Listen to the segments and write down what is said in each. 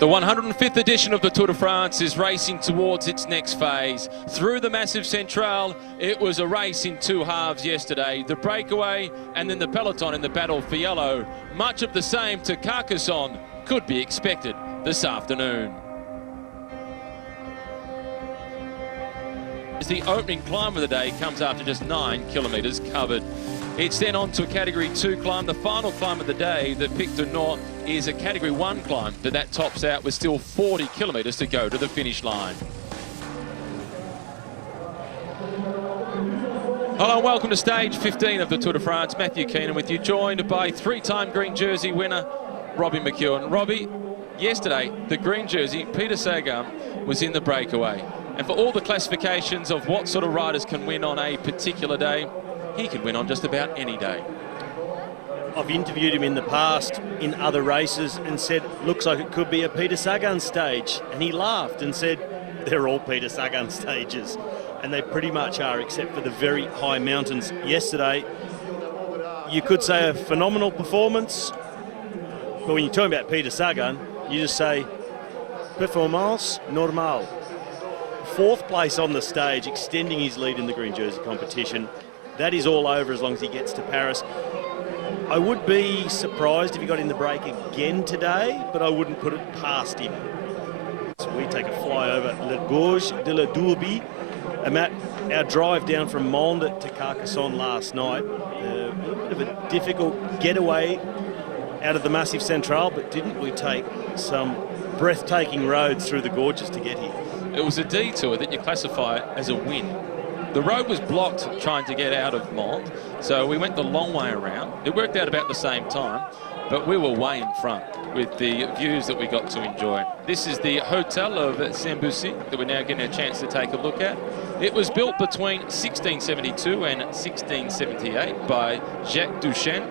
The 105th edition of the Tour de France is racing towards its next phase. Through the Massif Central, it was a race in two halves yesterday. The breakaway and then the peloton in the battle for yellow. Much of the same to Carcassonne could be expected this afternoon. The opening climb of the day comes after just 9 kilometres covered. It's then on to a Category 2 climb. The final climb of the day, the Pic du Nord, is a Category 1 climb, but that tops out with still 40 kilometres to go to the finish line. Hello and welcome to stage 15 of the Tour de France. Matthew Keenan with you, joined by three-time green jersey winner, Robbie McEwen. Robbie, yesterday, the green jersey, Peter Sagan, was in the breakaway. And for all the classifications of what sort of riders can win on a particular day, he can win on just about any day. I've interviewed him in the past in other races and said, looks like it could be a Peter Sagan stage. And he laughed and said, they're all Peter Sagan stages. And they pretty much are, except for the very high mountains. Yesterday, you could say a phenomenal performance. But when you're talking about Peter Sagan, you just say, performance normale. Fourth place on the stage, extending his lead in the green jersey competition. That is all over as long as he gets to Paris. I would be surprised if he got in the break again today, but I wouldn't put it past him. So we take a fly over Le Gorge de la Dourbie. And Matt, our drive down from Mende to Carcassonne last night, a little bit of a difficult getaway out of the Massif Central, but didn't we take some breathtaking roads through the gorges to get here? It was a detour that you classify as a win. The road was blocked trying to get out of Mende, so we went the long way around. It worked out about the same time, but we were way in front with the views that we got to enjoy. This is the Hotel of Saint-Bussy that we're now getting a chance to take a look at. It was built between 1672 and 1678 by Jacques Duchesne,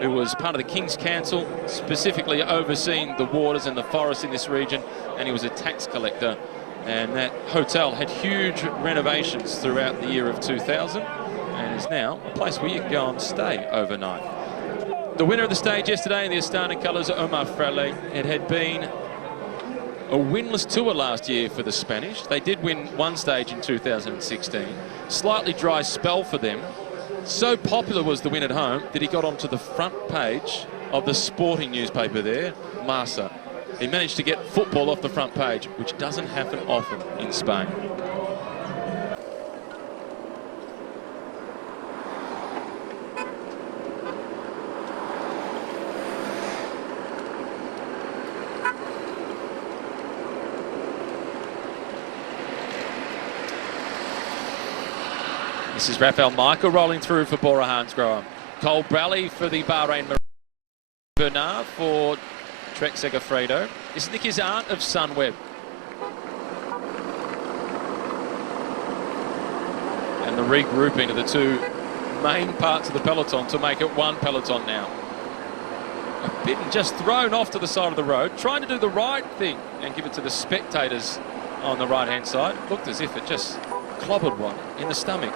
who was part of the King's Council, specifically overseeing the waters and the forests in this region, and he was a tax collector. And that hotel had huge renovations throughout the year of 2000 and is now a place where you can go and stay overnight. The winner of the stage yesterday in the Astana colours, Omar Fraile. It had been a winless tour last year for the Spanish. They did win one stage in 2016. Slightly dry spell for them. So popular was the win at home that he got onto the front page of the sporting newspaper there, Marca. He managed to get football off the front page, which doesn't happen often in Spain. This is Rafael Michael rolling through for Bora Hansgrohe. Cole Braley for the Bahrain Bernard for Trek Segafredo. This is Nicky's aunt of Sunweb. And the regrouping of the two main parts of the peloton to make it one peloton now. Bitten just thrown off to the side of the road, trying to do the right thing and give it to the spectators on the right-hand side. Looked as if it just clobbered one in the stomach.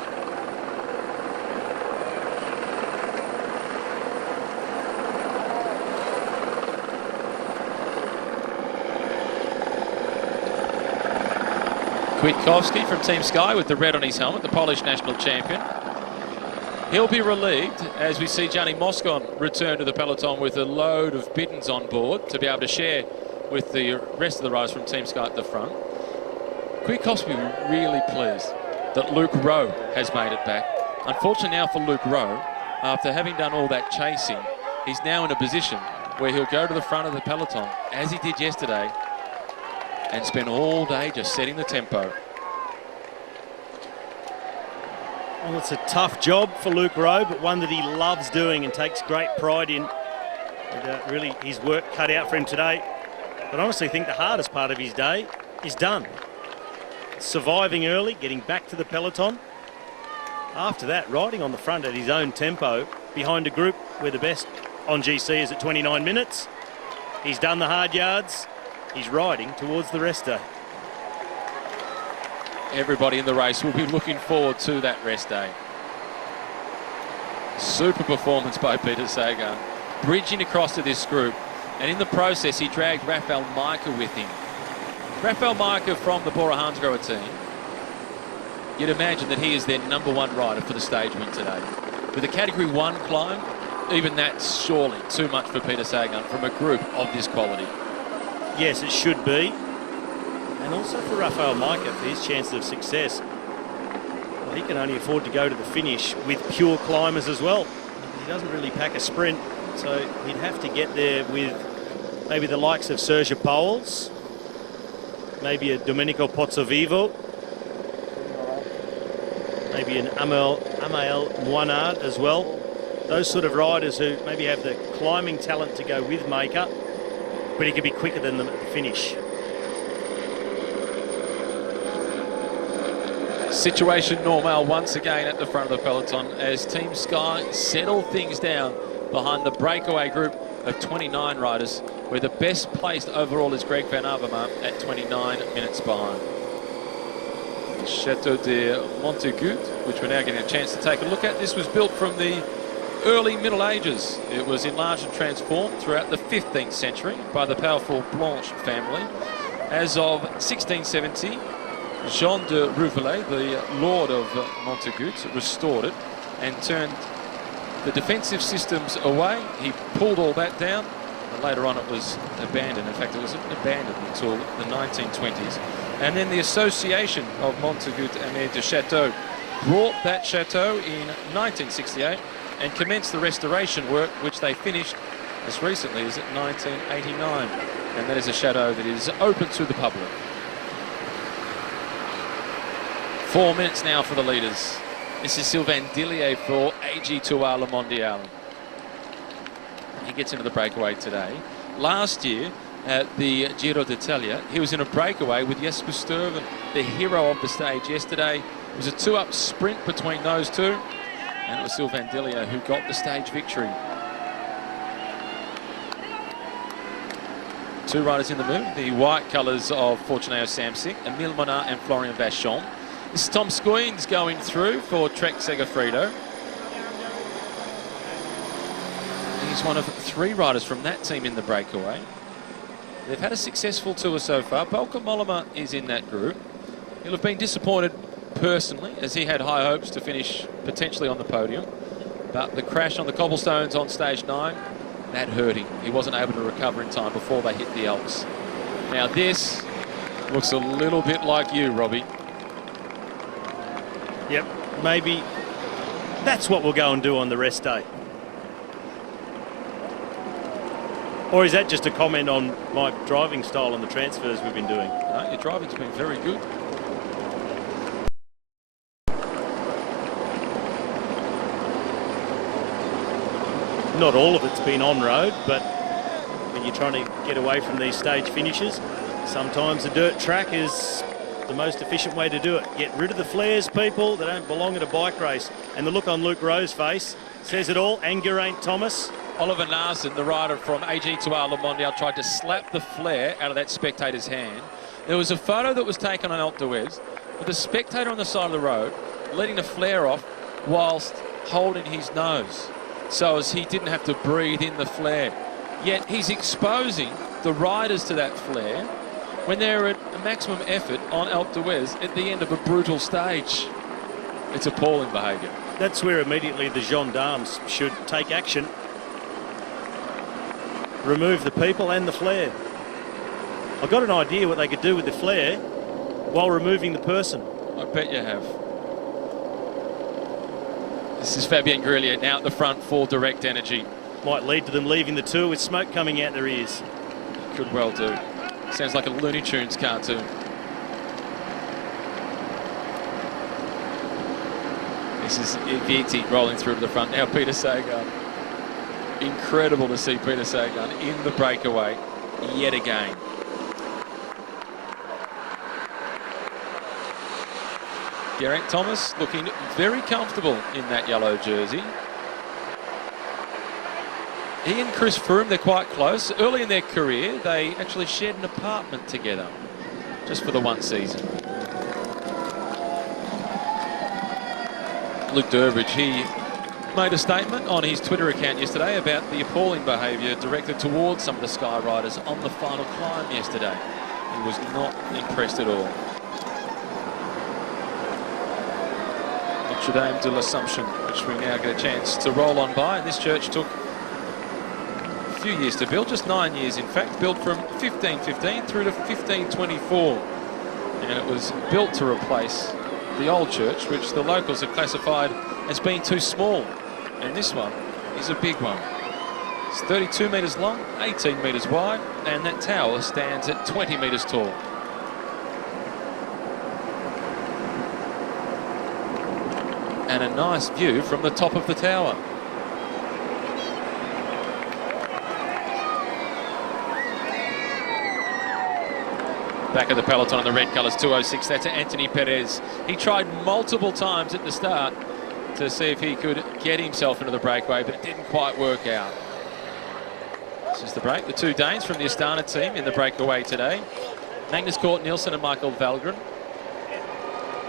Kwiatkowski from Team Sky with the red on his helmet, the Polish national champion. He'll be relieved as we see Gianni Moscon return to the peloton with a load of Bittens on board to be able to share with the rest of the riders from Team Sky at the front. Kwiatkowski really pleased that Luke Rowe has made it back. Unfortunately now for Luke Rowe, after having done all that chasing, he's now in a position where he'll go to the front of the peloton, as he did yesterday, and spend all day just setting the tempo. Well, it's a tough job for Luke Rowe, but one that he loves doing and takes great pride in. And, really, his work cut out for him today. But I honestly think the hardest part of his day is done. Surviving early, getting back to the peloton. After that, riding on the front at his own tempo, behind a group where the best on GC is at 29 minutes. He's done the hard yards. He's riding towards the rest day. Everybody in the race will be looking forward to that rest day. Super performance by Peter Sagan. Bridging across to this group And in the process, he dragged Rafael Micah with him. Rafael Micah from the Bora Hansgrohe team. You'd imagine that he is their #1 rider for the stage win today. With a Category 1 climb, even that's surely too much for Peter Sagan from a group of this quality. Yes, it should be. And also for Rafael Micah, for his chances of success. Well, he can only afford to go to the finish with pure climbers as well. He doesn't really pack a sprint, so he'd have to get there with maybe the likes of Sergio Pauwels, maybe a Domenico Pozzovivo, maybe an Amael Moinard as well. Those sort of riders who maybe have the climbing talent to go with Maker, but he could be quicker than them at the finish. Situation normal once again at the front of the peloton as Team Sky settle things down behind the breakaway group of 29 riders, where the best placed overall is Greg Van Avermaet at 29 minutes behind. Chateau de Montagut, which we're now getting a chance to take a look at. This was built from the early Middle Ages. It was enlarged and transformed throughout the 15th century by the powerful Blanche family. As of 1670, Jean de Rouvelet, the Lord of Montagut, restored it and turned the defensive systems away. He pulled all that down, and later on it was abandoned. In fact, it was abandoned until the 1920s. And then the Association of Montagut Aimé de Château brought that chateau in 1968 and commenced the restoration work, which they finished as recently as 1989. And that is a chateau that is open to the public. 4 minutes now for the leaders. This is Sylvain Dillier for AG2R Le Mondial. He gets into the breakaway today. Last year at the Giro d'Italia, he was in a breakaway with Jesper Stuyven, the hero of the stage yesterday. It was a 2-up sprint between those two, and it was Sylvain Dillier who got the stage victory. Two riders in the moon, the white colours of Fortunato Samsic, Emile Monard and Florian Vachon. This is Tom Scoynes going through for Trek Segafredo. He's one of 3 riders from that team in the breakaway. They've had a successful tour so far. Bauke Mollema is in that group. He'll have been disappointed personally, as he had high hopes to finish potentially on the podium. But the crash on the cobblestones on stage 9, that hurt him. He wasn't able to recover in time before they hit the Alps. Now this looks a little bit like you, Robbie. Yep, maybe that's what we'll go and do on the rest day. Or is that just a comment on my driving style and the transfers we've been doing? No, your driving's been very good. Not all of it's been on-road, but when you're trying to get away from these stage finishes, sometimes a dirt track is the most efficient way to do it. Get rid of the flares, people. They don't belong at a bike race. And the look on Luke Rowe's face says it all. And Geraint Thomas. Oliver Naesen, the rider from AG2R Le Mondial, tried to slap the flare out of that spectator's hand. There was a photo that was taken on Alpe d'Huez with a spectator on the side of the road letting the flare off whilst holding his nose, so as he didn't have to breathe in the flare. Yet he's exposing the riders to that flare when they're at a maximum effort on Alpe d'Huez at the end of a brutal stage. It's appalling behaviour. That's where immediately the gendarmes should take action. Remove the people and the flare. I've got an idea what they could do with the flare while removing the person. I bet you have. This is Fabien Grelier now at the front for Direct Energy. Might lead to them leaving the tour with smoke coming out their ears. Could well do. Sounds like a Looney Tunes cartoon. This is Vietti rolling through to the front. Now Peter Sagan. Incredible to see Peter Sagan in the breakaway yet again. Geraint Thomas looking very comfortable in that yellow jersey. He and Chris Froome, they're quite close. Early in their career, they actually shared an apartment together, just for the one season. Luke Durbridge, he made a statement on his Twitter account yesterday about the appalling behaviour directed towards some of the Sky Riders on the final climb yesterday. He was not impressed at all. Notre Dame de l'Assomption, which we now get a chance to roll on by. And this church took a few years to build, just 9 years in fact, built from 1515 through to 1524. And it was built to replace the old church, which the locals have classified as being too small. And this one is a big one. It's 32 metres long, 18 metres wide, and that tower stands at 20 metres tall. And a nice view from the top of the tower. Back of the peloton in the red colours, 2:06. That's Anthony Perez. He tried multiple times at the start to see if he could get himself into the breakaway, but it didn't quite work out. This is the break. The two Danes from the Astana team in the breakaway today. Magnus Cort Nielsen and Michael Valgren.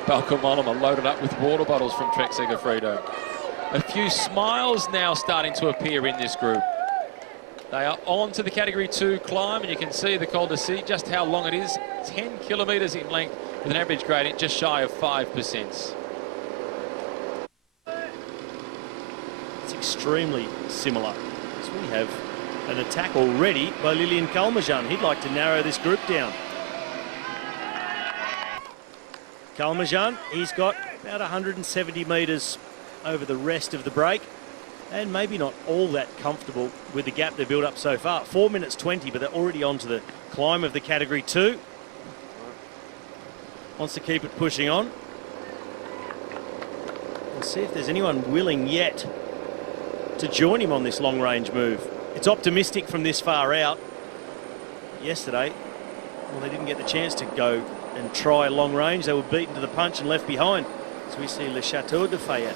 Balco Mollema loaded up with water bottles from Trek Segafredo. A few smiles now starting to appear in this group. They are on to the Category 2 climb, and you can see the Col d'Issy, just how long it is. 10 kilometres in length with an average gradient just shy of 5%. It's extremely similar. So we have an attack already by Lilian Kalmajan. He'd like to narrow this group down. Kalmajan, he's got about 170 metres over the rest of the break, and maybe not all that comfortable with the gap they've built up so far. 4 minutes 20, but they're already on to the climb of the Category 2. Wants to keep it pushing on. We'll see if there's anyone willing yet to join him on this long-range move. It's optimistic from this far out. Yesterday, well, they didn't get the chance to go and try long range. They were beaten to the punch and left behind. So we see Le Chateau de Fayette.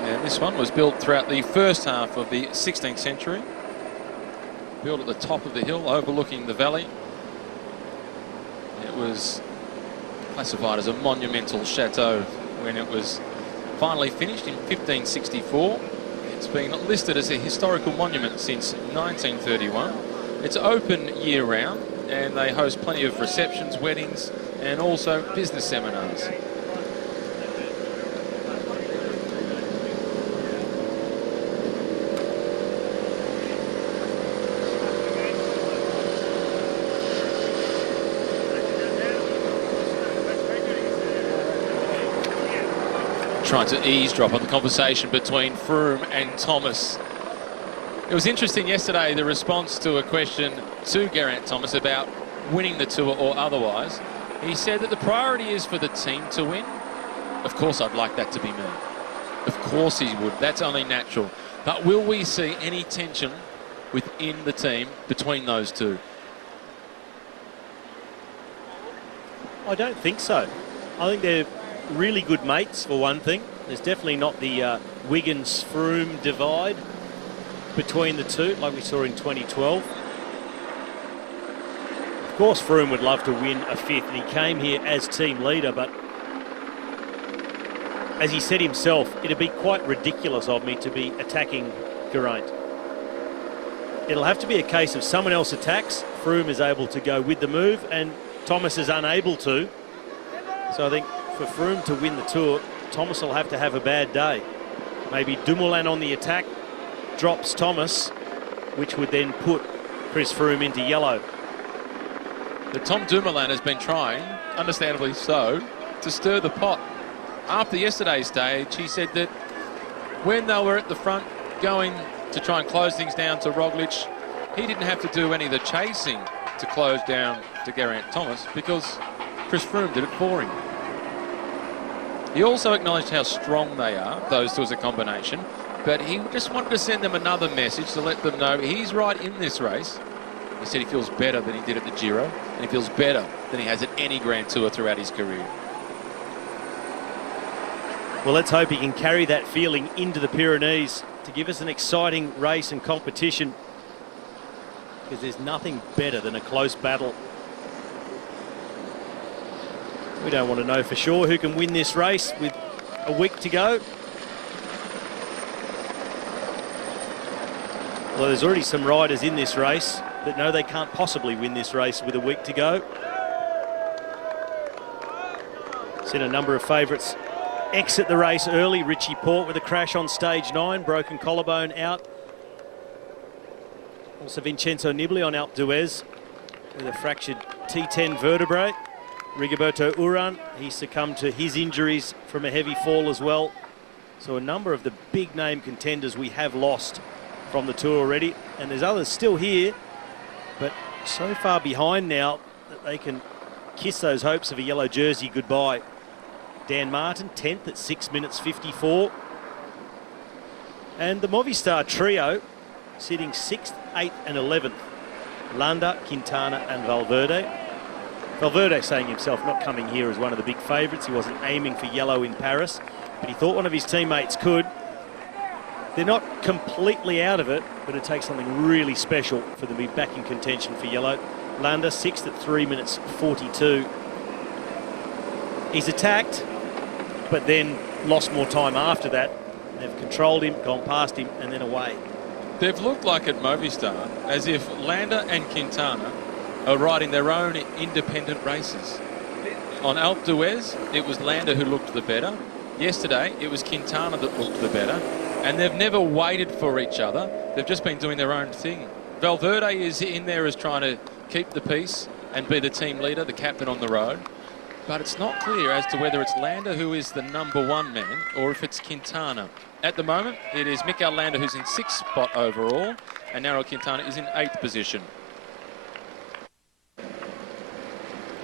And this one was built throughout the first half of the 16th century. Built at the top of the hill overlooking the valley. It was classified as a monumental chateau when it was finally finished in 1564. It's been listed as a historical monument since 1931. It's open year-round, and they host plenty of receptions, weddings, and also business seminars. Trying to eavesdrop on the conversation between Froome and Thomas. It was interesting yesterday, the response to a question to Geraint Thomas about winning the Tour or otherwise. He said that the priority is for the team to win. Of course I'd like that to be me. Of course he would. That's only natural. But will we see any tension within the team between those two? I don't think so. I think they're really good mates, for one thing. There's definitely not the Wiggins-Froome divide between the two, like we saw in 2012. Of course, Froome would love to win a fifth, and he came here as team leader, but as he said himself, it'd be quite ridiculous of me to be attacking Geraint. It'll have to be a case of someone else attacks, Froome is able to go with the move, and Thomas is unable to. So I think for Froome to win the Tour, Thomas will have to have a bad day. Maybe Dumoulin on the attack drops Thomas, which would then put Chris Froome into yellow. But Tom Dumoulin has been trying, understandably so, to stir the pot. After yesterday's stage, he said that when they were at the front going to try and close things down to Roglic, he didn't have to do any of the chasing to close down to Geraint Thomas because Chris Froome did it for him. He also acknowledged how strong they are, those two as a combination, but he just wanted to send them another message to let them know he's right in this race. He said he feels better than he did at the Giro, and he feels better than he has at any Grand Tour throughout his career. Well, let's hope he can carry that feeling into the Pyrenees to give us an exciting race and competition, because there's nothing better than a close battle We don't want to know for sure who can win this race with a week to go. Well, there's already some riders in this race that know they can't possibly win this race with a week to go. Seen a number of favourites exit the race early. Richie Port with a crash on stage 9, broken collarbone out. Also Vincenzo Nibali on Alpe d'Huez with a fractured T10 vertebrae. Rigoberto Uran, he succumbed to his injuries from a heavy fall as well. So a number of the big name contenders we have lost from the Tour already. And there's others still here, but so far behind now that they can kiss those hopes of a yellow jersey goodbye. Dan Martin, 10th at 6 minutes 54. And the Movistar trio sitting 6th, 8th and 11th. Landa, Quintana and Valverde. Valverde saying himself not coming here as one of the big favourites. He wasn't aiming for yellow in Paris, but he thought one of his teammates could. They're not completely out of it, but it takes something really special for them to be back in contention for yellow. Landa, 6th at 3 minutes 42. He's attacked, but then lost more time after that. They've controlled him, gone past him, and then away. They've looked like at Movistar as if Landa and Quintana are riding their own independent races. On Alpe d'Huez, it was Landa who looked the better. Yesterday, it was Quintana that looked the better. And they've never waited for each other. They've just been doing their own thing. Valverde is in there as trying to keep the peace and be the team leader, the captain on the road. But it's not clear as to whether it's Landa who is the #1 man or if it's Quintana. At the moment, it is Mikel Landa who's in 6th spot overall, and Nairo Quintana is in 8th position.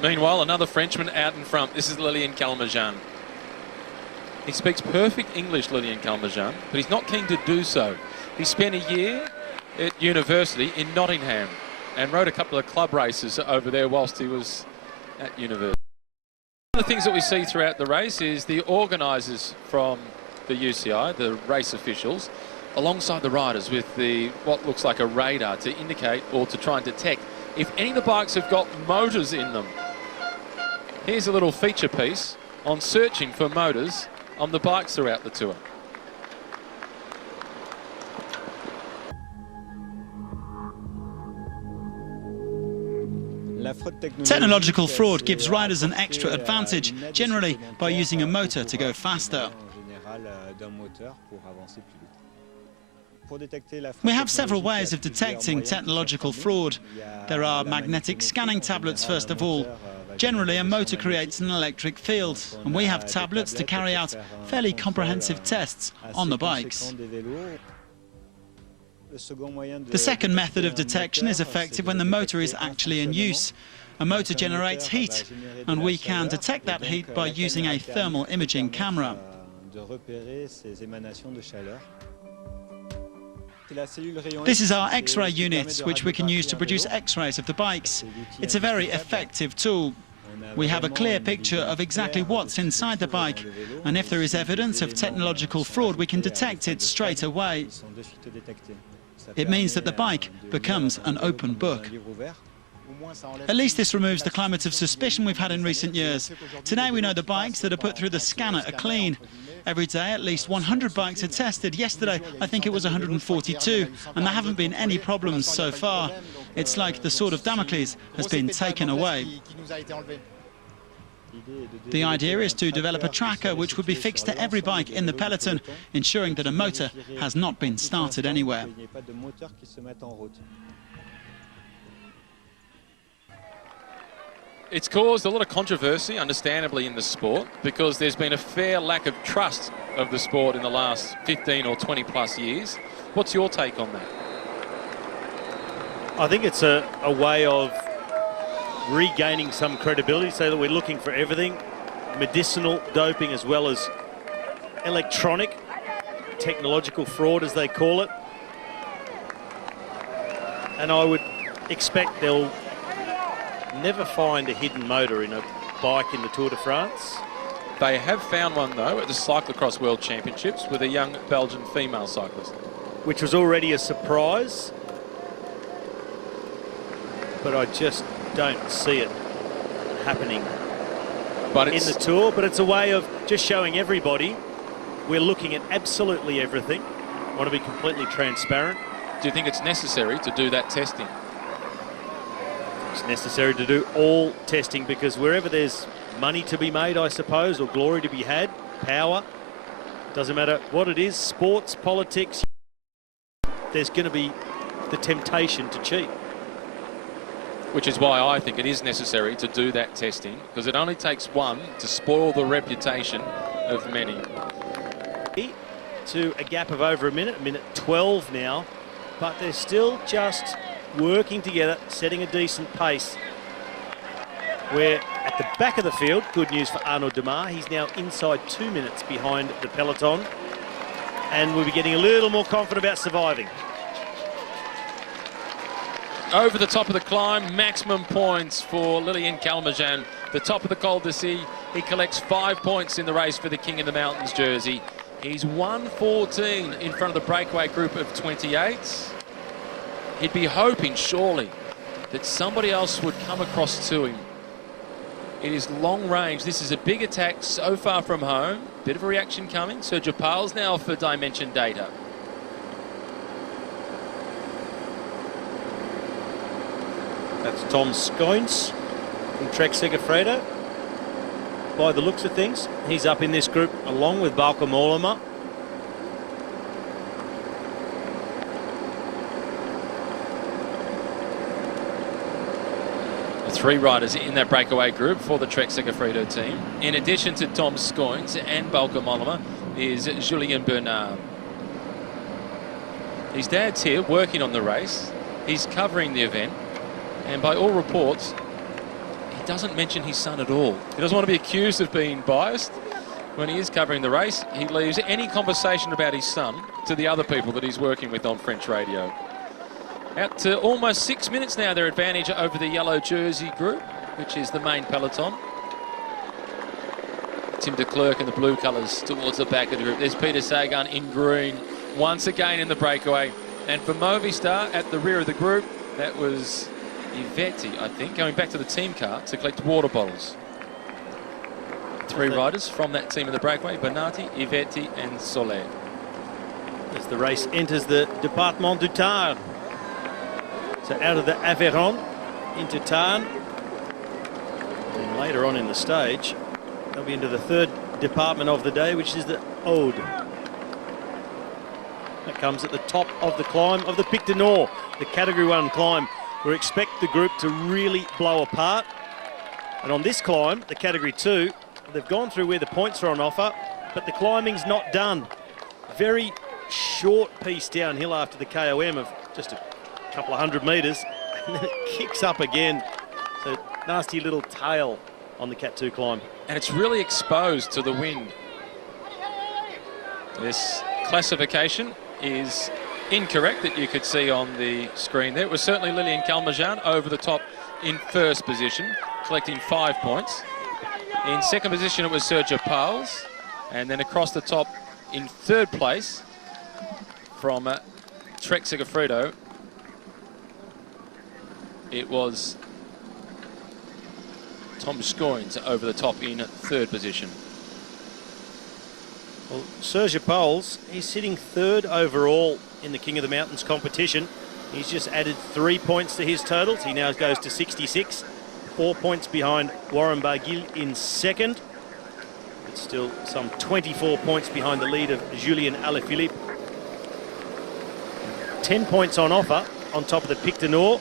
Meanwhile, another Frenchman out in front. This is Lilian Calmejean. He speaks perfect English, Lilian Calmejean, but he's not keen to do so. He spent a year at university in Nottingham and rode a couple of club races over there whilst he was at university. One of the things that we see throughout the race is the organisers from the UCI, the race officials, alongside the riders with what looks like a radar to indicate or to try and detect if any of the bikes have got motors in them. Here's a little feature piece on searching for motors on the bikes throughout the Tour. Technological fraud gives riders an extra advantage, generally by using a motor to go faster. We have several ways of detecting technological fraud. There are magnetic scanning tablets, first of all. Generally, a motor creates an electric field, and we have tablets to carry out fairly comprehensive tests on the bikes. The second method of detection is effective when the motor is actually in use. A motor generates heat, and we can detect that heat by using a thermal imaging camera. This is our X-ray unit, which we can use to produce X-rays of the bikes. It's a very effective tool. We have a clear picture of exactly what's inside the bike, and if there is evidence of technological fraud, we can detect it straight away. It means that the bike becomes an open book. At least this removes the climate of suspicion we've had in recent years. Today we know the bikes that are put through the scanner are clean. Every day at least 100 bikes are tested. Yesterday I think it was 142, and there haven't been any problems so far. It's like the sword of Damocles has been taken away. The idea is to develop a tracker which would be fixed to every bike in the peloton, ensuring that a motor has not been started anywhere. It's caused a lot of controversy, understandably, in the sport, because there's been a fair lack of trust of the sport in the last 15 or 20 plus years. What's your take on that? I think it's a way of regaining some credibility, so that we're looking for everything, medicinal doping as well as electronic, technological fraud as they call it. And I would expect they'll never find a hidden motor in a bike in the Tour de France. They have found one, though, at the Cyclocross World Championships with a young Belgian female cyclist. Which was already a surprise, but I just don't see it happening but in the Tour, but it's a way of just showing everybody we're looking at absolutely everything. Want to be completely transparent. Do you think it's necessary to do that testing? It's necessary to do all testing because wherever there's money to be made, I suppose, or glory to be had, power, doesn't matter what it is, sports, politics, there's going to be the temptation to cheat. Which is why I think it is necessary to do that testing, because it only takes one to spoil the reputation of many. To a gap of over a minute 12 now, but they're still just working together, setting a decent pace. We're at the back of the field. Good news for Arnaud Démare. He's now inside 2 minutes behind the peloton, and we'll be getting a little more confident about surviving. Over the top of the climb, maximum points for Lilian Calmejane. The top of the Col d'Issy, he collects 5 points in the race for the King of the Mountains jersey. He's 1:14 in front of the breakaway group of 28. He'd be hoping, surely, that somebody else would come across to him. It is long range. This is a big attack so far from home. Bit of a reaction coming. Sergio Pals now for Dimension Data. That's Tom Scoins from Trek Segafredo. By the looks of things, he's up in this group along with Bauke Mollema. The 3 riders in that breakaway group for the Trek Segafredo team. In addition to Tom Scoins and Bauke Mollema is Julien Bernard. His dad's here working on the race. He's covering the event. And by all reports, he doesn't mention his son at all. He doesn't want to be accused of being biased. When he is covering the race, he leaves any conversation about his son to the other people that he's working with on French radio. Out to almost 6 minutes now, their advantage over the yellow jersey group, which is the main peloton. Tim de Klerk in the blue colours towards the back of the group. There's Peter Sagan in green, once again in the breakaway. And for Movistar at the rear of the group, that was Ivetti, I think, going back to the team car to collect water bottles. 3 riders from that team in the breakaway: Bernati, Ivetti and Soler. As the race enters the Département du Tarn. So out of the Aveyron into Tarn. And later on in the stage, they'll be into the 3rd department of the day, which is the Aude. That comes at the top of the climb of the Pic du Nord, the Category 1 climb. We expect the group to really blow apart. And on this climb, the Category 2, they've gone through where the points are on offer, but the climbing's not done. Very short piece downhill after the KOM of just a couple of 100 metres, and then it kicks up again. So nasty little tail on the Cat 2 climb. And it's really exposed to the wind. This classification is incorrect that you could see on the screen there. It was certainly Lilian Calmejane over the top in 1st position, collecting 5 points. In 2nd position, it was Sergio Pals. And then across the top in 3rd place from Trek Segafredo, it was Tom Scoins over the top in 3rd position. Well, Sergio Pals, he's sitting 3rd overall in the King of the Mountains competition. He's just added 3 points to his totals. He now goes to 66, 4 points behind Warren Barguil in 2nd. But still some 24 points behind the lead of Julien Alaphilippe. 10 points on offer on top of the Pic du Nord.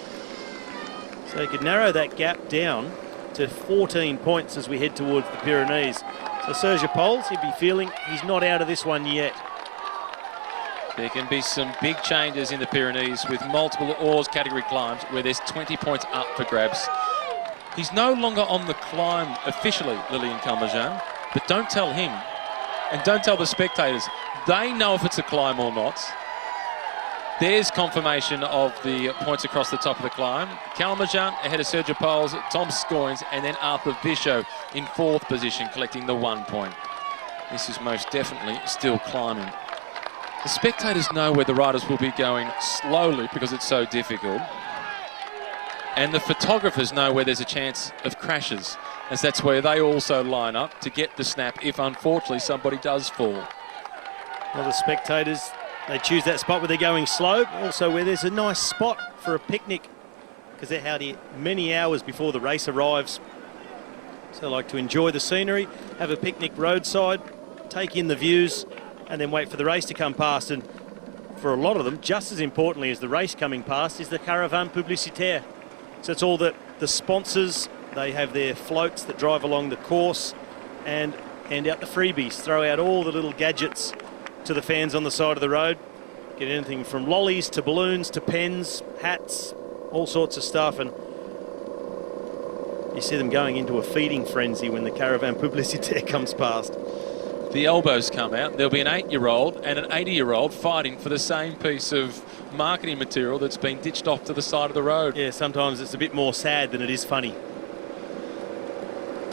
So he could narrow that gap down to 14 points as we head towards the Pyrenees. So Sergio Pals, he'd be feeling he's not out of this one yet. There can be some big changes in the Pyrenees with multiple Oars category climbs where there's 20 points up for grabs. He's no longer on the climb officially, Lilian Calmejane, but don't tell him and don't tell the spectators. They know if it's a climb or not. There's confirmation of the points across the top of the climb. Calmejane ahead of Sergio Pals, Tom Scoins, and then Arthur Vichot in 4th position, collecting the 1 point. This is most definitely still climbing. The spectators know where the riders will be going slowly because it's so difficult. And the photographers know where there's a chance of crashes. as that's where they also line up to get the snap if unfortunately somebody does fall. Well, the spectators, they choose that spot where they're going slow, also where there's a nice spot for a picnic, because they're out here many hours before the race arrives. So they like to enjoy the scenery, have a picnic roadside, take in the views, and then wait for the race to come past. And for a lot of them, just as importantly as the race coming past, is the Caravane Publicitaire. So it's all that the sponsors, they have their floats that drive along the course and hand out the freebies, throw out all the little gadgets to the fans on the side of the road. Get anything from lollies to balloons to pens, hats, all sorts of stuff. And you see them going into a feeding frenzy when the Caravane Publicitaire comes past. The elbows come out. There'll be an 8-year-old and an 80-year-old fighting for the same piece of marketing material that's been ditched off to the side of the road. Yeah, sometimes it's a bit more sad than it is funny.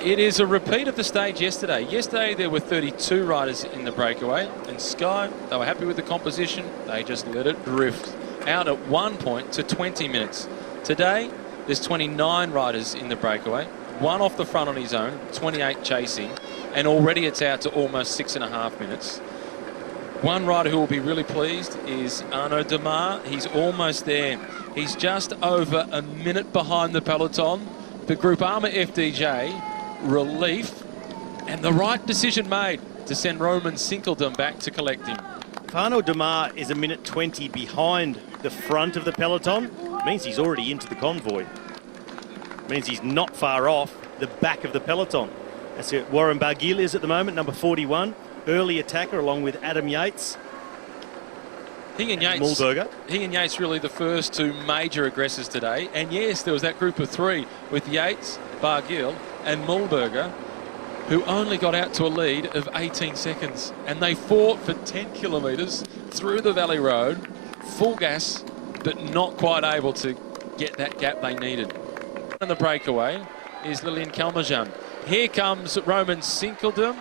It is a repeat of the stage yesterday. Yesterday there were 32 riders in the breakaway, and Sky, they were happy with the composition. They just let it drift out at one point to 20 minutes. Today there's 29 riders in the breakaway, one off the front on his own, 28 chasing, and already it's out to almost 6.5 minutes. One rider who will be really pleased is Arnaud Démare. He's almost there. He's just over a minute behind the peloton. The Groupama FDJ relief, and the right decision made to send Roman Sinkeldam back to collect him. If Arnaud Démare is a minute 20 behind the front of the peloton, it means he's already into the convoy. It means he's not far off the back of the peloton. That's where Warren Barguil is at the moment, number 41, early attacker along with Adam Yates. He and Yates really the first two major aggressors today. And yes, there was that group of three with Yates, Barguil and Mühlberger, who only got out to a lead of 18 seconds. And they fought for 10 kilometres through the Valley Road, full gas, but not quite able to get that gap they needed. And the breakaway is Lilian Calmejane. Here comes Roman Sinkeldam,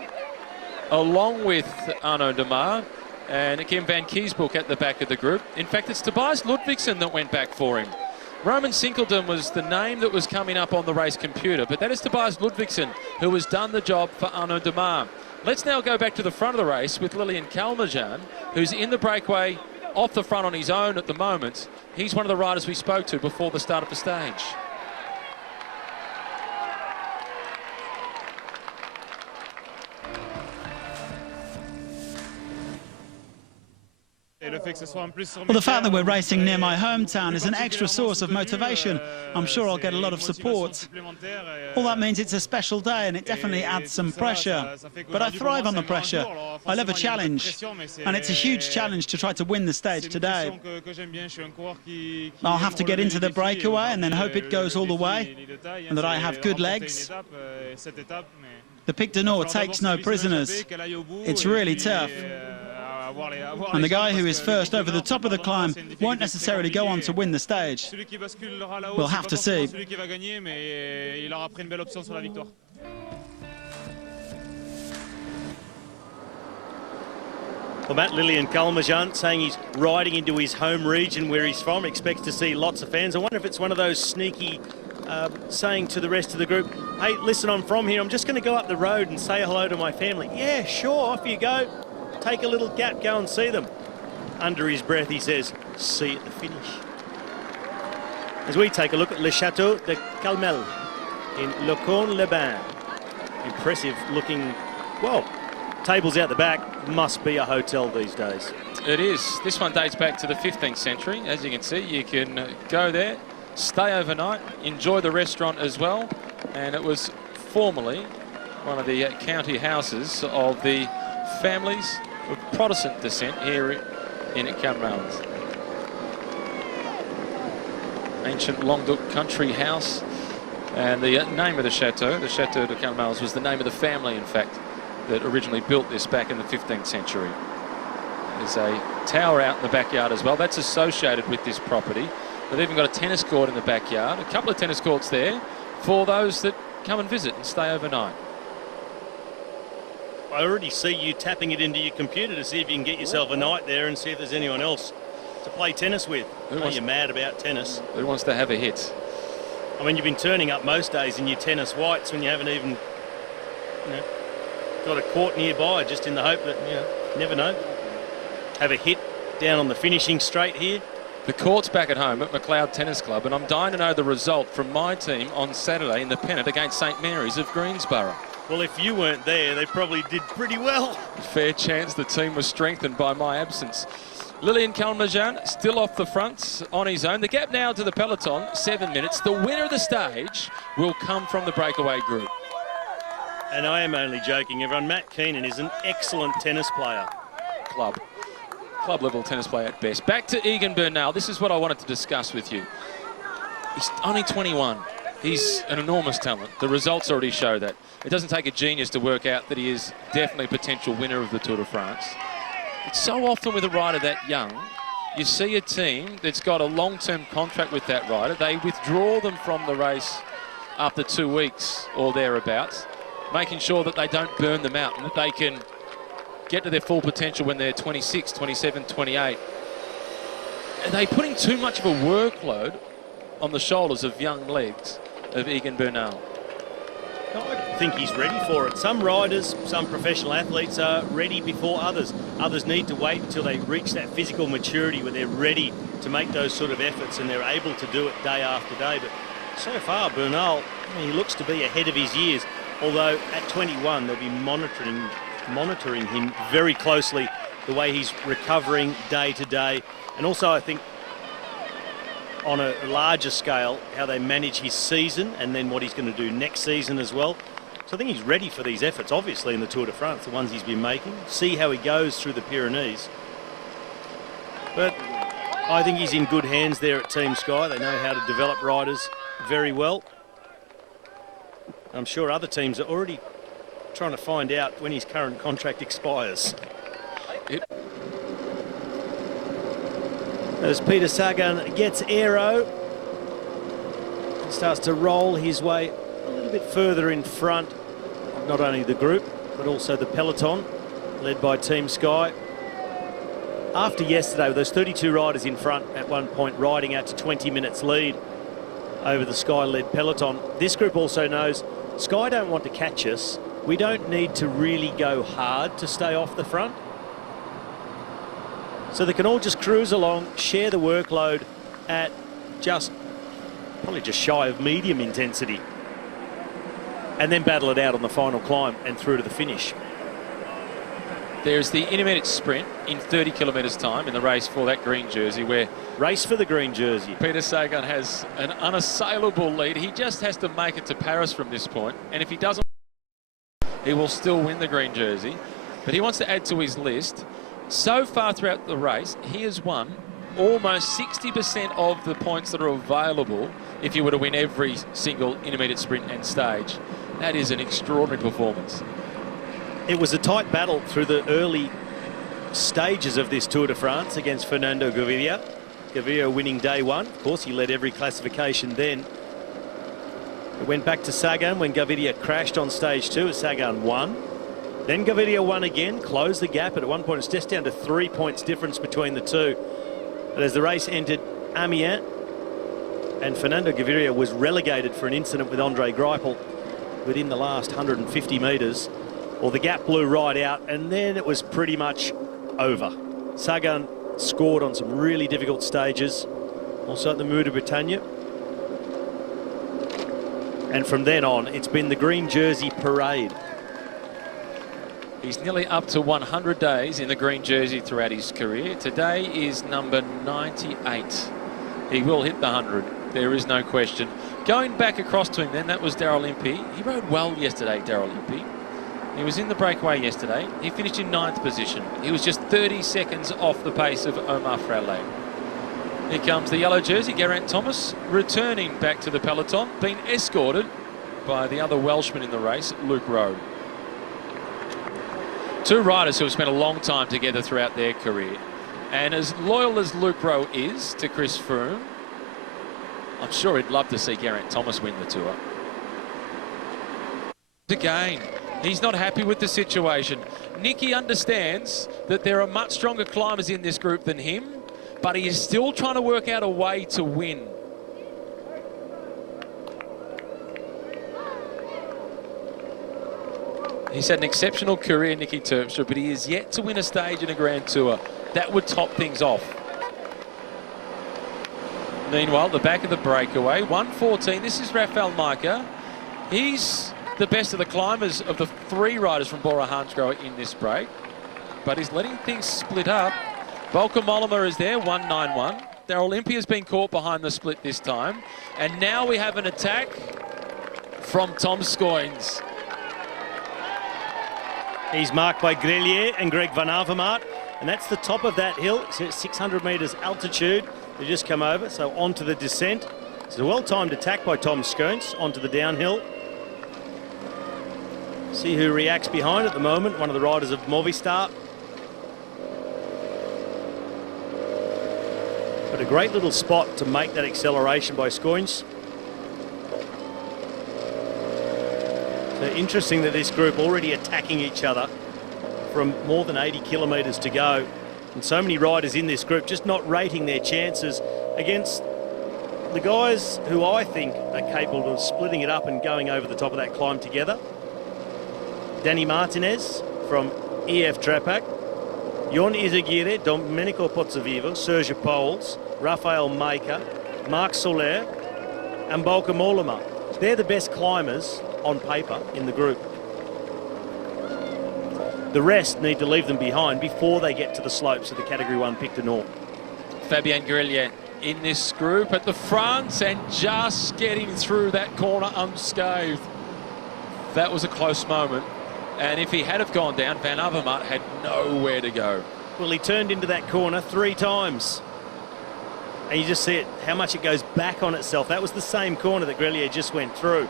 along with Arnaud Démare, and Kim van Kiesbroek at the back of the group. In fact, it's Tobias Ludvigsen that went back for him. Roman Sinkeldam was the name that was coming up on the race computer, but that is Tobias Ludvigsen, who has done the job for Arnaud Démare. Let's now go back to the front of the race with Lilian Calmejane, who's in the breakaway off the front on his own at the moment. He's one of the riders we spoke to before the start of the stage. Well, the fact that we're racing near my hometown is an extra source of motivation. I'm sure I'll get a lot of support. All that means it's a special day, and it definitely adds some pressure. But I thrive on the pressure. I love a challenge, and it's a huge challenge to try to win the stage today. I'll have to get into the breakaway and then hope it goes all the way, and that I have good legs. The Pic du Nord takes no prisoners. It's really tough. And the guy who is first over the top of the climb won't necessarily go on to win the stage. We'll have to see. Well, Matt, Lilian Calmejane saying he's riding into his home region where he's from, expects to see lots of fans. I wonder if it's one of those sneaky saying to the rest of the group, hey, listen, I'm from here. I'm just going to go up the road and say hello to my family. Yeah, sure, off you go. Take a little gap, go and see them. Under his breath, he says, see you at the finish. As we take a look at Le Chateau de Calmel in Le Corne-les-Bains. Impressive looking, well, tables out the back. Must be a hotel these days. It is. This one dates back to the 15th century. As you can see, you can go there, stay overnight, enjoy the restaurant as well. And it was formerly one of the county houses of the families of Protestant descent here in Camarles. Ancient Languedoc country house, and the name of the Chateau de Camarles, was the name of the family, in fact, that originally built this back in the 15th century. There's a tower out in the backyard as well. That's associated with this property. They've even got a tennis court in the backyard, a couple of tennis courts there for those that come and visit and stay overnight. I already see you tapping it into your computer to see if you can get yourself a night there and see if there's anyone else to play tennis with. Are you mad about tennis? Who wants to have a hit? I mean, you've been turning up most days in your tennis whites when you haven't even, got a court nearby, just in the hope that, never know, have a hit down on the finishing straight here. The court's back at home at McLeod Tennis Club, and I'm dying to know the result from my team on Saturday in the pennant against St Mary's of Greensborough. Well, if you weren't there, they probably did pretty well. Fair chance the team was strengthened by my absence. Lilian Calmajan still off the front on his own. The gap now to the peloton, 7 minutes. The winner of the stage will come from the breakaway group. And I am only joking, everyone. Matt Keenan is an excellent tennis player. Club level tennis player at best. Back to Egan Bernal. This is what I wanted to discuss with you. He's only 21. He's an enormous talent. The results already show that. It doesn't take a genius to work out that he is definitely a potential winner of the Tour de France. It's so often with a rider that young, you see a team that's got a long-term contract with that rider. They withdraw them from the race after 2 weeks or thereabouts, making sure that they don't burn them out and that they can get to their full potential when they're 26, 27, 28. Are they putting too much of a workload on the shoulders of young legs of Egan Bernal? I think he's ready for it. Some riders, some professional athletes are ready before others. Others need to wait until they reach that physical maturity where they're ready to make those sort of efforts and they're able to do it day after day. But so far, Bernal, he looks to be ahead of his years. Although at 21, they'll be monitoring him very closely, the way he's recovering day to day. And also, I think, on a larger scale, how they manage his season and then what he's going to do next season as well. So I think he's ready for these efforts, obviously, in the Tour de France, the ones he's been making. See how he goes through the Pyrenees. But I think he's in good hands there at Team Sky. They know how to develop riders very well. I'm sure other teams are already trying to find out when his current contract expires. As Peter Sagan gets aero, he starts to roll his way a little bit further in front of not only the group, but also the peloton, led by Team Sky. After yesterday, with those 32 riders in front at one point, riding out to 20 minutes lead over the Sky-led peloton, this group also knows Sky don't want to catch us. We don't need to really go hard to stay off the front. So they can all just cruise along, share the workload at probably just shy of medium intensity, and then battle it out on the final climb and through to the finish. There's the intermediate sprint in 30 kilometres time in the race for that green jersey, where Race for the green jersey. Peter Sagan has an unassailable lead. He just has to make it to Paris from this point, and if he doesn't, he will still win the green jersey. But he wants to add to his list. So far throughout the race, he has won almost 60% of the points that are available if you were to win every single intermediate sprint and stage. That is an extraordinary performance. It was a tight battle through the early stages of this Tour de France against Fernando Gaviria. Gaviria winning day one. Of course, he led every classification then. It went back to Sagan when Gaviria crashed on stage 2 as Sagan won. Then Gaviria won again, closed the gap, and at one point it's just down to 3 points difference between the two. But as the race entered Amiens, and Fernando Gaviria was relegated for an incident with Andre Greipel within the last 150 metres, well, the gap blew right out, and then it was pretty much over. Sagan scored on some really difficult stages, also at the Mur de Bretagne. And from then on, it's been the green jersey parade. He's nearly up to 100 days in the green jersey throughout his career. Today is number 98. He will hit the 100. There is no question. Going back across to him then, that was Daryl Impey. He rode well yesterday, Daryl Impey. He was in the breakaway yesterday. He finished in 9th position. He was just 30 seconds off the pace of Omar Fraile. Here comes the yellow jersey, Geraint Thomas, returning back to the peloton, being escorted by the other Welshman in the race, Luke Rowe. Two riders who have spent a long time together throughout their career. And as loyal as Luke Rowe is to Chris Froome, I'm sure he'd love to see Geraint Thomas win the Tour. Again, he's not happy with the situation. Nicky understands that there are much stronger climbers in this group than him, but he is still trying to work out a way to win. He's had an exceptional career, Nicky Terpstra, but he is yet to win a stage in a Grand Tour. That would top things off. Meanwhile, the back of the breakaway, 1:14. This is Rafael Majka. He's the best of the climbers of the 3 riders from Bora Hansgrohe in this break, but he's letting things split up. Volker Mollema is there, 1:91. Daryl Olympia's been caught behind the split this time. And now we have an attack from Tom Scoynes. He's marked by Grelier and Greg Van Avermaet, and that's the top of that hill. It's at 600 metres altitude. They just come over, so onto the descent. It's a well-timed attack by Tom Scoynes onto the downhill. See who reacts behind at the moment, one of the riders of Movistar. But a great little spot to make that acceleration by Scoynes. So interesting that this group already attacking each other from more than 80 kilometres to go. And so many riders in this group just not rating their chances against the guys who I think are capable of splitting it up and going over the top of that climb together. Danny Martinez from EF Trapak, Jon Izagirre, Domenico Pozzovivo, Sergio Pols, Rafael Majka, Marc Soler and Volker Mollema. They're the best climbers on paper in the group. The rest need to leave them behind before they get to the slopes of the Category 1 Pic du Nord. Fabien Grelier in this group at the front and just getting through that corner unscathed. That was a close moment. And if he had have gone down, Van Avermaet had nowhere to go. Well, he turned into that corner 3 times. And you just see it, how much it goes back on itself. That was the same corner that Grelier just went through.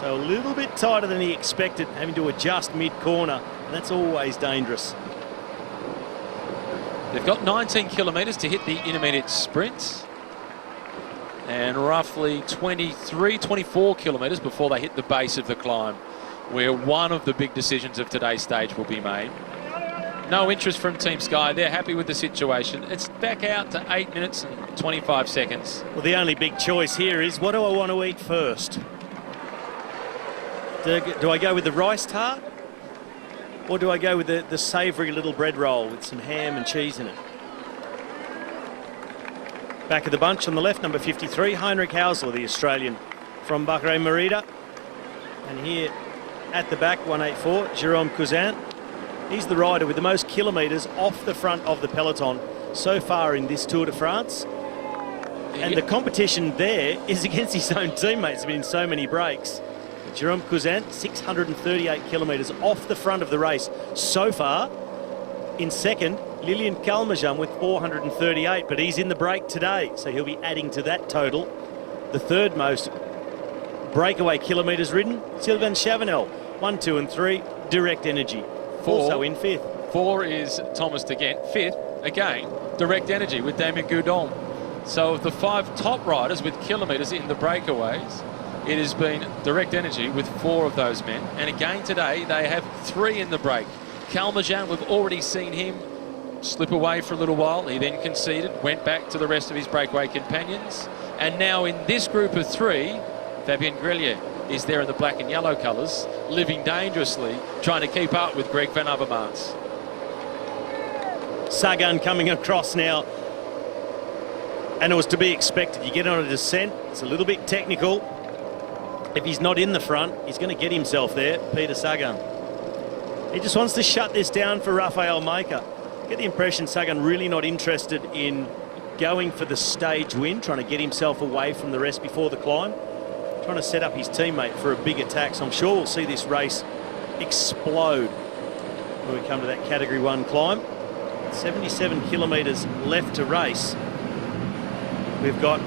So a little bit tighter than he expected, having to adjust mid-corner. And that's always dangerous. They've got 19 kilometres to hit the intermediate sprint. And roughly 23, 24 kilometres before they hit the base of the climb, where one of the big decisions of today's stage will be made. No interest from Team Sky. They're happy with the situation. It's back out to 8 minutes and 25 seconds. Well, the only big choice here is, what do I want to eat first? Do I go with the rice tart? Or do I go with the savoury little bread roll with some ham and cheese in it? Back of the bunch on the left, number 53, Heinrich Hausler, the Australian from Bahrain Merida. And here at the back, 184, Jerome Cousin. He's the rider with the most kilometres off the front of the peloton so far in this Tour de France. And the competition there is against his own teammates. There's been so many breaks. Jerome Cousin, 638 kilometres off the front of the race so far. In second, Lilian Calmejean with 438, but he's in the break today, so he'll be adding to that total. The third most breakaway kilometres ridden, Sylvain Chavanel, 1, 2 and 3, Direct Energy. 4, also in 5th. 4 is Thomas de Gendt. 5th, again, Direct Energy with Damien Goudon. So of the 5 top riders with kilometres in the breakaways, it has been Direct Energy with 4 of those men. And again today, they have 3 in the break. Calmejean, we've already seen him slip away for a little while. He then conceded, went back to the rest of his breakaway companions. And now in this group of 3, Fabien Grelier is there in the black and yellow colours, living dangerously, trying to keep up with Greg Van Avermaet. Sagan coming across now. And it was to be expected. You get on a descent, it's a little bit technical. If he's not in the front, he's going to get himself there, Peter Sagan. He just wants to shut this down for Rafael Majka. Get the impression Sagan really not interested in going for the stage win, trying to get himself away from the rest before the climb, trying to set up his teammate for a big attack. So I'm sure we'll see this race explode when we come to that Category 1 climb. 77 kilometres left to race. We've got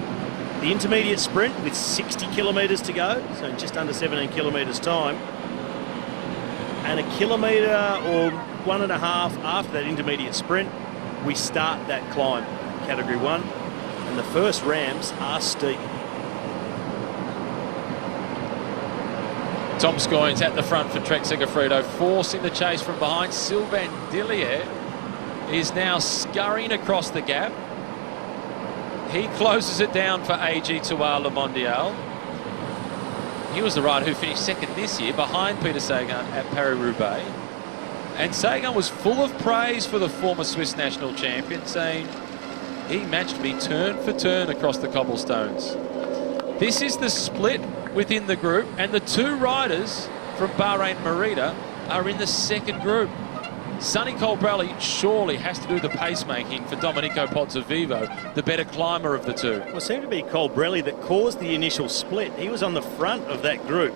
the intermediate sprint with 60 kilometres to go, so in just under 17 kilometres time. And a kilometre or 1.5 after that intermediate sprint, we start that climb, Category 1. And the first ramps are steep. Tom Scoynes at the front for Trek Segafredo, forcing the chase from behind. Sylvain Dillier is now scurrying across the gap. He closes it down for AG2R Le Mondial. He was the rider who finished second this year behind Peter Sagan at Paris-Roubaix. And Sagan was full of praise for the former Swiss national champion, saying he matched me turn for turn across the cobblestones. This is the split within the group, and the two riders from Bahrain Merida are in the second group. Sonny Colbrelli surely has to do the pacemaking for Domenico Pozzovivo, the better climber of the two. Well, it seemed to be Colbrelli that caused the initial split. He was on the front of that group.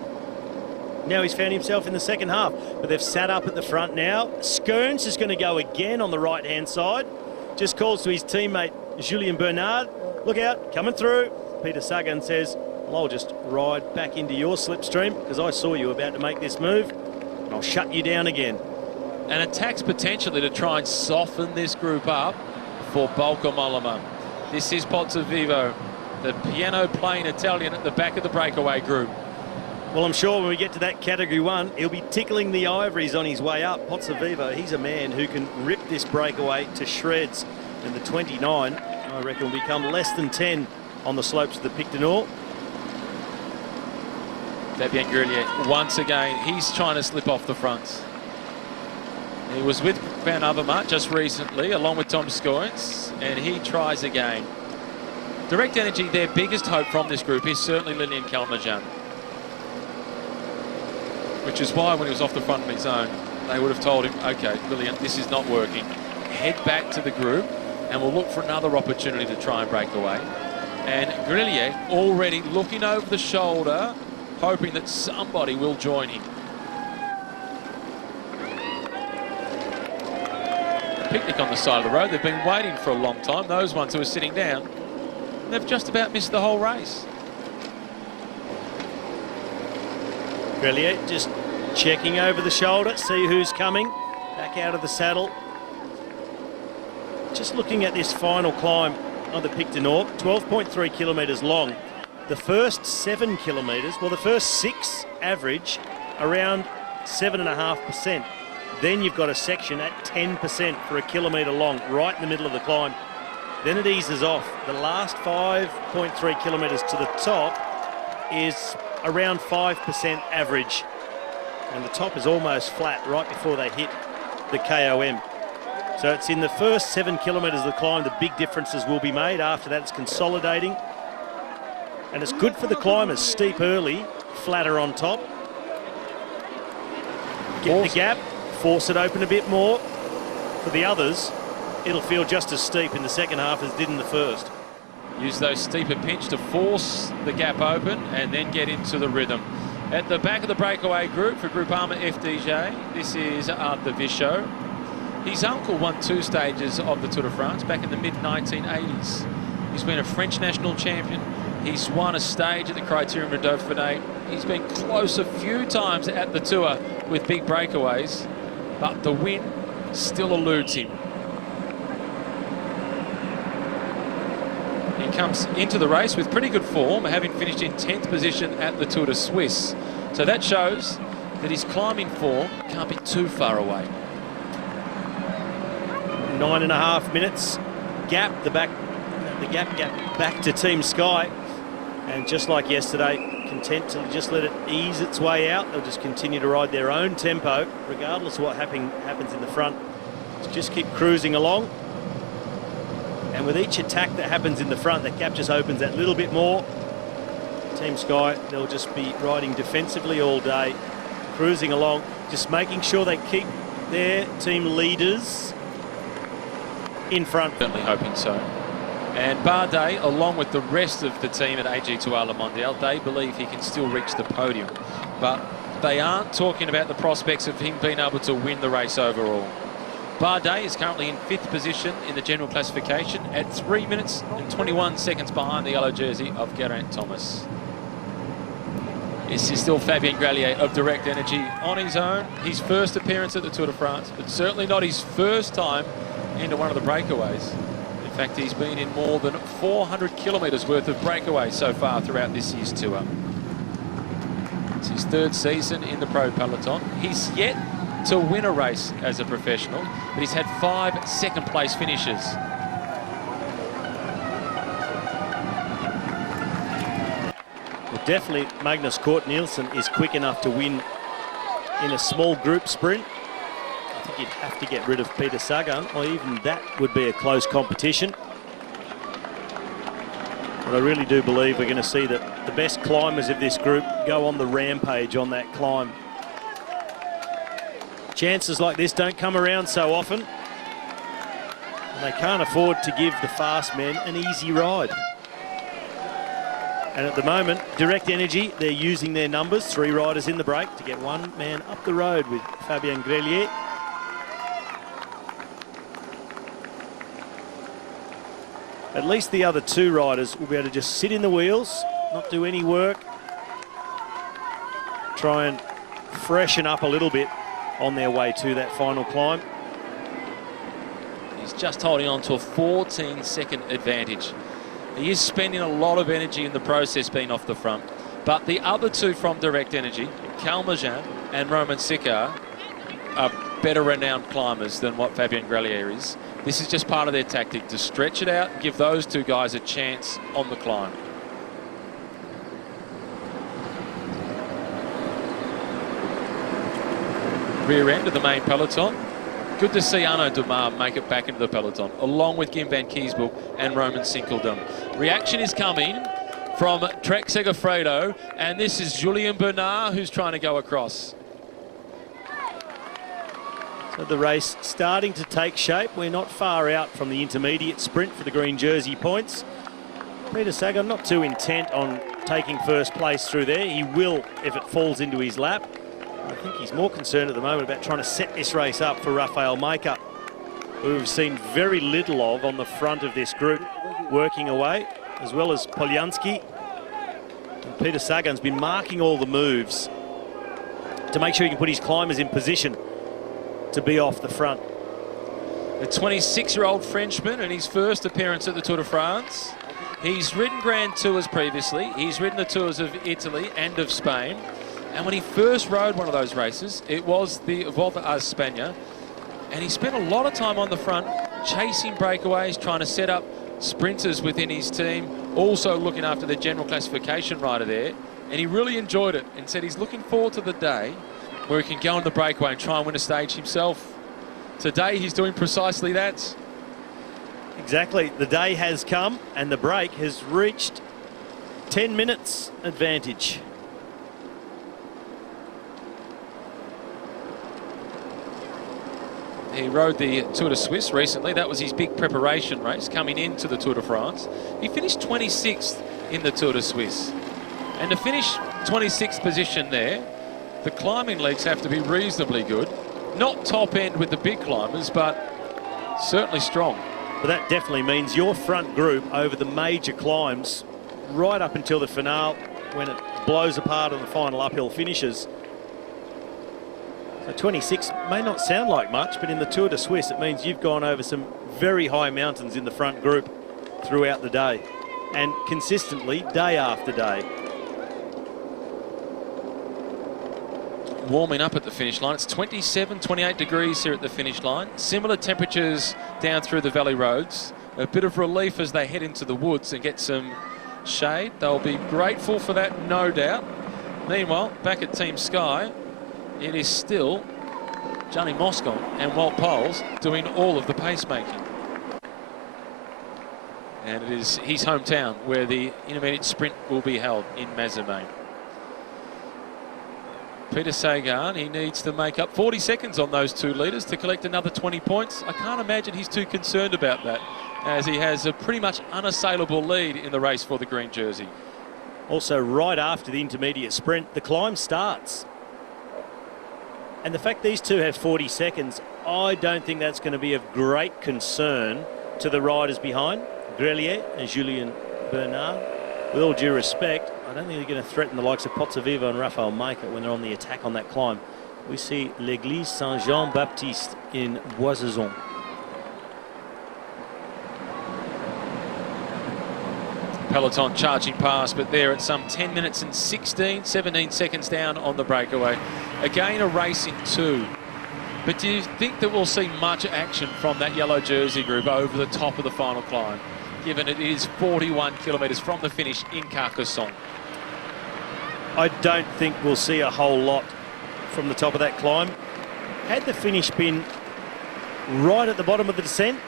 Now he's found himself in the second half, but they've sat up at the front now. Skearns is going to go again on the right-hand side. Just calls to his teammate, Julien Bernard. Look out, coming through. Peter Sagan says, well, I'll just ride back into your slipstream because I saw you about to make this move, and I'll shut you down again. And attacks potentially to try and soften this group up for Bauke Mollema. This is Pozzovivo, the piano-playing Italian at the back of the breakaway group. Well, I'm sure when we get to that Category 1, he'll be tickling the ivories on his way up. Pozzovivo, he's a man who can rip this breakaway to shreds. And the 29, I reckon, will become less than 10 on the slopes of the Pic du Nord. Fabien Grelier, once again, he's trying to slip off the fronts. He was with Van Avermaet just recently, along with Tom Skearns, and he tries again. Direct Energy, their biggest hope from this group is certainly Lilian Calmejane. Which is why when he was off the front on his own, they would have told him, okay, Lilian, this is not working. Head back to the group and we'll look for another opportunity to try and break away. And Grelier already looking over the shoulder, hoping that somebody will join him. Picnic on the side of the road. They've been waiting for a long time. Those ones who are sitting down, they've just about missed the whole race. Grelier just checking over the shoulder, see who's coming. Back out of the saddle. Just looking at this final climb on the Pic du Nord, 12.3 kilometres long. The first 7 kilometres, well, the first 6 average around 7.5%. Then you've got a section at 10% for a kilometre long, right in the middle of the climb. Then it eases off. The last 5.3 kilometres to the top is around 5% average. And the top is almost flat right before they hit the KOM. So it's in the first 7 kilometres of the climb, the big differences will be made. After that, it's consolidating. And it's good for the climbers. Steep early, flatter on top. Get the gap, force it open a bit more. For the others, it'll feel just as steep in the second half as it did in the first. Use those steeper pinch to force the gap open and then get into the rhythm. At the back of the breakaway group for Groupama FDJ, this is Arthur Vichot. His uncle won 2 stages of the Tour de France back in the mid-1980s. He's been a French national champion. He's won a stage at the Criterium du Dauphiné. He's been close a few times at the Tour with big breakaways, but the win still eludes him. He comes into the race with pretty good form, having finished in 10th position at the Tour de Suisse. So that shows that his climbing form can't be too far away. 9.5 minutes gap, the gap back to Team Sky. And just like yesterday, content to just let it ease its way out. They'll just continue to ride their own tempo, regardless of what happens in the front. Just keep cruising along. And with each attack that happens in the front, the gap just opens that little bit more. Team Sky, they'll just be riding defensively all day, cruising along, just making sure they keep their team leaders in front. Certainly hoping so. And Bardet, along with the rest of the team at AG2R Le Mondial, they believe he can still reach the podium. But they aren't talking about the prospects of him being able to win the race overall. Bardet is currently in 5th position in the general classification at 3 minutes and 21 seconds behind the yellow jersey of Geraint Thomas. This is still Fabien Grelier of Direct Energy on his own. His first appearance at the Tour de France, but certainly not his first time into one of the breakaways. In fact, he's been in more than 400 kilometres worth of breakaways so far throughout this year's tour. It's his 3rd season in the pro peloton. He's yet to win a race as a professional, but he's had 5 second-place finishes. definitely Magnus Cort Nielsen is quick enough to win in a small group sprint. I think you'd have to get rid of Peter Sagan, or even that would be a close competition. But I really do believe we're going to see that the best climbers of this group go on the rampage on that climb. Chances like this don't come around so often, and they can't afford to give the fast men an easy ride. And at the moment, Direct Energy, they're using their numbers, 3 riders in the break, to get one man up the road with Fabien Grelier. At least the other 2 riders will be able to just sit in the wheels, not do any work, try and freshen up a little bit on their way to that final climb. He's just holding on to a 14-second advantage. He is spending a lot of energy in the process being off the front. But the other 2 from Direct Energy, Calmejean and Roman Siccar, are better renowned climbers than what Fabien Grelier is. This is just part of their tactic, to stretch it out and give those 2 guys a chance on the climb. Rear end of the main peloton. Good to see Arnaud Démare make it back into the peloton, along with Gim van Kiesbroek and Roman Sinkeldam. Reaction is coming from Trek Segafredo, and this is Julien Bernard who's trying to go across. So the race starting to take shape. We're not far out from the intermediate sprint for the green jersey points. Peter Sagan not too intent on taking first place through there. He will if it falls into his lap. I think he's more concerned at the moment about trying to set this race up for Rafał Majka, who we've seen very little of on the front of this group, working away, as well as Poljanski. And Peter Sagan's been marking all the moves to make sure he can put his climbers in position to be off the front. The 26-year-old Frenchman in his first appearance at the Tour de France. He's ridden Grand Tours previously. He's ridden the Tours of Italy and of Spain. And when he first rode one of those races, it was the Volta a España. And he spent a lot of time on the front, chasing breakaways, trying to set up sprinters within his team, also looking after the general classification rider there. And he really enjoyed it and said he's looking forward to the day where he can go on the breakaway and try and win a stage himself. Today, he's doing precisely that. Exactly. The day has come and the break has reached 10 minutes advantage. He rode the Tour de Suisse recently. That was his big preparation race coming into the Tour de France. He finished 26th in the Tour de Suisse. And to finish 26th position there, the climbing legs have to be reasonably good. Not top end with the big climbers, but certainly strong. But that definitely means your front group over the major climbs right up until the finale, when it blows apart on the final uphill finishes. So 26 may not sound like much, but in the Tour de Suisse, it means you've gone over some very high mountains in the front group throughout the day, and consistently day after day. Warming up at the finish line. It's 27, 28 degrees here at the finish line. Similar temperatures down through the valley roads. A bit of relief as they head into the woods and get some shade. They'll be grateful for that, no doubt. Meanwhile, back at Team Sky, it is still Gianni Moscon and Wout Poels doing all of the pacemaking. And it is his hometown where the intermediate sprint will be held in Mazamet. Peter Sagan, he needs to make up 40 seconds on those 2 leaders to collect another 20 points. I can't imagine he's too concerned about that, as he has a pretty much unassailable lead in the race for the green jersey. Also, right after the intermediate sprint, the climb starts. And the fact these 2 have 40 seconds, I don't think that's going to be of great concern to the riders behind, Grelier and Julien Bernard. With all due respect, I don't think they're going to threaten the likes of Pozzovivo and Rafał Majka when they're on the attack on that climb. We see l'Église Saint-Jean-Baptiste in Boissezon. Peloton charging past, but they're at some 10 minutes and 17 seconds down on the breakaway. Again, a race in 2. But do you think that we'll see much action from that yellow jersey group over the top of the final climb, given it is 41 kilometres from the finish in Carcassonne? I don't think we'll see a whole lot from the top of that climb. Had the finish been right at the bottom of the descent,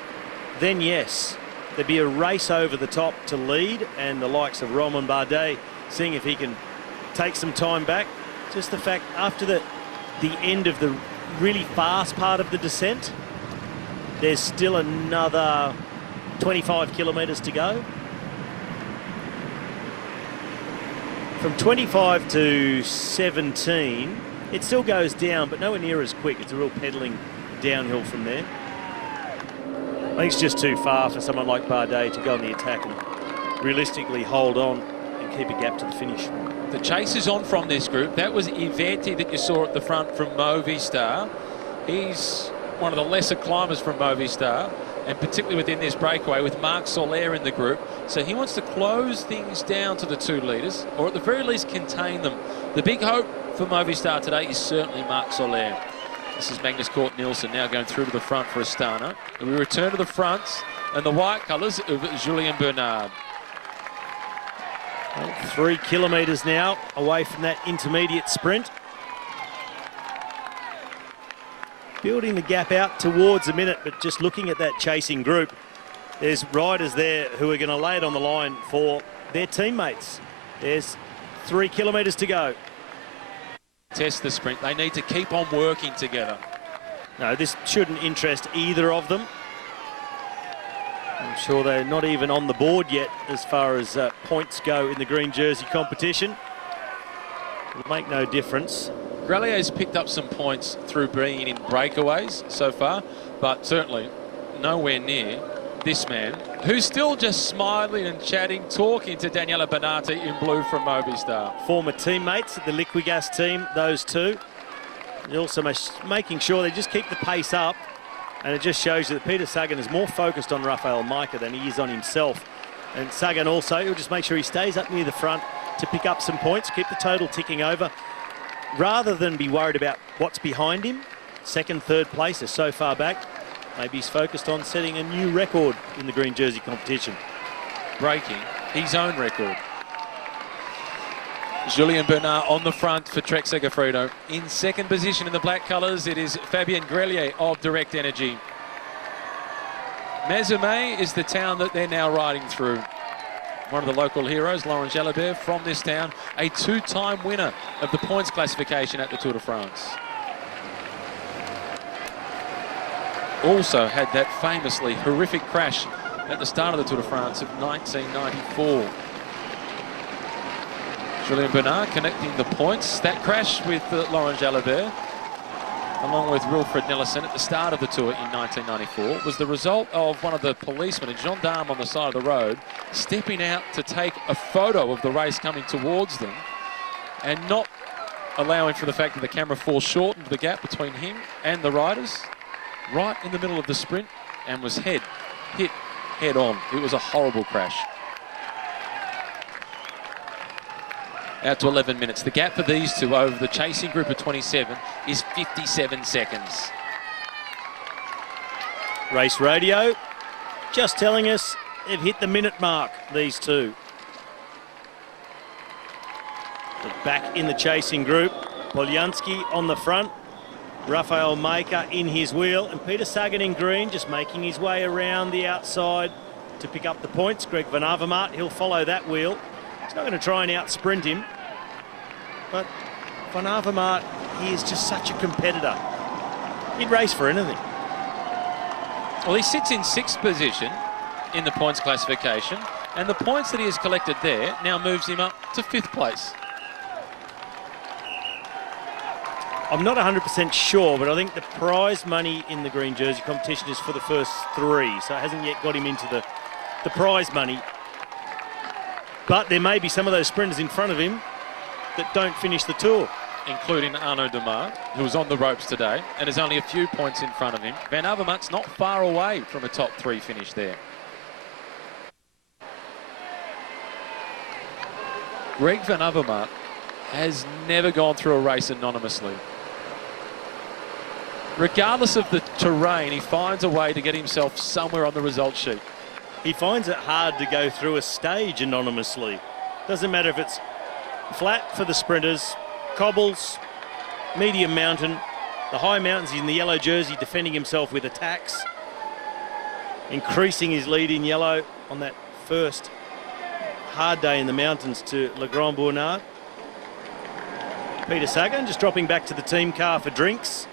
then yes, there'd be a race over the top to lead, and the likes of Romain Bardet seeing if he can take some time back. Just the fact after the end of the really fast part of the descent, there's still another 25 kilometres to go. From 25 to 17, it still goes down, but nowhere near as quick. It's a real pedalling downhill from there. I think it's just too far for someone like Bardet to go on the attack and realistically hold on and keep a gap to the finish. The chase is on from this group. That was Ivetti that you saw at the front from Movistar. He's one of the lesser climbers from Movistar, and particularly within this breakaway with Marc Soler in the group. So he wants to close things down to the 2 leaders, or at the very least contain them. The big hope for Movistar today is certainly Marc Soler. This is Magnus Cort Nielsen now going through to the front for Astana. And we return to the fronts and the white colours of Julien Bernard. Well, 3 kilometres now away from that intermediate sprint. Building the gap out towards a minute, but just looking at that chasing group, there's riders there who are going to lay it on the line for their teammates. There's 3 kilometres to go. Test the sprint. They need to keep on working together. No, this shouldn't interest either of them. I'm sure they're not even on the board yet as far as points go in the green jersey competition. It'll make no difference. Grelier's picked up some points through being in breakaways so far, but certainly nowhere near this man, who's still just smiling and chatting, talking to Daniele Benatti in blue from Movistar. Former teammates at the Liquigas team, those two. And also making sure they just keep the pace up, and it just shows you that Peter Sagan is more focused on Rafael Majka than he is on himself. And Sagan also, he'll just make sure he stays up near the front to pick up some points, keep the total ticking over, rather than be worried about what's behind him. Second, third place is so far back. Maybe he's focused on setting a new record in the green jersey competition. Breaking his own record. Julien Bernard on the front for Trek Segafredo. In second position in the black colours, it is Fabien Grelier of Direct Energy. Mazamet is the town that they're now riding through. One of the local heroes, Laurent Jalabert, from this town, a 2-time winner of the points classification at the Tour de France. Also had that famously horrific crash at the start of the Tour de France of 1994. Julien Bernard connecting the points. That crash with Laurent Jalabert, along with Wilfred Nellison at the start of the Tour in 1994, was the result of one of the policemen, a gendarme on the side of the road, stepping out to take a photo of the race coming towards them and not allowing for the fact that the camera falls short into the gap between him and the riders, right in the middle of the sprint, and was hit head on. It was a horrible crash. Out to 11 minutes. The gap for these two over the chasing group of 27 is 57 seconds. Race radio just telling us they've hit the minute mark, these two. But back in the chasing group, Polyansky on the front, Rafael Majka in his wheel, and Peter Sagan in green, just making his way around the outside to pick up the points. Greg Van Avermaet, he'll follow that wheel. He's not going to try and out-sprint him, but Van Avermaet, he is just such a competitor. He'd race for anything. Well, he sits in 6th position in the points classification, and the points that he has collected there now moves him up to 5th place. I'm not 100% sure, but I think the prize money in the green jersey competition is for the first 3, so it hasn't yet got him into the prize money. But there may be some of those sprinters in front of him that don't finish the Tour. Including Arnaud Démare, who was on the ropes today and is only a few points in front of him. Van Avermaet's not far away from a top 3 finish there. Greg Van Avermaet has never gone through a race anonymously. Regardless of the terrain, he finds a way to get himself somewhere on the results sheet. He finds it hard to go through a stage anonymously. Doesn't matter if it's Flat for the sprinters, cobbles, medium mountain. The high mountains, he's in the yellow jersey, defending himself with attacks, increasing his lead in yellow on that first hard day in the mountains to Le Grand Bernard. Peter Sagan just dropping back to the team car for drinks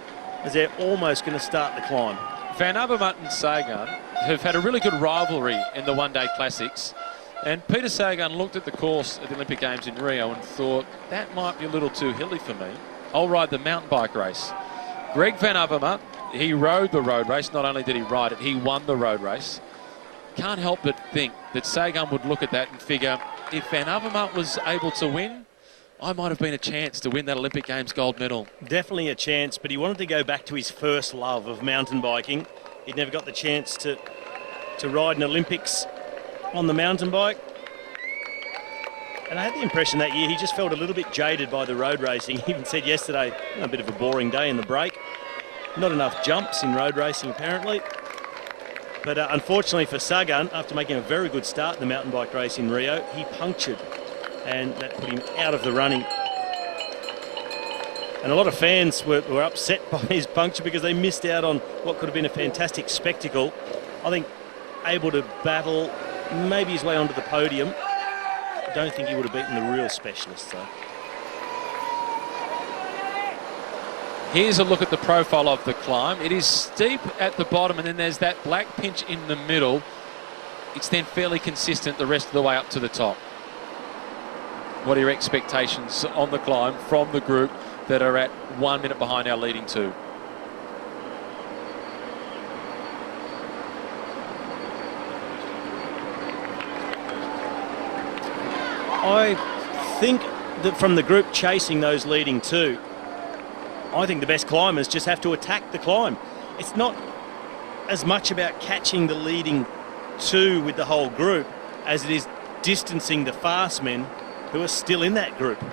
as they're almost going to start the climb. Van Avermaet and Sagan have had a really good rivalry in the one-day classics. And Peter Sagan looked at the course at the Olympic Games in Rio and thought, that might be a little too hilly for me. I'll ride the mountain bike race. Greg Van Avermaet, he rode the road race. Not only did he ride it, he won the road race. Can't help but think that Sagan would look at that and figure, if Van Avermaet was able to win, I might have been a chance to win that Olympic Games gold medal. Definitely a chance, but he wanted to go back to his first love of mountain biking. He'd never got the chance to ride an Olympics on the mountain bike. And I had the impression that year he just felt a little bit jaded by the road racing. He even said yesterday, a bit of a boring day in the break. Not enough jumps in road racing, apparently. But unfortunately for Sagan, after making a very good start in the mountain bike race in Rio, he punctured, and that put him out of the running. And a lot of fans were upset by his puncture because they missed out on what could have been a fantastic spectacle. I think able to battle maybe his way onto the podium. I don't think he would have beaten the real specialists, though. Here's a look at the profile of the climb. It is steep at the bottom, and then there's that black pinch in the middle. It's then fairly consistent the rest of the way up to the top. What are your expectations on the climb from the group that are at 1 minute behind our leading two? I think that from the group chasing those leading two, I think the best climbers just have to attack the climb. It's not as much about catching the leading two with the whole group as it is distancing the fast men who are still in that group.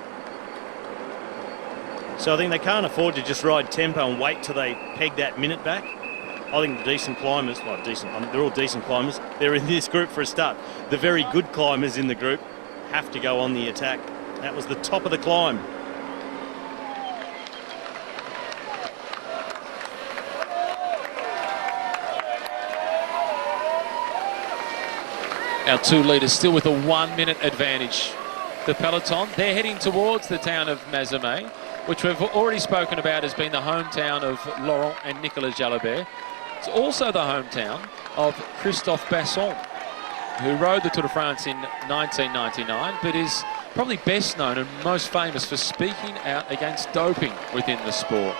So I think they can't afford to just ride tempo and wait till they peg that minute back. I think the decent climbers, they're all decent climbers, they're in this group for a start. The very good climbers in the group have to go on the attack. That was the top of the climb. Our two leaders still with a 1 minute advantage. The peloton, they're heading towards the town of Mazamet, which we've already spoken about as being the hometown of Laurent and Nicolas Jalabert. It's also the hometown of Christophe Basson, who rode the Tour de France in 1999, but is probably best known and most famous for speaking out against doping within the sport.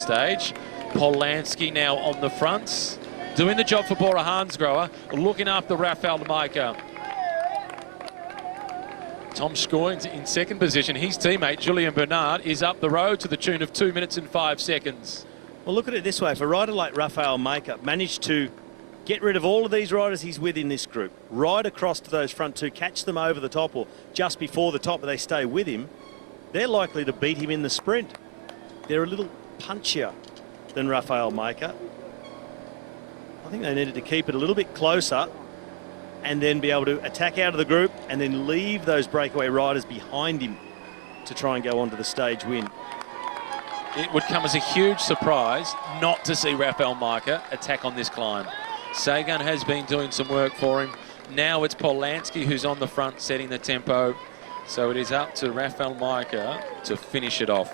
Stage, Polanski now on the fronts, doing the job for Bora Hansgrohe, looking after Rafael Majka. Tom Schoen in second position. His teammate, Julien Bernard, is up the road to the tune of 2 minutes and 5 seconds. Well, look at it this way. If a rider like Rafael Majka managed to get rid of all of these riders he's with in this group, ride across to those front two, catch them over the top or just before the top, but they stay with him, they're likely to beat him in the sprint. They're a little punchier than Rafael Majka. I think they needed to keep it a little bit closer and then be able to attack out of the group and then leave those breakaway riders behind him to try and go on to the stage win. It would come as a huge surprise not to see Rafael Majka attack on this climb. Sagan has been doing some work for him. Now it's Polanski who's on the front setting the tempo. So it is up to Rafael Majka to finish it off.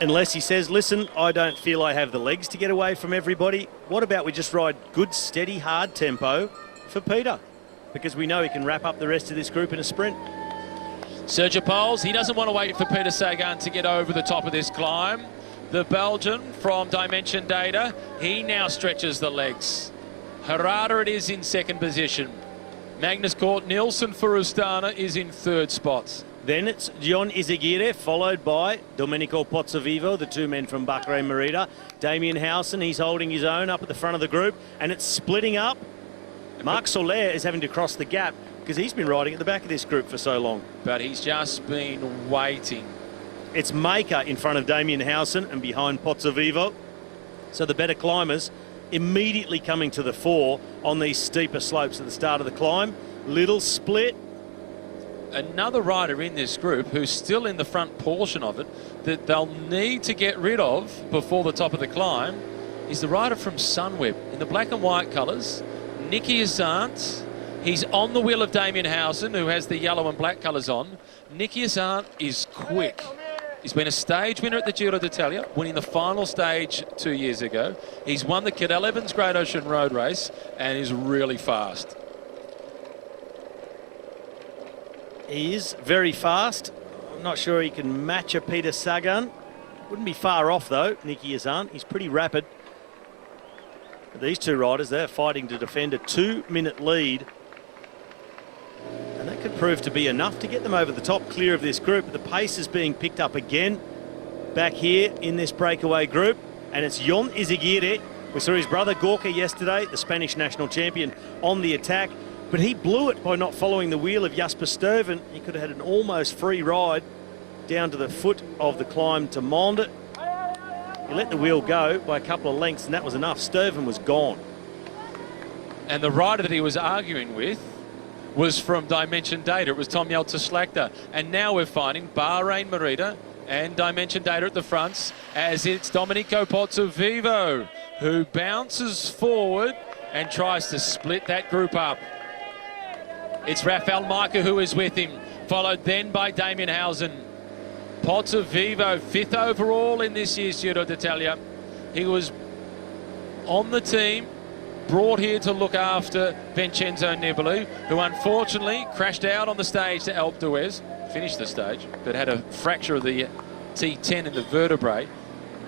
Unless he says, listen, I don't feel I have the legs to get away from everybody. What about we just ride good, steady, hard tempo for Peter? Because we know he can wrap up the rest of this group in a sprint. Sergio Pols, he doesn't want to wait for Peter Sagan to get over the top of this climb. The Belgian from Dimension Data, he now stretches the legs. Harada it is in second position. Magnus Cort Nielsen for Astana is in third spot. Then it's John Izagirre, followed by Domenico Pozzovivo, the two men from Bahrain Merida. Damien Howson, he's holding his own up at the front of the group, and it's splitting up. Marc Soler is having to cross the gap because he's been riding at the back of this group for so long. But he's just been waiting. It's Majka in front of Damien Howson and behind Pozzovivo. So the better climbers immediately coming to the fore on these steeper slopes at the start of the climb. Little split. Another rider in this group who's still in the front portion of it that they'll need to get rid of before the top of the climb is the rider from Sunweb in the black and white colours, Nicky Assant. He's on the wheel of Damien Howson, who has the yellow and black colours on. Nicky Assant is quick. He's been a stage winner at the Giro d'Italia, winning the final stage 2 years ago. He's won the Cadel Evans Great Ocean Road Race and is really fast. He is very fast. I'm not sure he can match a Peter Sagan. Wouldn't be far off though, Nicky Assant. He's pretty rapid. But these two riders, they're fighting to defend a 2-minute lead. And that could prove to be enough to get them over the top, clear of this group. But the pace is being picked up again back here in this breakaway group. And it's Jon Izagirre. We saw his brother Gorka yesterday, the Spanish national champion, on the attack. But he blew it by not following the wheel of Jasper Stuyven. He could have had an almost free ride down to the foot of the climb to Mende. He let the wheel go by a couple of lengths, and that was enough. Stuyven was gone. And the rider that he was arguing with was from Dimension Data. It was Tom Jelte-Slagter. And now we're finding Bahrain Merida and Dimension Data at the fronts, as it's Domenico Pozzovivo who bounces forward and tries to split that group up. It's Rafael Majka who is with him, followed then by Damien Howson. Pozzovivo, 5th overall in this year's Giro d'Italia. He was on the team, brought here to look after Vincenzo Nibali, who unfortunately crashed out on the stage to Alpe d'Huez, finished the stage, but had a fracture of the T10 in the vertebrae.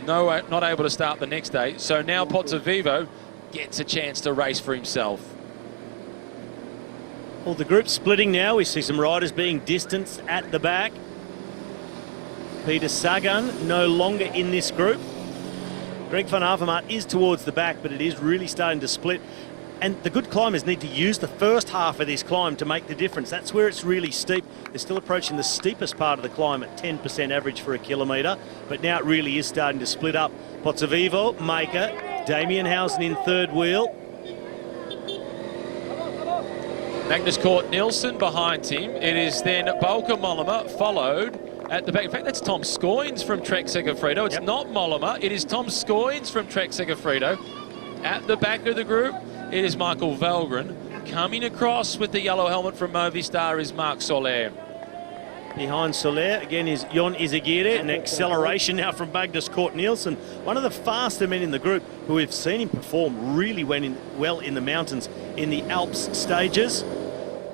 Not able to start the next day. So now Pozzovivo gets a chance to race for himself. Well, the group's splitting now. We see some riders being distanced at the back. Peter Sagan no longer in this group. Greg van Avermaet is towards the back, but it is really starting to split. And the good climbers need to use the first half of this climb to make the difference. That's where it's really steep. They're still approaching the steepest part of the climb at 10% average for a kilometre. But now it really is starting to split up. Pozzovivo, Majka, Damien Howson in third wheel. Magnus Cort Nielsen behind him. It is then Bauke Mollema followed at the back. In fact, that's Tom Scoynes from Trek Segafredo. It's not Mollema, it is Tom Scoynes from Trek Segafredo. At the back of the group, it is Michael Valgren. Coming across with the yellow helmet from Movistar is Marc Soler. Behind Soler, again, is Jon Izagirre. An acceleration now from Magnus Cort Nielsen. One of the faster men in the group who we've seen him perform really well in the mountains in the Alps stages.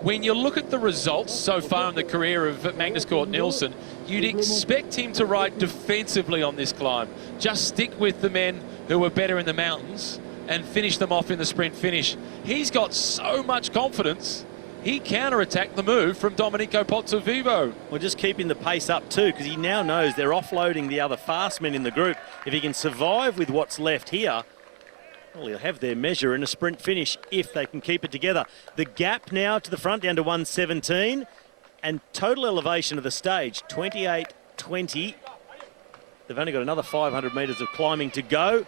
When you look at the results so far in the career of Magnus Cort Nielsen, you'd expect him to ride defensively on this climb. Just stick with the men who are better in the mountains and finish them off in the sprint finish. He's got so much confidence, he counter-attacked the move from Domenico Pozzovivo. Well, just keeping the pace up too, because he now knows they're offloading the other fast men in the group. If he can survive with what's left here, well, he'll have their measure in a sprint finish if they can keep it together. The gap now to the front down to 117, and total elevation of the stage, 28.20. They've only got another 500 metres of climbing to go.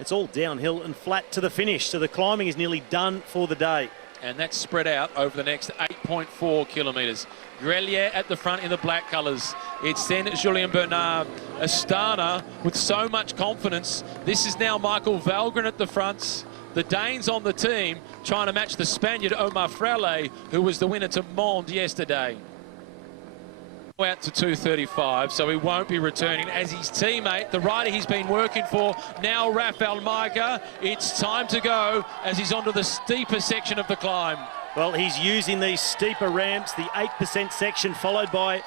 It's all downhill and flat to the finish, so the climbing is nearly done for the day. And that's spread out over the next 8.4 kilometres. Grelier at the front in the black colours. It's then Julien Bernard. Astana with so much confidence. This is now Michael Valgren at the fronts. The Danes on the team trying to match the Spaniard Omar Fraile, who was the winner to Mende yesterday. Out to 2:35, so he won't be returning as his teammate, the rider he's been working for, now Rafael Majka. It's time to go as he's onto the steeper section of the climb. Well, he's using these steeper ramps, the 8% section followed by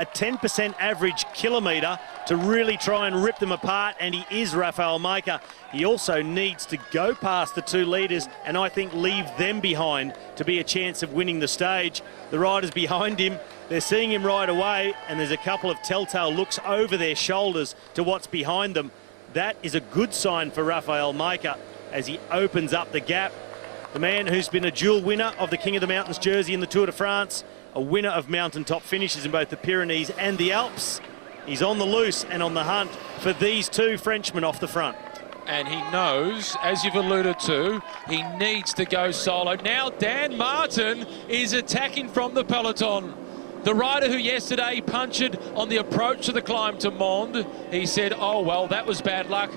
a 10% average kilometre to really try and rip them apart, and he is Rafael Majka. He also needs to go past the two leaders and I think leave them behind to be a chance of winning the stage. The riders behind him, they're seeing him right away, and there's a couple of telltale looks over their shoulders to what's behind them. That is a good sign for Rafael Majka as he opens up the gap. The man who's been a dual winner of the King of the Mountains jersey in the Tour de France, a winner of mountaintop finishes in both the Pyrenees and the Alps. He's on the loose and on the hunt for these two Frenchmen off the front. And he knows, as you've alluded to, he needs to go solo. Now Dan Martin is attacking from the peloton. The rider who yesterday punctured on the approach to the climb to Mond, he said, oh, well, that was bad luck.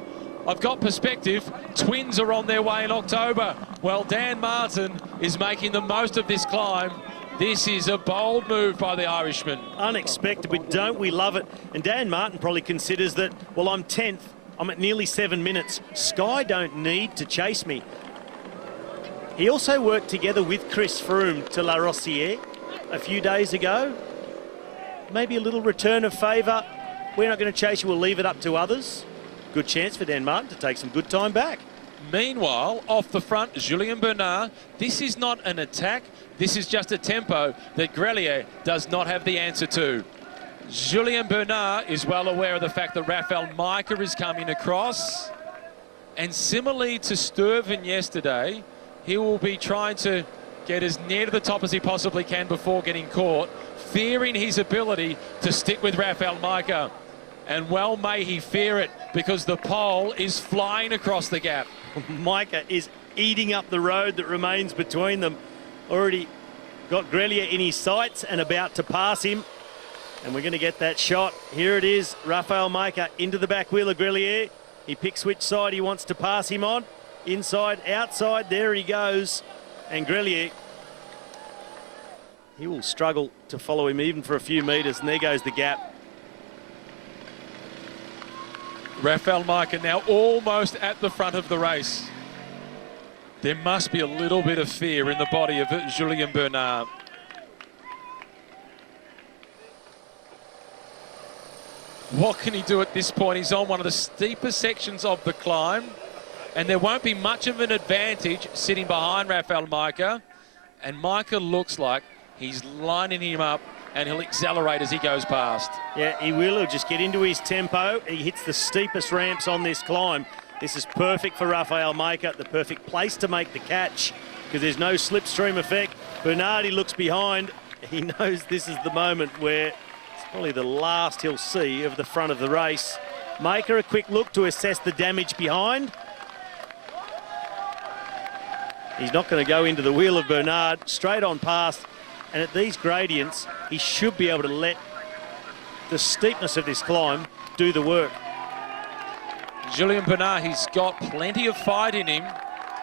I've got perspective. Twins are on their way in October. Well, Dan Martin is making the most of this climb. This is a bold move by the Irishman. Unexpected, but don't we love it? And Dan Martin probably considers that, well, I'm 10th. I'm at nearly 7 minutes. Sky don't need to chase me. He also worked together with Chris Froome to La Rosière a few days ago. Maybe a little return of favour. We're not going to chase you. We'll leave it up to others. Good chance for Dan Martin to take some good time back. Meanwhile, off the front, Julien Bernard. This is not an attack. This is just a tempo that Grelier does not have the answer to. Julien Bernard is well aware of the fact that Rafał Majka is coming across. And similarly to Sturven yesterday, he will be trying to get as near to the top as he possibly can before getting caught, fearing his ability to stick with Rafał Majka. And well may he fear it, because the pole is flying across the gap. Majka is eating up the road that remains between them. Already got Grelier in his sights and about to pass him. And we're going to get that shot. Here it is, Rafał Majka into the back wheel of Grelier. He picks which side he wants to pass him on. Inside, outside, there he goes. And Grelier, he will struggle to follow him even for a few metres. And there goes the gap. Rafał Majka now almost at the front of the race. There must be a little bit of fear in the body of Julien Bernard. What can he do at this point? He's on one of the steepest sections of the climb, and there won't be much of an advantage sitting behind Rafał Majka. And Majka looks like he's lining him up, and he'll accelerate as he goes past. Yeah, he will. He'll just get into his tempo. He hits the steepest ramps on this climb. This is perfect for Rafał Majka, the perfect place to make the catch, because there's no slipstream effect. Bernardi looks behind. He knows this is the moment where it's probably the last he'll see of the front of the race. Majka, a quick look to assess the damage behind. He's not going to go into the wheel of Bernard, straight on past. And at these gradients, he should be able to let the steepness of this climb do the work. Julien Bernard, he's got plenty of fight in him.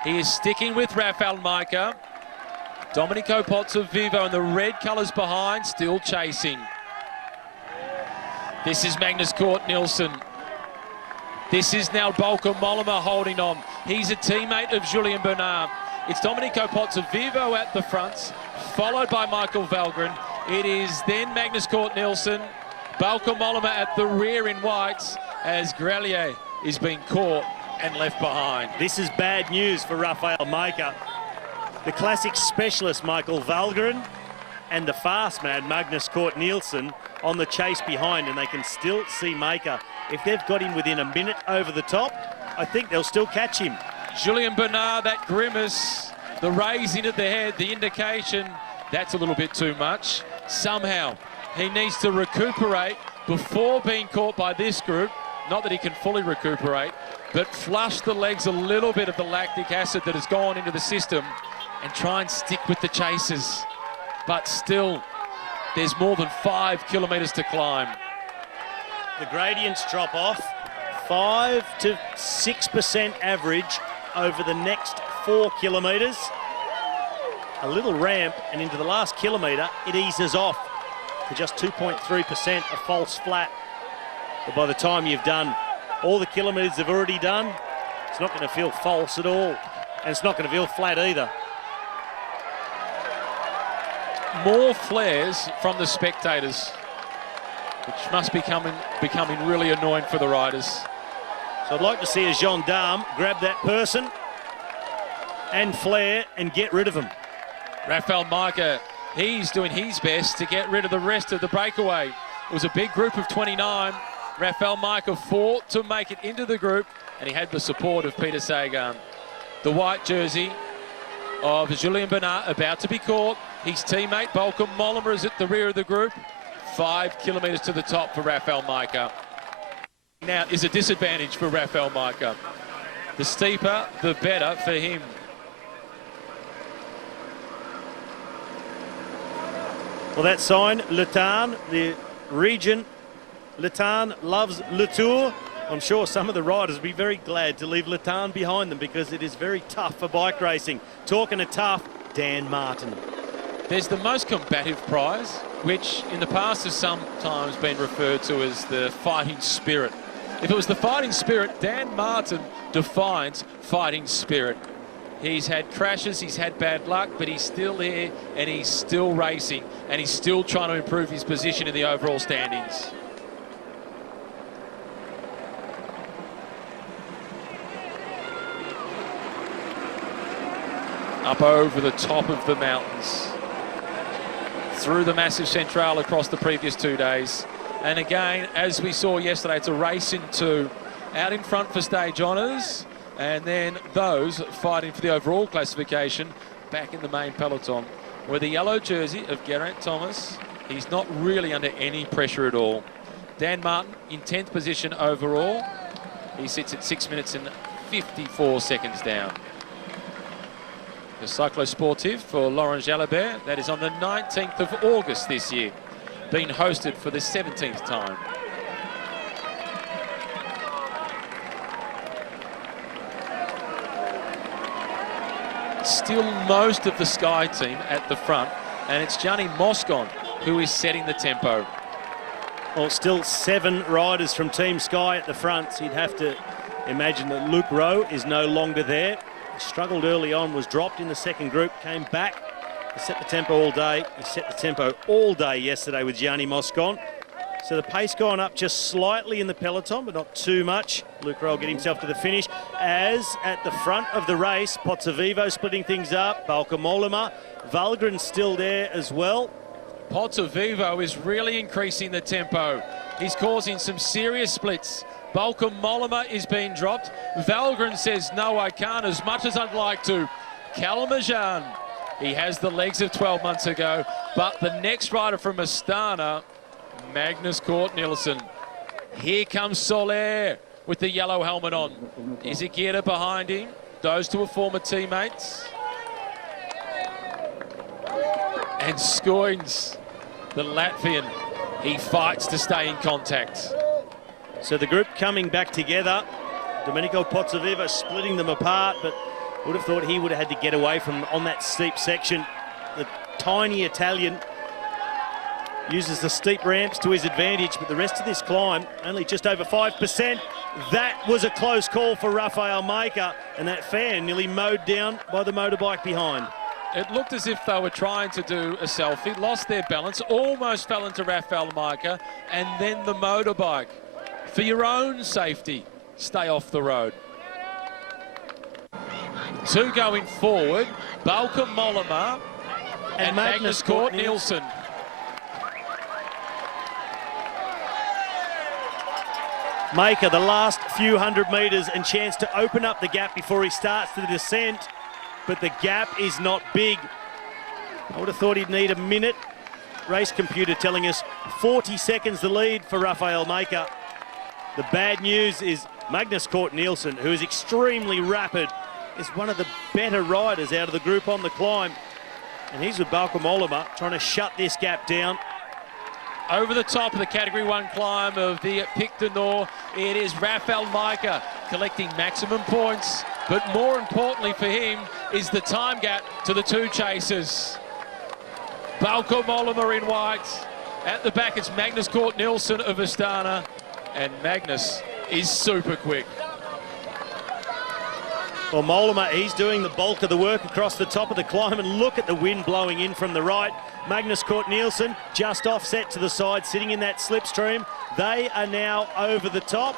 He is sticking with Rafał Majka. Domenico Pozzovivo in the red colours behind, still chasing. This is Magnus Cort Nielsen. This is now Bauke Mollema holding on. He's a teammate of Julien Bernard. It's Domenico Pozzovivo at the front, followed by Michael Valgren. It is then Magnus Cort Nielsen, Bauke Mollema at the rear in whites, as Grelier is being caught and left behind. This is bad news for Rafał Majka. The classic specialist Michael Valgren and the fast man Magnus Cort Nielsen on the chase behind, and they can still see Majka. If they've got him within a minute over the top, I think they'll still catch him. Julien Bernard, that grimace, the raising of the head, the indication, that's a little bit too much. Somehow, he needs to recuperate before being caught by this group. Not that he can fully recuperate, but flush the legs a little bit of the lactic acid that has gone into the system and try and stick with the chasers. But still, there's more than 5 kilometres to climb. The gradients drop off, 5 to 6% average over the next 4 kilometres. A little ramp, and into the last kilometre, it eases off to just 2.3% a false flat. But by the time you've done all the kilometres they've already done, it's not going to feel false at all. And it's not going to feel flat either. More flares from the spectators, which must be becoming really annoying for the riders. So I'd like to see a gendarme grab that person and flare and get rid of him. Rafał Majka, he's doing his best to get rid of the rest of the breakaway. It was a big group of 29. Rafał Majka fought to make it into the group, and he had the support of Peter Sagan. The white jersey of Julien Bernard about to be caught. His teammate Bauke Mollema is at the rear of the group. 5 kilometres to the top for Rafał Majka. Now is a disadvantage for Rafał Majka. The steeper, the better for him. Well, that sign, Le Tarn, the region, Le Tarn loves Le Tour. I'm sure some of the riders will be very glad to leave Le Tarn behind them because it is very tough for bike racing. Talking of tough, Dan Martin. There's the most combative prize, which in the past has sometimes been referred to as the fighting spirit. If it was the fighting spirit, Dan Martin defines fighting spirit. He's had crashes, he's had bad luck, but he's still there and he's still racing and he's still trying to improve his position in the overall standings. Up over the top of the mountains, through the massive Central across the previous 2 days. And again, as we saw yesterday, it's a race in two. Out in front for stage honours, and then those fighting for the overall classification back in the main peloton. With the yellow jersey of Geraint Thomas, he's not really under any pressure at all. Dan Martin in 10th position overall. He sits at 6 minutes and 54 seconds down. The Cyclosportive for Laurent Jalabert, that is on the 19th of August this year, being hosted for the 17th time. Still most of the Sky team at the front, and it's Gianni Moscon who is setting the tempo. Well, still 7 riders from Team Sky at the front. So you'd have to imagine that Luke Rowe is no longer there. He struggled early on, was dropped in the second group, came back. He set the tempo all day. He set the tempo all day yesterday with Gianni Moscon. So the pace gone up just slightly in the peloton, but not too much. Luke Rowe get himself to the finish. As at the front of the race, Pozzovivo splitting things up. Bauke Mollema, Valgren still there as well. Pozzovivo is really increasing the tempo. He's causing some serious splits. Bauke Mollema is being dropped. Valgren says, no, I can't, as much as I'd like to. Calmejean, he has the legs of 12 months ago, but the next rider from Astana, Magnus Cort Nielsen. Here comes Soler with the yellow helmet on. Izagirre behind him. Those two are former teammates. And Skoins, the Latvian, he fights to stay in contact. So the group coming back together. Domenico Pozzovivo splitting them apart, but would have thought he would have had to get away from on that steep section. The tiny Italian uses the steep ramps to his advantage, but the rest of this climb, only just over 5%. That was a close call for Rafał Majka, and that fan nearly mowed down by the motorbike behind. It looked as if they were trying to do a selfie, lost their balance, almost fell into Rafał Majka, and then the motorbike. For your own safety, stay off the road. 2 going forward, Bauke Mollema and Magnus Cort Nielsen. Majka, the last few 100 metres and chance to open up the gap before he starts the descent, but the gap is not big. I would have thought he'd need a minute. Race computer telling us 40 seconds the lead for Rafał Majka. The bad news is Magnus Cort Nielsen, who is extremely rapid, is one of the better riders out of the group on the climb. And he's with Bauke Mollema trying to shut this gap down. Over the top of the Category 1 climb of the Pic du Nord, it is Rafał Majka collecting maximum points, but more importantly for him is the time gap to the 2 chasers. Bauke Mollema in white. At the back, it's Magnus Cort Nielsen of Astana, and Magnus is super quick. Well, Mollema, he's doing the bulk of the work across the top of the climb, and look at the wind blowing in from the right. Magnus Cort Nielsen just offset to the side, sitting in that slipstream. They are now over the top,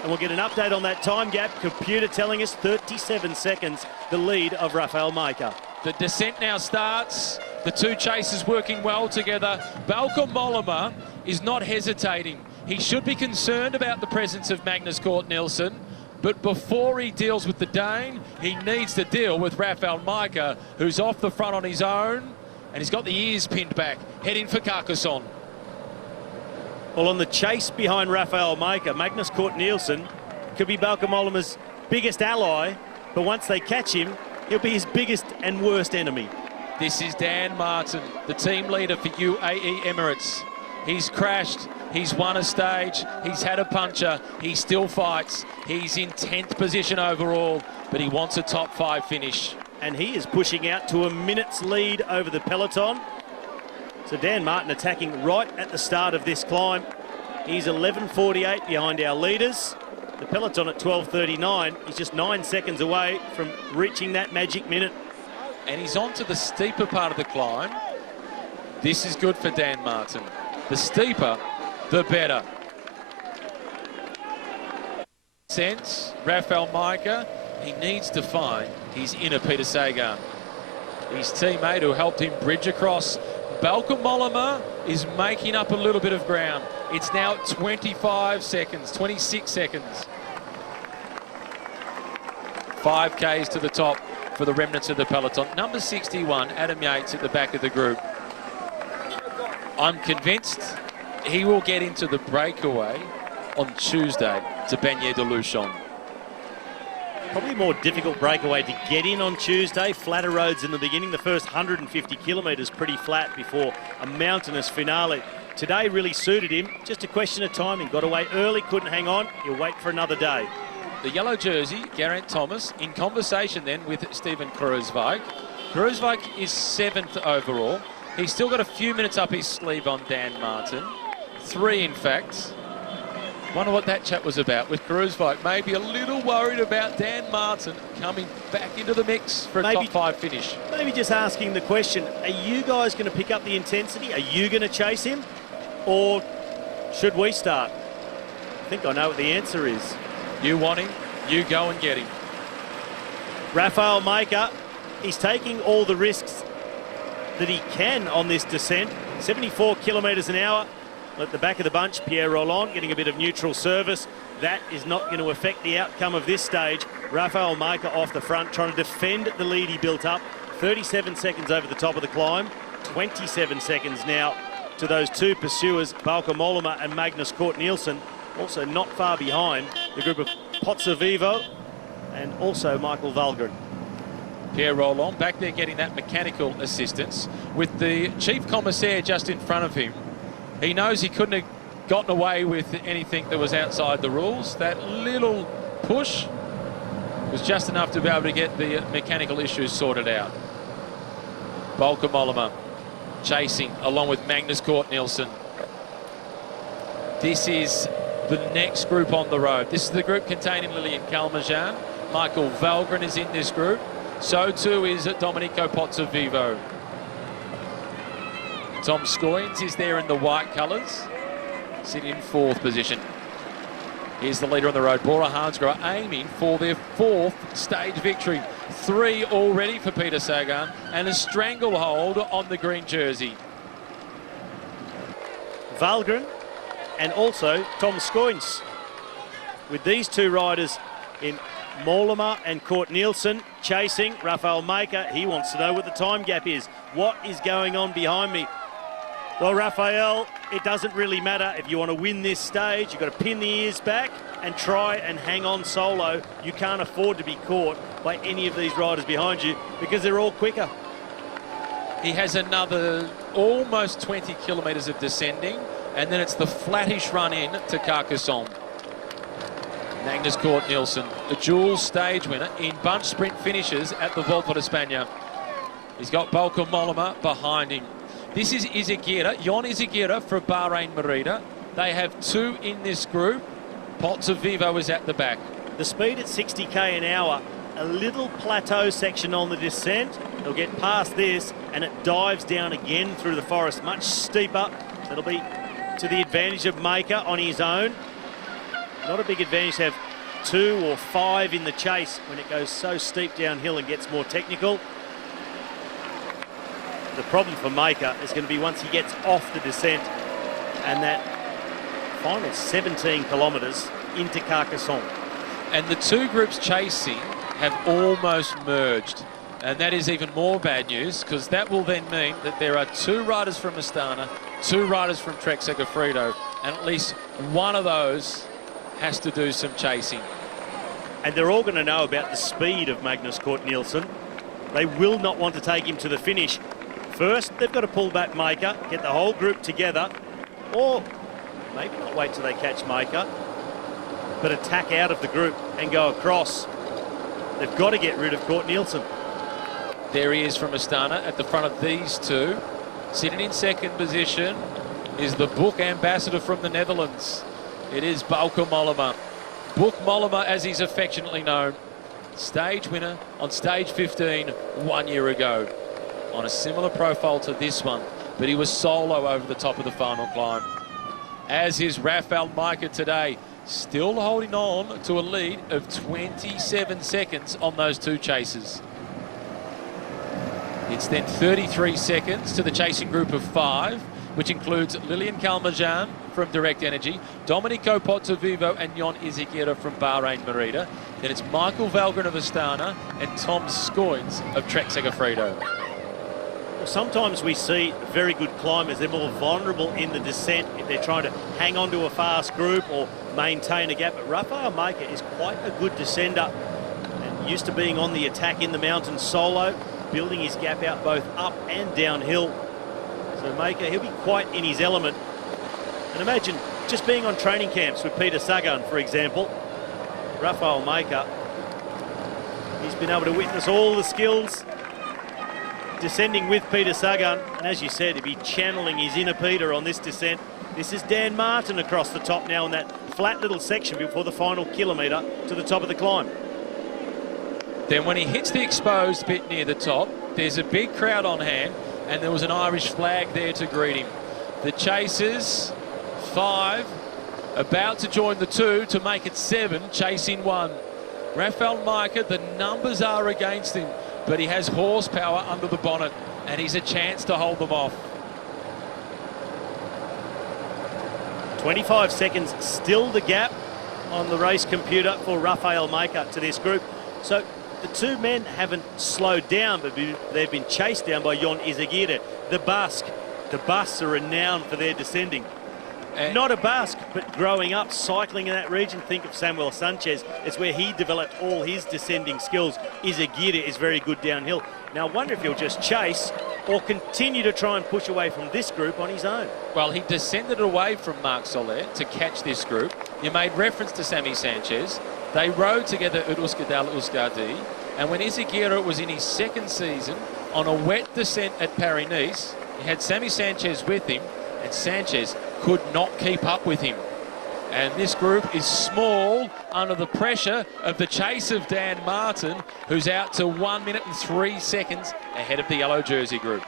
and we'll get an update on that time gap. Computer telling us 37 seconds, the lead of Rafał Majka. The descent now starts. The 2 chasers working well together. Bauke Mollema is not hesitating. He should be concerned about the presence of Magnus Cort Nielsen, but before he deals with the Dane, he needs to deal with Rafał Majka, who's off the front on his own, and he's got the ears pinned back, heading for Carcassonne. Well, on the chase behind Rafał Majka, Magnus Cort Nielsen could be Bauke Mollema's biggest ally, but once they catch him, he'll be his biggest and worst enemy. This is Dan Martin, the team leader for UAE Emirates. He's crashed, he's won a stage, he's had a puncher, he still fights. He's in 10th position overall, but he wants a top 5 finish. And he is pushing out to a minute's lead over the peloton. So Dan Martin attacking right at the start of this climb. He's 11:48 behind our leaders. The peloton at 12:39. He's just 9 seconds away from reaching that magic minute. And he's on to the steeper part of the climb. This is good for Dan Martin. The steeper, the better. Sense, Rafael Majka, he needs to find his inner Peter Sagan. His teammate who helped him bridge across. Bauke Mollema is making up a little bit of ground. It's now 25 seconds, 26 seconds. 5 Ks to the top for the remnants of the peloton. Number 61, Adam Yates at the back of the group. I'm convinced he will get into the breakaway on Tuesday to Bagné de Luchon. Probably a more difficult breakaway to get in on Tuesday. Flatter roads in the beginning. The first 150 kilometres pretty flat before a mountainous finale. Today really suited him. Just a question of timing. Got away early, couldn't hang on. He'll wait for another day. The yellow jersey, Geraint Thomas, in conversation then with Steven Kruijswijk. Kruijswijk is 7th overall. He's still got a few minutes up his sleeve on Dan Martin. 3, in fact. Wonder what that chat was about with Kruijswijk. Maybe a little worried about Dan Martin coming back into the mix for a top 5 finish. Maybe just asking the question, are you guys going to pick up the intensity? Are you going to chase him? Or should we start? I think I know what the answer is. You want him, you go and get him. Rafael Majka, he's taking all the risks that he can on this descent. 74 kilometres an hour. At the back of the bunch, Pierre Rolland getting a bit of neutral service. That is not going to affect the outcome of this stage. Rafael Majka off the front, trying to defend the lead he built up. 37 seconds over the top of the climb. 27 seconds now to those 2 pursuers, Bauke Mollema and Magnus Cort Nielsen. Also not far behind the group of Pozzovivo and also Michael Valgren. Pierre Rolland back there getting that mechanical assistance with the chief commissaire just in front of him. He knows he couldn't have gotten away with anything that was outside the rules. That little push was just enough to be able to get the mechanical issues sorted out. Bauke Mollema chasing along with Magnus Cort Nielsen. This is the next group on the road. This is the group containing Lilian Calmejean. Michael Valgren is in this group. So too is Domenico Pozzovivo. Tom Scoyens is there in the white colours, sitting in 4th position. Here's the leader on the road, Bora Hansgrohe, aiming for their 4th stage victory. 3 already for Peter Sagan, and a stranglehold on the green jersey. Valgren and also Tom Scoyens. With these 2 riders in Mollema and Cort Nielsen chasing Rafael Majka, he wants to know what the time gap is. What is going on behind me? Well, Rafael, it doesn't really matter. If you want to win this stage, you've got to pin the ears back and try and hang on solo. You can't afford to be caught by any of these riders behind you because they're all quicker. He has another almost 20 kilometres of descending, and then it's the flattish run in to Carcassonne. Magnus Cort Nielsen, a dual stage winner in bunch sprint finishes at the Volta de España. He's got Bauke Mollema behind him. This is Izagirre, Jon Izagirre for Bahrain Merida. They have 2 in this group. Pozzovivo is at the back. The speed at 60k an hour, a little plateau section on the descent. They'll get past this and it dives down again through the forest, much steeper. That'll be to the advantage of Majka on his own. Not a big advantage to have 2 or 5 in the chase when it goes so steep downhill and gets more technical. The problem for Majka is going to be once he gets off the descent and that final 17 kilometres into Carcassonne. And the 2 groups chasing have almost merged. And that is even more bad news because that will then mean that there are 2 riders from Astana, 2 riders from Trek Segafredo, and at least one of those has to do some chasing. And they're all going to know about the speed of Magnus Cort Nielsen. They will not want to take him to the finish. First, they've got to pull back Maker, get the whole group together, or maybe not wait till they catch Maker, but attack out of the group and go across. They've got to get rid of Cort Nielsen. There he is from Astana at the front of these two. Sitting in second position is the book ambassador from the Netherlands. It is Bauke Mollema. Book Mollema, as he's affectionately known. Stage winner on stage 15 1 year ago. On a similar profile to this one, but he was solo over the top of the final climb. As is Rafael Majka today, still holding on to a lead of 27 seconds on those two chasers. It's then 33 seconds to the chasing group of 5, which includes Lilian Kalmajan from Direct Energy, Domenico Pozzovivo and Jon Izagirre from Bahrain Merida. Then it's Michael Valgren of Astana and Tom Skoyns of Trek Segafredo. Well, sometimes we see very good climbers, they're more vulnerable in the descent if they're trying to hang on to a fast group or maintain a gap. But Rafael Majka is quite a good descender and used to being on the attack in the mountains solo, building his gap out both up and downhill. So Majka, he'll be quite in his element. And imagine just being on training camps with Peter Sagan, for example. Rafael Majka, he's been able to witness all the skills descending with Peter Sagan, and as you said, he'll be channeling his inner Peter on this descent. This is Dan Martin across the top now in that flat little section before the final kilometre to the top of the climb. Then when he hits the exposed bit near the top, there's a big crowd on hand, and there was an Irish flag there to greet him. The chasers, 5, about to join the 2 to make it 7, chasing 1. Rafael Majka, the numbers are against him, but he has horsepower under the bonnet, and he's a chance to hold them off. 25 seconds, still the gap on the race computer for Rafael Majka to this group. So the two men haven't slowed down, but they've been chased down by Jon Izagirre, the Basque. The Basques are renowned for their descending. Not a Basque, but growing up, cycling in that region, think of Samuel Sanchez. It's where he developed all his descending skills. Izagirre is very good downhill. Now, I wonder if he'll just chase or continue to try and push away from this group on his own. Well, he descended away from Marc Soler to catch this group. You made reference to Sammy Sanchez. They rode together at Euskadal Euskadi, and when Izagirre was in his second season on a wet descent at Paris-Nice, he had Sammy Sanchez with him, and Sanchez could not keep up with him. And this group is small under the pressure of the chase of Dan Martin, who's out to 1 minute and 3 seconds ahead of the yellow jersey group.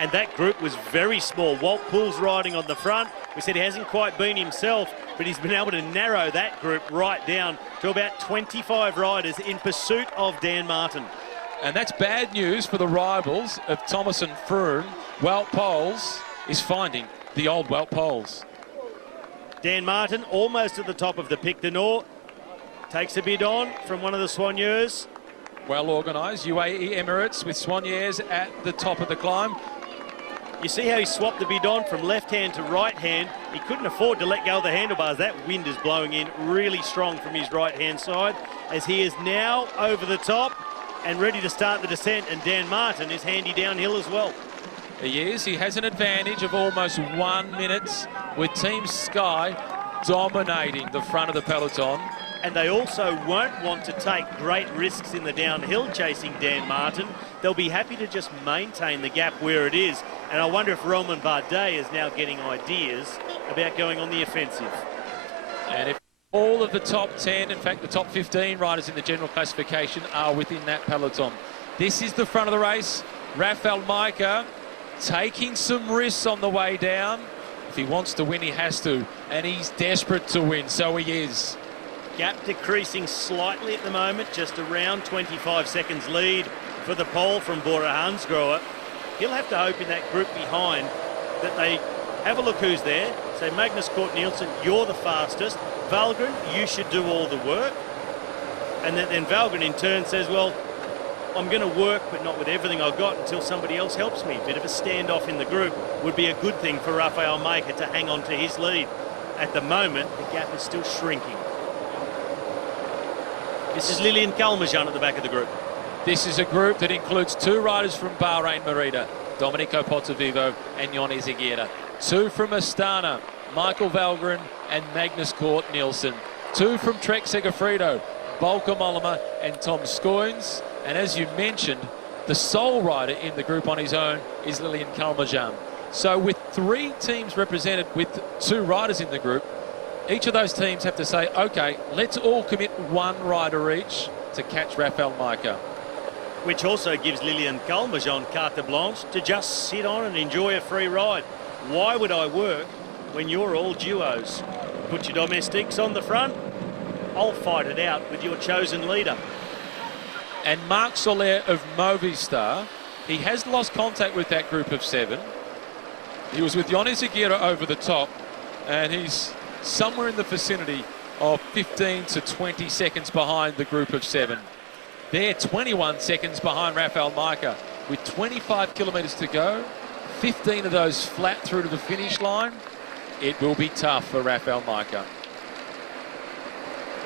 And that group was very small. Walt Poole's riding on the front. We said he hasn't quite been himself, but he's been able to narrow that group right down to about 25 riders in pursuit of Dan Martin. And that's bad news for the rivals of Thomas and Froome. Wout Poels is finding the old Wout Poels. Dan Martin almost at the top of the Pic du Nord. Takes a bidon from one of the soigneurs. Well organised, UAE Emirates with soigneurs at the top of the climb. You see how he swapped the bidon from left hand to right hand. He couldn't afford to let go of the handlebars. That wind is blowing in really strong from his right hand side as he is now over the top and ready to start the descent, and Dan Martin is handy downhill as well. He is. He has an advantage of almost 1 minute with Team Sky dominating the front of the peloton. And they also won't want to take great risks in the downhill chasing Dan Martin. They'll be happy to just maintain the gap where it is. And I wonder if Romain Bardet is now getting ideas about going on the offensive. And if all of the top 10, in fact the top 15 riders in the general classification are within that peloton. This is the front of the race. Rafael Majka taking some risks on the way down. If he wants to win, he has to. And he's desperate to win, so he is. Gap decreasing slightly at the moment, just around 25 seconds lead for the pole from Bora Hansgrohe. He'll have to hope in that group behind that they have a look who's there. Say, Magnus Cort Nielsen, you're the fastest. Valgren, you should do all the work. And then Valgren in turn says, well, I'm going to work, but not with everything I've got until somebody else helps me. A bit of a standoff in the group would be a good thing for Rafael Majka to hang on to his lead. At the moment, the gap is still shrinking. This is Lilian Kalmajan at the back of the group. This is a group that includes 2 riders from Bahrain Merida, Domenico Pozzovivo and Ioni Zaghiera. 2 from Astana, Michael Valgren and Magnus Cort Nielsen. 2 from Trek Segafredo, Volker Mollema and Tom Scoynes. And as you mentioned, the sole rider in the group on his own is Lilian Kalmajan. So with 3 teams represented with 2 riders in the group, each of those teams have to say, okay, let's all commit 1 rider each to catch Rafael Majka. Which also gives Lilian Kalmajan carte blanche to just sit on and enjoy a free ride. Why would I work when you're all duos? Put your domestics on the front. I'll fight it out with your chosen leader. And Marc Soler of Movistar, he has lost contact with that group of 7. He was with Ioni Zaghiera over the top, and he's somewhere in the vicinity of 15 to 20 seconds behind the group of 7. They're 21 seconds behind Rafael Majka. With 25 kilometres to go, 15 of those flat through to the finish line, it will be tough for Rafael Majka.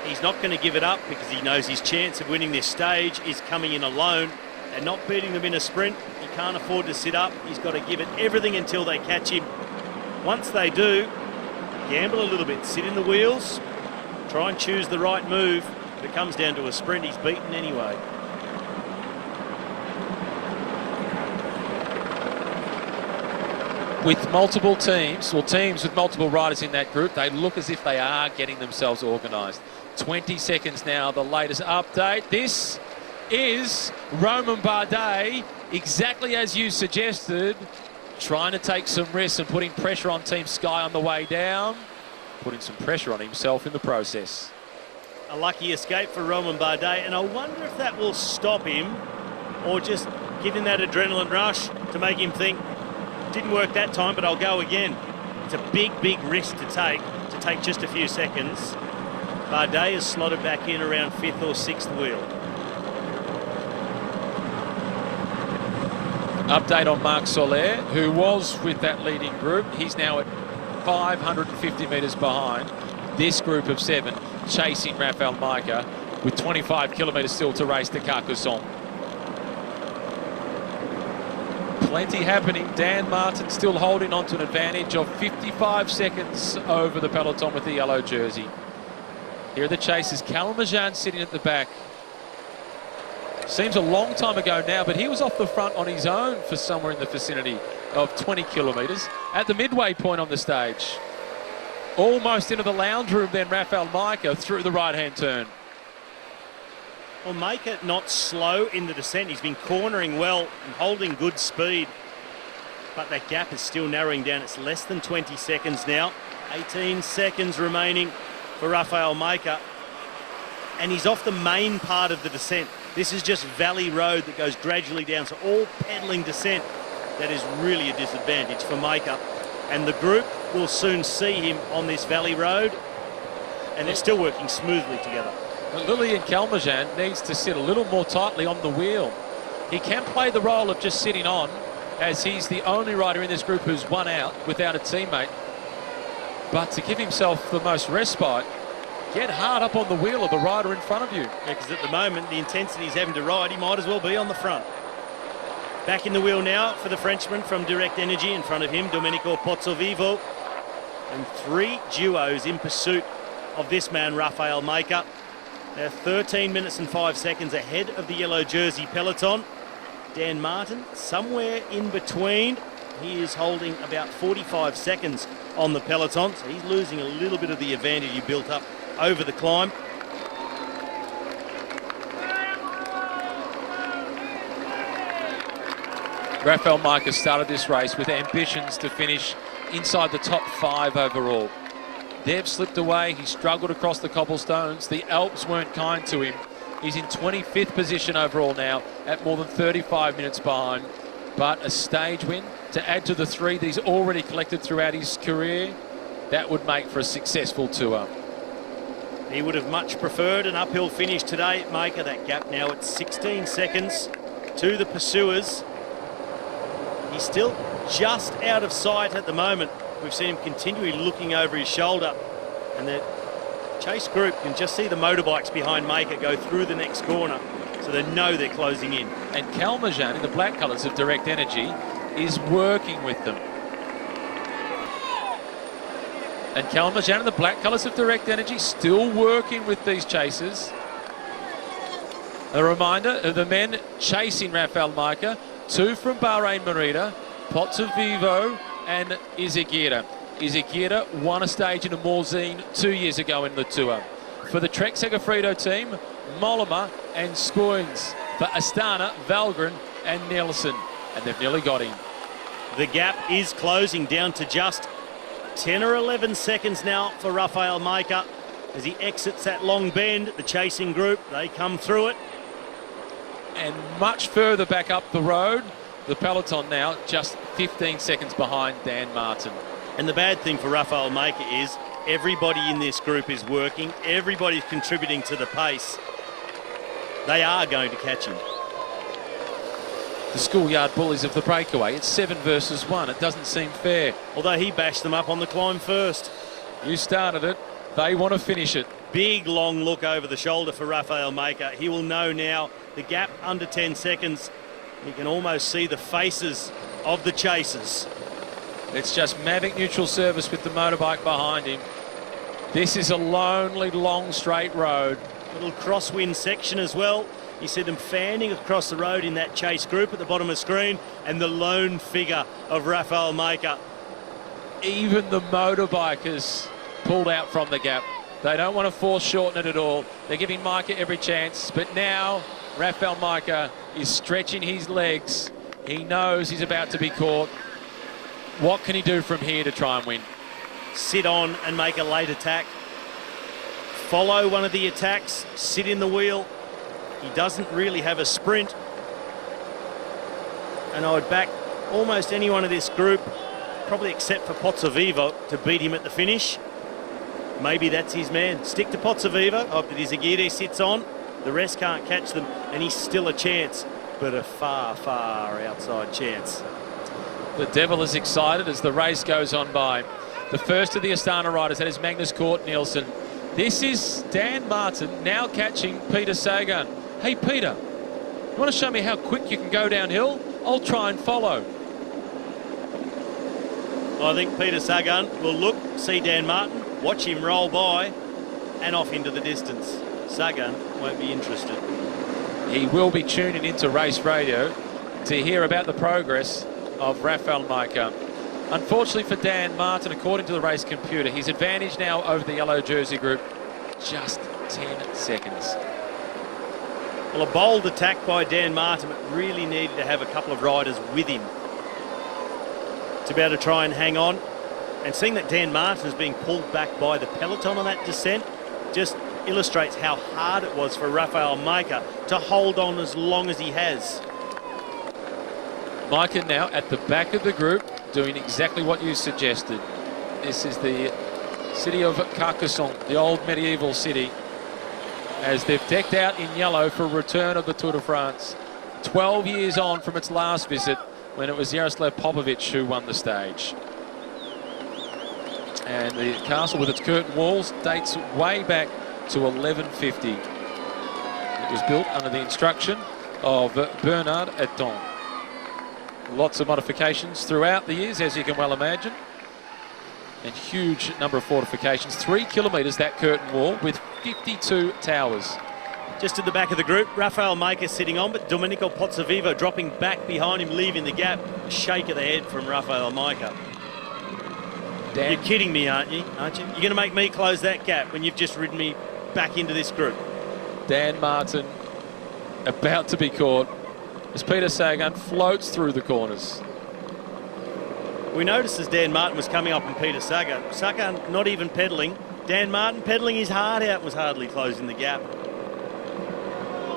He's not going to give it up because he knows his chance of winning this stage is coming in alone and not beating them in a sprint. He can't afford to sit up. He's got to give it everything until they catch him. Once they do, gamble a little bit, sit in the wheels, try and choose the right move. If it comes down to a sprint, he's beaten anyway. With multiple teams, or teams with multiple riders in that group, they look as if they are getting themselves organised. 20 seconds now, the latest update. This is Romain Bardet, exactly as you suggested, trying to take some risks and putting pressure on Team Sky on the way down, putting some pressure on himself in the process. A lucky escape for Romain Bardet, and I wonder if that will stop him or just give him that adrenaline rush to make him think, didn't work that time, but I'll go again. It's a big, big risk to take just a few seconds. Bardet is slotted back in around 5th or 6th wheel. Update on Marc Soler, who was with that leading group. He's now at 550 metres behind this group of 7, chasing Rafael Majka with 25 kilometres still to race to Carcassonne. Plenty happening. Dan Martin still holding on to an advantage of 55 seconds over the peloton with the yellow jersey. Here are the chasers. Kalmajan sitting at the back. Seems a long time ago now, but he was off the front on his own for somewhere in the vicinity of 20 kilometres at the midway point on the stage. Almost into the lounge room then, Rafael Majka through the right-hand turn. Well, Majka not slow in the descent. He's been cornering well and holding good speed. But that gap is still narrowing down. It's less than 20 seconds now. 18 seconds remaining for Rafael Majka. And he's off the main part of the descent. This is just valley road that goes gradually down. So all pedaling descent, that is really a disadvantage for Majka. And the group will soon see him on this valley road. And they're still working smoothly together. Lilian Kalmajan needs to sit a little more tightly on the wheel. He can play the role of just sitting on, as he's the only rider in this group who's won out without a teammate. But to give himself the most respite, get hard up on the wheel of the rider in front of you. Because at the moment, the intensity he's having to ride, he might as well be on the front. Back in the wheel now for the Frenchman from Direct Energy. In front of him, Domenico Pozzovivo. And 3 duos in pursuit of this man, Rafael Majka. They're 13 minutes and 5 seconds ahead of the yellow jersey peloton. Dan Martin, somewhere in between. He is holding about 45 seconds on the peloton, so he's losing a little bit of the advantage he built up over the climb. Rafael Majka started this race with ambitions to finish inside the top 5 overall. They've slipped away. He struggled across the cobblestones. The Alps weren't kind to him. He's in 25th position overall now at more than 35 minutes behind. But a stage win to add to the 3 that he's already collected throughout his career, that would make for a successful tour. He would have much preferred an uphill finish today at Majka. That gap now at 16 seconds to the pursuers. He's still just out of sight at the moment. We've seen him continually looking over his shoulder, and that Chase group can just see the motorbikes behind Maker go through the next corner, so they know they're closing in. And Kalmajan, in the black colours of Direct Energy, is working with them. And Kalmajan in the black colours of Direct Energy still working with these chasers. A reminder of the men chasing Rafael Majka, 2 from Bahrain Merida, Pozzovivo and Izagirre. Izagirre won a stage in a Morzine 2 years ago in the Tour. For the Trek Segafredo team, Mollema and Scoins. For Astana, Valgren and Nielsen. And they've nearly got him. The gap is closing down to just 10 or 11 seconds now for Rafael Majka as he exits that long bend. The chasing group, they come through it. And much further back up the road, the peloton now just 15 seconds behind Dan Martin. And the bad thing for Rafael Majka is everybody in this group is working. Everybody's contributing to the pace. They are going to catch him. The schoolyard bullies of the breakaway. It's 7 versus 1. It doesn't seem fair. Although he bashed them up on the climb first. You started it. They want to finish it. Big long look over the shoulder for Rafael Majka. He will know now the gap under 10 seconds. He can almost see the faces of the chasers. It's just Mavic neutral service with the motorbike behind him. This is a lonely, long, straight road. Little crosswind section as well. You see them fanning across the road in that chase group at the bottom of the screen, and the lone figure of Rafael Majka. Even the motorbikers pulled out from the gap. They don't want to foreshorten it at all. They're giving Majka every chance, but now Rafael Majka is stretching his legs. He knows he's about to be caught. What can he do from here to try and win? Sit on and make a late attack. Follow one of the attacks, sit in the wheel. He doesn't really have a sprint. And I would back almost anyone of this group, probably except for Pozzovivo, to beat him at the finish. Maybe that's his man. Stick to Pozzovivo. Hope that Izagirre sits on. The rest can't catch them, and he's still a chance, but a far, far outside chance. The devil is excited as the race goes on by. The first of the Astana riders, that is Magnus Cort Nielsen. This is Dan Martin now catching Peter Sagan. Hey, Peter, you want to show me how quick you can go downhill? I'll try and follow. I think Peter Sagan will look, see Dan Martin, watch him roll by and off into the distance. Sagan won't be interested. He will be tuning into race radio to hear about the progress of Rafael Majka. Unfortunately for Dan Martin, according to the race computer, his advantage now over the yellow jersey group, just 10 seconds. Well, a bold attack by Dan Martin, but really needed to have a couple of riders with him to be able to try and hang on. And seeing that Dan Martin is being pulled back by the peloton on that descent just illustrates how hard it was for Rafael Majka to hold on as long as he has. Majka now at the back of the group, doing exactly what you suggested. This is the city of Carcassonne, the old medieval city, as they've decked out in yellow for a return of the Tour de France. 12 years on from its last visit, when it was Jaroslav Popovic who won the stage. And the castle with its curtain walls dates way back to 1150. It was built under the instruction of Bernard Etton. Lots of modifications throughout the years, as you can well imagine. And huge number of fortifications. 3 kilometres, that curtain wall, with 52 towers. Just at the back of the group, Rafael Majka sitting on, but Domenico Pozzovivo dropping back behind him, leaving the gap. A shake of the head from Rafael Majka. Dan, you're kidding me, aren't you? You're going to make me close that gap when you've just ridden me back into this group. Dan Martin about to be caught as Peter Sagan floats through the corners. We noticed as Dan Martin was coming up on Peter Sagan, Sagan not even pedalling. Dan Martin pedalling his heart out, was hardly closing the gap.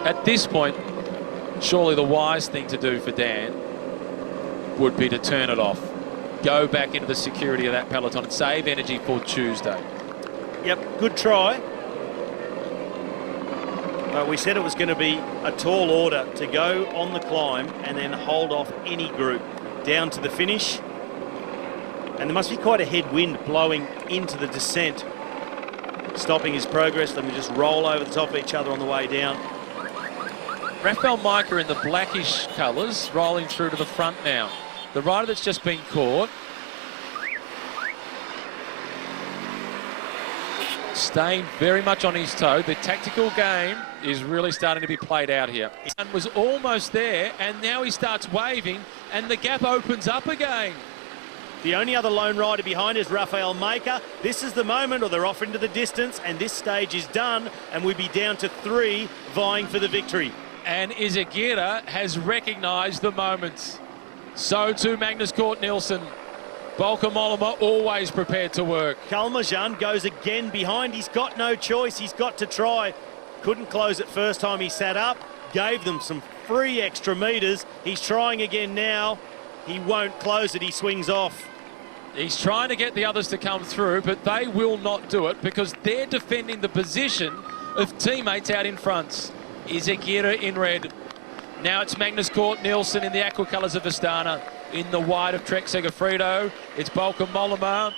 At this point, surely the wise thing to do for Dan would be to turn it off. Go back into the security of that peloton and save energy for Tuesday. Yep, good try. But we said it was going to be a tall order to go on the climb and then hold off any group down to the finish. And there must be quite a headwind blowing into the descent. stopping his progress. Let me just roll over the top of each other on the way down. Rafael Micah in the blackish colours, rolling through to the front now. The rider that's just been caught, staying very much on his toe. The tactical game is really starting to be played out here. And was almost there, and now he starts waving, and the gap opens up again. The only other lone rider behind is Rafael Micah. This is the moment, or they're off into the distance, and this stage is done, and we'll be down to 3 vying for the victory. And Izagirre has recognised the moment. So too Magnus Cort Nielsen. Bauke Mollema always prepared to work. Kalmajan goes again behind. He's got no choice. He's got to try. Couldn't close it first time he sat up. Gave them some free extra metres. He's trying again now. He won't close it. He swings off. He's trying to get the others to come through, but they will not do it because they're defending the position of teammates out in front. Izagirre in red. Now it's Magnus Cort Nielsen in the aqua colours of Astana. In the white of Trek Segafredo, it's Bauke Mollema.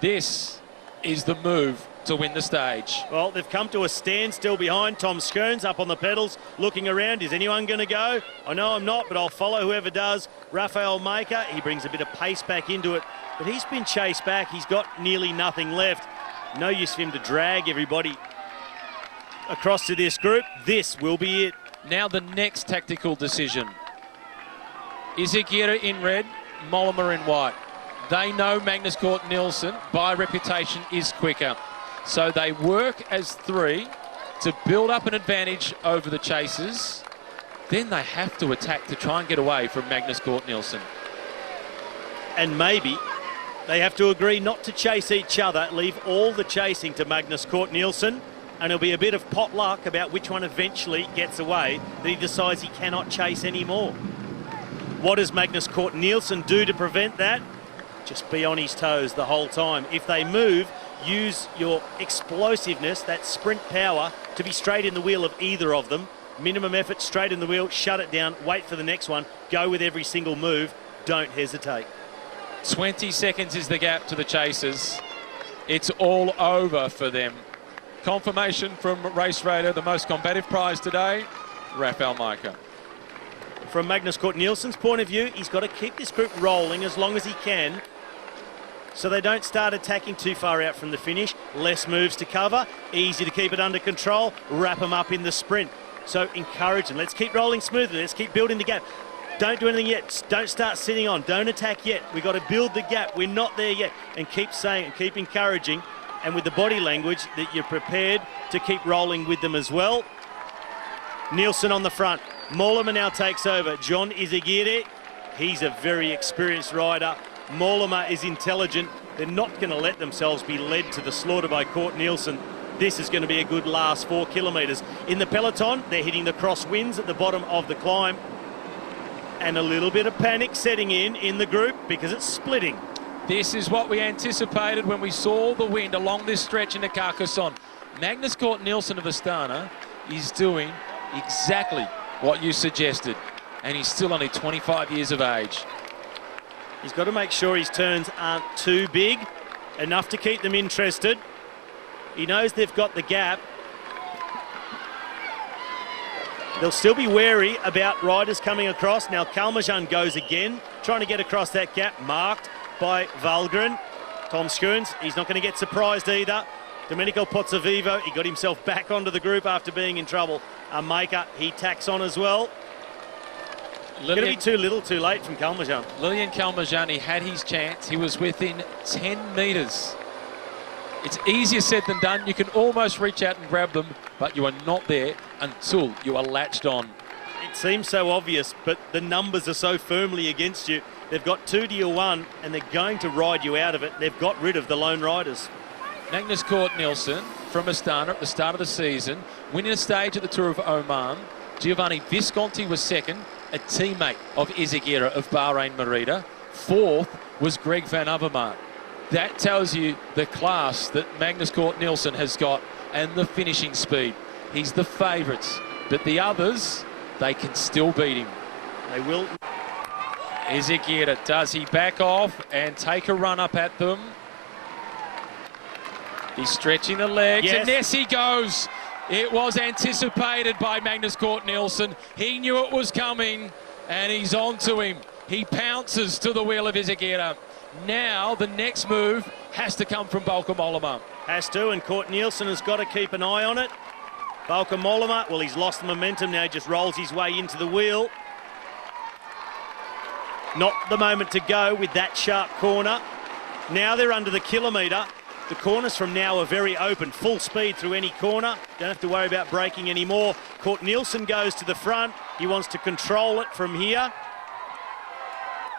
This is the move to win the stage. Well, they've come to a standstill behind. Tom Skerns up on the pedals, looking around. Is anyone going to go? I know I'm not, but I'll follow whoever does. Rafael Micah, he brings a bit of pace back into it, but he's been chased back. He's got nearly nothing left. No use for him to drag everybody across to this group. This will be it. Now the next tactical decision. Izagirre in red, Mollema in white. They know Magnus Cort Nielsen, by reputation, is quicker. So they work as 3 to build up an advantage over the chasers. Then they have to attack to try and get away from Magnus Cort Nielsen. And maybe they have to agree not to chase each other, leave all the chasing to Magnus Cort Nielsen, and it'll be a bit of pot luck about which one eventually gets away, that he decides he cannot chase anymore. What does Magnus Cort Nielsen do to prevent that? Just be on his toes the whole time. If they move, use your explosiveness, that sprint power, to be straight in the wheel of either of them. Minimum effort, straight in the wheel, shut it down, wait for the next one, go with every single move, don't hesitate. 20 seconds is the gap to the chasers. It's all over for them. Confirmation from Race Radar, the most combative prize today, Rafael Micah. From Magnus Cort Nielsen's point of view, he's got to keep this group rolling as long as he can, so they don't start attacking too far out from the finish. Less moves to cover, easy to keep it under control, wrap them up in the sprint. So encourage them. Let's keep rolling smoothly. Let's keep building the gap. Don't do anything yet. Don't start sitting on. Don't attack yet. We've got to build the gap. We're not there yet. And keep saying and keep encouraging. And with the body language that you're prepared to keep rolling with them as well. Nielsen on the front. Mollema now takes over. John Izagirre, he's a very experienced rider. Mollema is intelligent. They're not going to let themselves be led to the slaughter by Cort Nielsen. This is going to be a good last 4 kilometres. In the peloton, they're hitting the crosswinds at the bottom of the climb. And a little bit of panic setting in the group because it's splitting. This is what we anticipated when we saw the wind along this stretch into Carcassonne. Magnus Cort Nielsen of Astana is doing exactly what you suggested, and he's still only 25 years of age. He's got to make sure his turns aren't too big, enough to keep them interested. He knows they've got the gap. They'll still be wary about riders coming across. Now Kalmajan goes again, trying to get across that gap, marked by Valgren. Tom Skerns, he's not going to get surprised either. Domenico Pozzovivo, he got himself back onto the group after being in trouble. Maker, he tacks on as well. Going to be too little too late from Kalmajan. Lilian Kalmajan, he had his chance. He was within 10 metres. It's easier said than done. You can almost reach out and grab them, but you are not there until you are latched on. It seems so obvious, but the numbers are so firmly against you. They've got 2 to your 1, and they're going to ride you out of it. They've got rid of the lone riders. Magnus Cort Nielsen from Astana at the start of the season, winning a stage at the Tour of Oman. Giovanni Visconti was second, a teammate of Izagirre of Bahrain Merida. 4th was Greg Van Avermaet. That tells you the class that Magnus Cort Nielsen has got and the finishing speed. He's the favourites, but the others, they can still beat him. They will. Izagirre, does he back off and take a run up at them? He's stretching the legs, Yes. and yes, he goes. It was anticipated by Magnus Cort Nielsen. He knew it was coming, and he's on to him. He pounces to the wheel of Izagirre. Now the next move has to come from Bauke Mollema. Has to, and Cort Nielsen has got to keep an eye on it. Bauke Mollema, well, he's lost the momentum now. He just rolls his way into the wheel. Not the moment to go with that sharp corner. Now they're under the kilometre. The corners from now are very open, full speed through any corner. Don't have to worry about braking anymore. Cort Nielsen goes to the front. He wants to control it from here.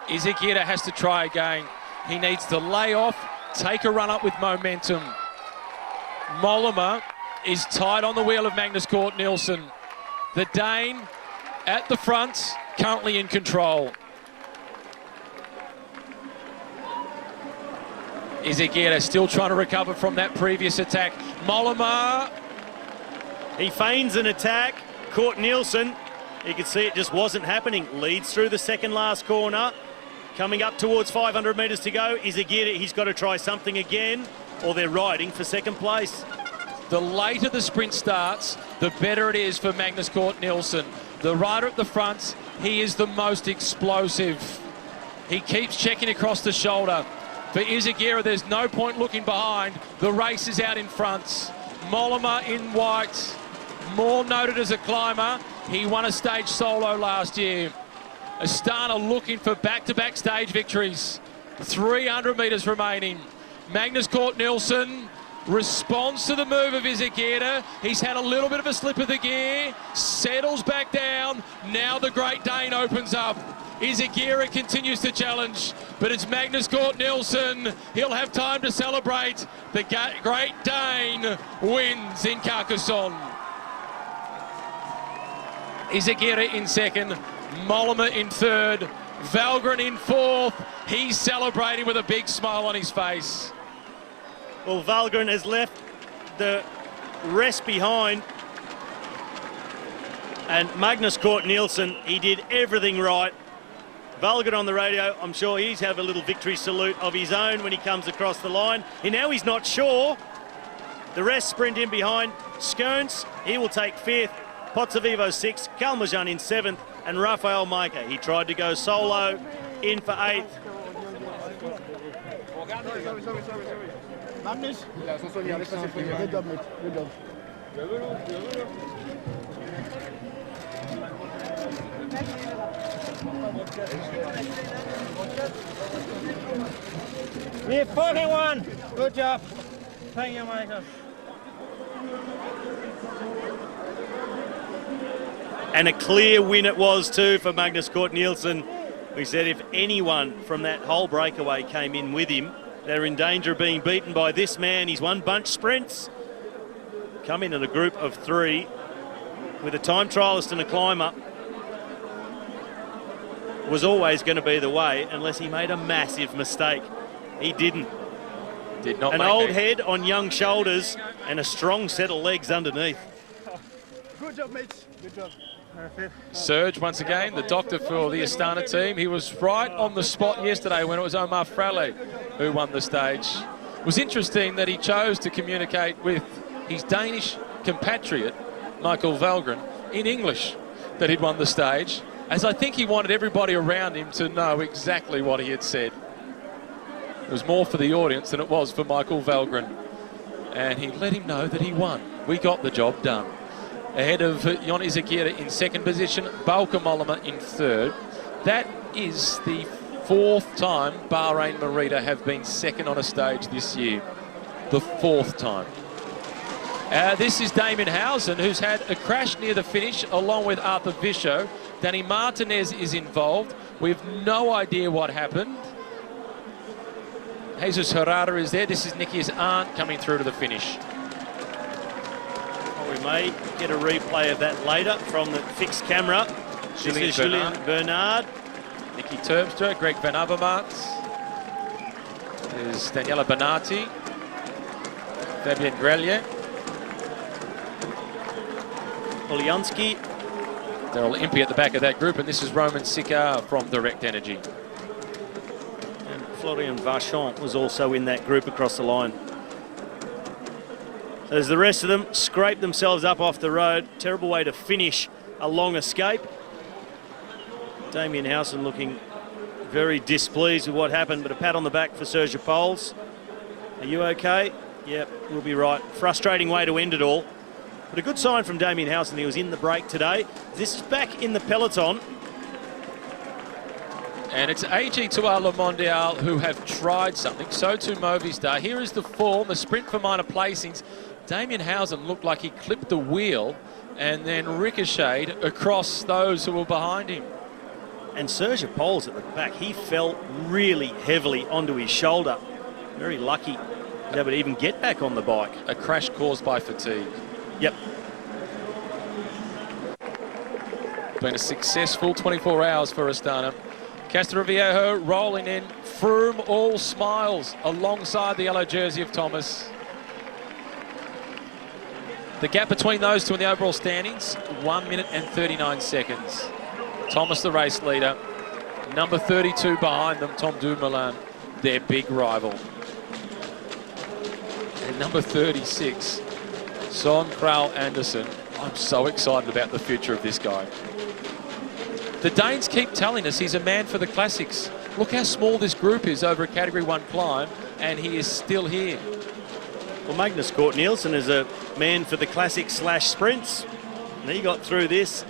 Izagirre has to try again. He needs to lay off, take a run up with momentum. Mollema is tight on the wheel of Magnus Cort Nielsen. The Dane at the front, currently in control. Izagirre still trying to recover from that previous attack. Mollema. He feigns an attack. Cort Nielsen, you can see it just wasn't happening. Leads through the second last corner. Coming up towards 500 metres to go. Izagirre, he's got to try something again, or they're riding for second place. The later the sprint starts, the better it is for Magnus Cort Nielsen. The rider at the front, he is the most explosive. He keeps checking across the shoulder. For Izagirre, there's no point looking behind. The race is out in front. Mollema in white, more noted as a climber. He won a stage solo last year. Astana looking for back-to-back stage victories. 300 metres remaining. Magnus Cort Nielsen responds to the move of Izagirre. He's had a little bit of a slip of the gear, settles back down. Now the Great Dane opens up. Izagirre continues to challenge, but it's Magnus Cort Nielsen. He'll have time to celebrate. The Great Dane wins in Carcassonne. Izagirre in second, Mollema in third, Valgren in fourth. He's celebrating with a big smile on his face. Well, Valgren has left the rest behind. And Magnus Cort Nielsen, he did everything right. Valgren on the radio, I'm sure he's have a little victory salute of his own when he comes across the line. And now he's not sure. The rest sprint in behind. Skirns, he will take fifth. Pozzovivo sixth. Calmejean in seventh. And Rafael Majka, he tried to go solo, in for eighth. Magnus? Good job, mate. Good job. We're 41. Good job. Thank you, Michael. And a clear win it was too for Magnus Cort Nielsen. We said if anyone from that whole breakaway came in with him, they're in danger of being beaten by this man. He's won bunch sprints. Come in a group of three with a time trialist and a climber. Was always going to be the way unless he made a massive mistake. He didn't. Did not An make old it. head on young shoulders and a strong set of legs underneath. Good job, mates. Good job. Serge, once again, the doctor for the Astana team. He was right on the spot yesterday when it was Omar Frale who won the stage. It was interesting that he chose to communicate with his Danish compatriot, Michael Valgren, in English, that he'd won the stage, as I think he wanted everybody around him to know exactly what he had said. It was more for the audience than it was for Michael Valgren. And he let him know that he won. We got the job done. Ahead of Jon Izagirre in second position, Bauke Mollema in third. That is the fourth time Bahrain Merida have been second on a stage this year. The fourth time. This is Damien Housen, who's had a crash near the finish along with Arthur Vichot. Danny Martinez is involved. We have no idea what happened. Jesus Herrera is there. This is Nicky's aunt coming through to the finish. We may get a replay of that later from the fixed camera. This is Julien Bernard. Nicky Terpstra, Greg Van Avermaet. There's Daniela Bonatti. Fabien Grelier. Polyansky. Daryl Impey at the back of that group, and this is Roman Siccar from Direct Energy. And Florian Vachon was also in that group across the line. as the rest of them scrape themselves up off the road. Terrible way to finish a long escape. Damien Howson looking very displeased with what happened, but a pat on the back for Serge Pauls. Are you okay? Yep, we'll be right. Frustrating way to end it all. But a good sign from Damien Howson. He was in the break today. This is back in the peloton. And it's AG2R Le Mondial who have tried something. So too Movistar. Here is the form, the sprint for minor placings. Damien Howson looked like he clipped the wheel and then ricocheted across those who were behind him. And Serge Pauls at the back, he fell really heavily onto his shoulder. Very lucky to be able to even get back on the bike. A crash caused by fatigue. Yep. Been a successful 24 hours for Astana. Castroviejo rolling in. Froome all smiles alongside the yellow jersey of Thomas. The gap between those two in the overall standings, 1 minute and 39 seconds. Thomas, the race leader. Number 32 behind them, Tom Dumoulin, their big rival. And number 36, Søren Kragh Andersen. I'm so excited about the future of this guy. The Danes keep telling us he's a man for the classics. Look how small this group is over a Category 1 climb, and he is still here. Well, Magnus Cort Nielsen is a man for the classics / sprints. And he got through this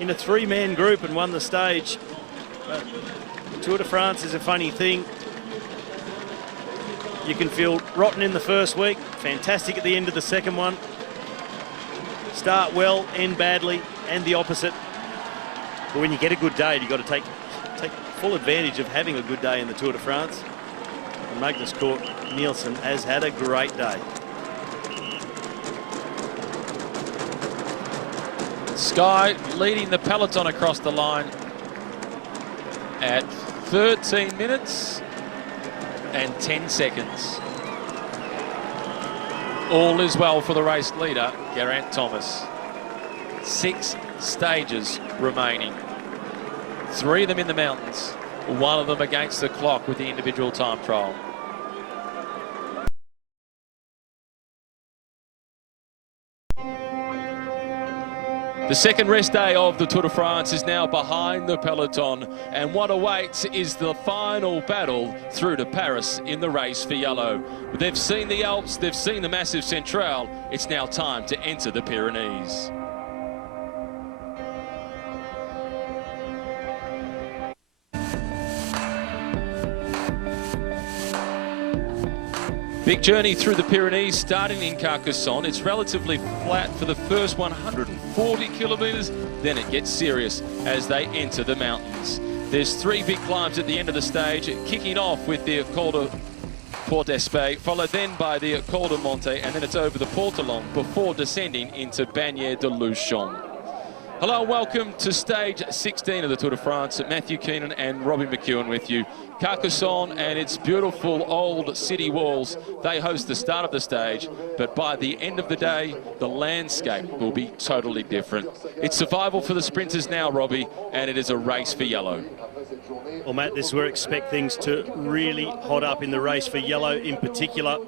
in a 3-man group and won the stage. But the Tour de France is a funny thing. You can feel rotten in the first week, fantastic at the end of the second one. Start well, end badly, and the opposite. But when you get a good day, you've got to take full advantage of having a good day in the Tour de France. And Magnus Cort Nielsen has had a great day. Sky leading the peloton across the line at 13 minutes and 10 seconds. All is well for the race leader, Geraint Thomas. 6 stages remaining. 3 of them in the mountains, 1 of them against the clock with the individual time trial. The second rest day of the Tour de France is now behind the peloton, and what awaits is the final battle through to Paris in the race for yellow. They've seen the Alps, they've seen the Massif Central. It's now time to enter the Pyrenees. Big journey through the Pyrenees, starting in Carcassonne. It's relatively flat for the first 140 kilometres, then it gets serious as they enter the mountains. There's 3 big climbs at the end of the stage, kicking off with the Col de Port d'Espée, followed then by the Col de Monte, and then it's over the Portelon before descending into Bagnères de Luchon. Hello, welcome to stage 16 of the Tour de France. Matthew Keenan and Robbie McEwen with you. Carcassonne and its beautiful old city walls, they host the start of the stage, but by the end of the day, the landscape will be totally different. It's survival for the sprinters now, Robbie, and it is a race for yellow. Well, Matt, this is where I expect things to really hot up in the race for yellow in particular.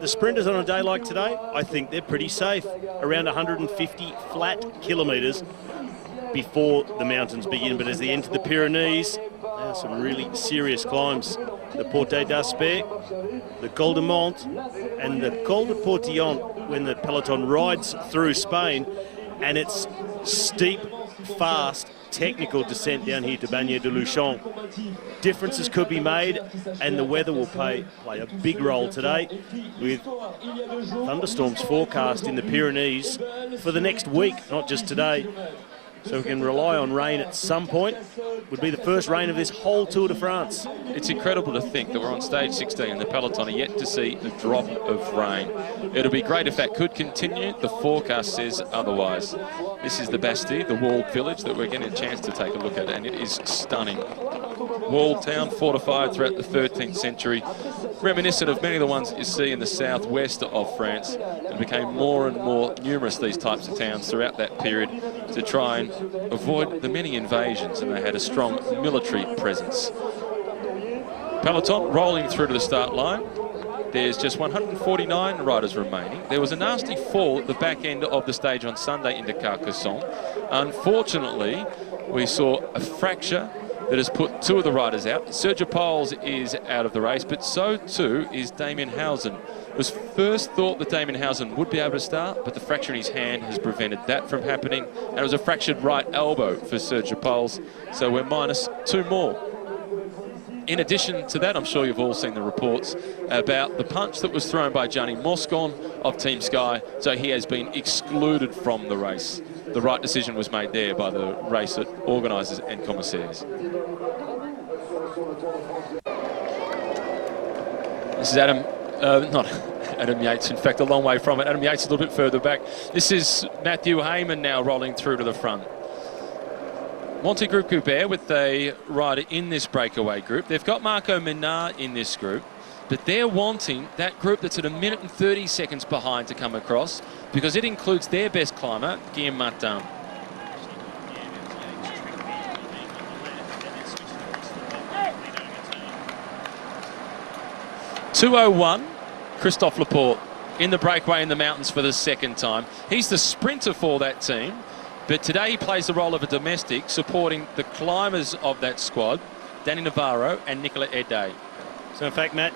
The sprinters on a day like today, I think they're pretty safe. Around 150 flat kilometres before the mountains begin. But as they enter the Pyrenees, there are some really serious climbs. The Porte d'Espée, the Col de Monte, and the Col de Portillon when the peloton rides through Spain. And it's steep, fast, technical descent down here to Bagnères de Luchon. Differences could be made, and the weather will play a big role today, with thunderstorms forecast in the Pyrenees for the next week, not just today. So we can rely on rain at some point. Would be the first rain of this whole Tour de France. It's incredible to think that we're on stage 16 and the peloton are yet to see a drop of rain. It'll be great if that could continue. The forecast says otherwise. This is the Bastille, the walled village that we're getting a chance to take a look at, and it is stunning. Walled town, fortified throughout the 13th century, reminiscent of many of the ones that you see in the southwest of France, and became more and more numerous, these types of towns, throughout that period to try and avoid the many invasions, and they had a strong military presence. Peloton rolling through to the start line. There's just 149 riders remaining. There was a nasty fall at the back end of the stage on Sunday into Carcassonne. Unfortunately, we saw a fracture that has put 2 of the riders out. Sergio Pauls is out of the race, but so too is Damien Housen. It was first thought that Damien Housen would be able to start, but the fracture in his hand has prevented that from happening. And it was a fractured right elbow for Sergio Pauls, so we're minus 2 more. In addition to that, I'm sure you've all seen the reports about the punch that was thrown by Gianni Moscon of Team Sky, so he has been excluded from the race. The right decision was made there by the race organisers and commissaires. This is not Adam Yates, in fact, a long way from it. Adam Yates a little bit further back. This is Matthew Heyman now rolling through to the front. Monte Group Goubert with a rider in this breakaway group. They've got Marco Menard in this group, but they're wanting that group that's at 1 minute and 30 seconds behind to come across, because it includes their best climber, Guillaume Martin. 2:01, Christophe Laporte in the breakaway in the mountains for the second time. He's the sprinter for that team, but today he plays the role of a domestic, supporting the climbers of that squad, Danny Navarro and Nicolas Ede. So in fact, Matt,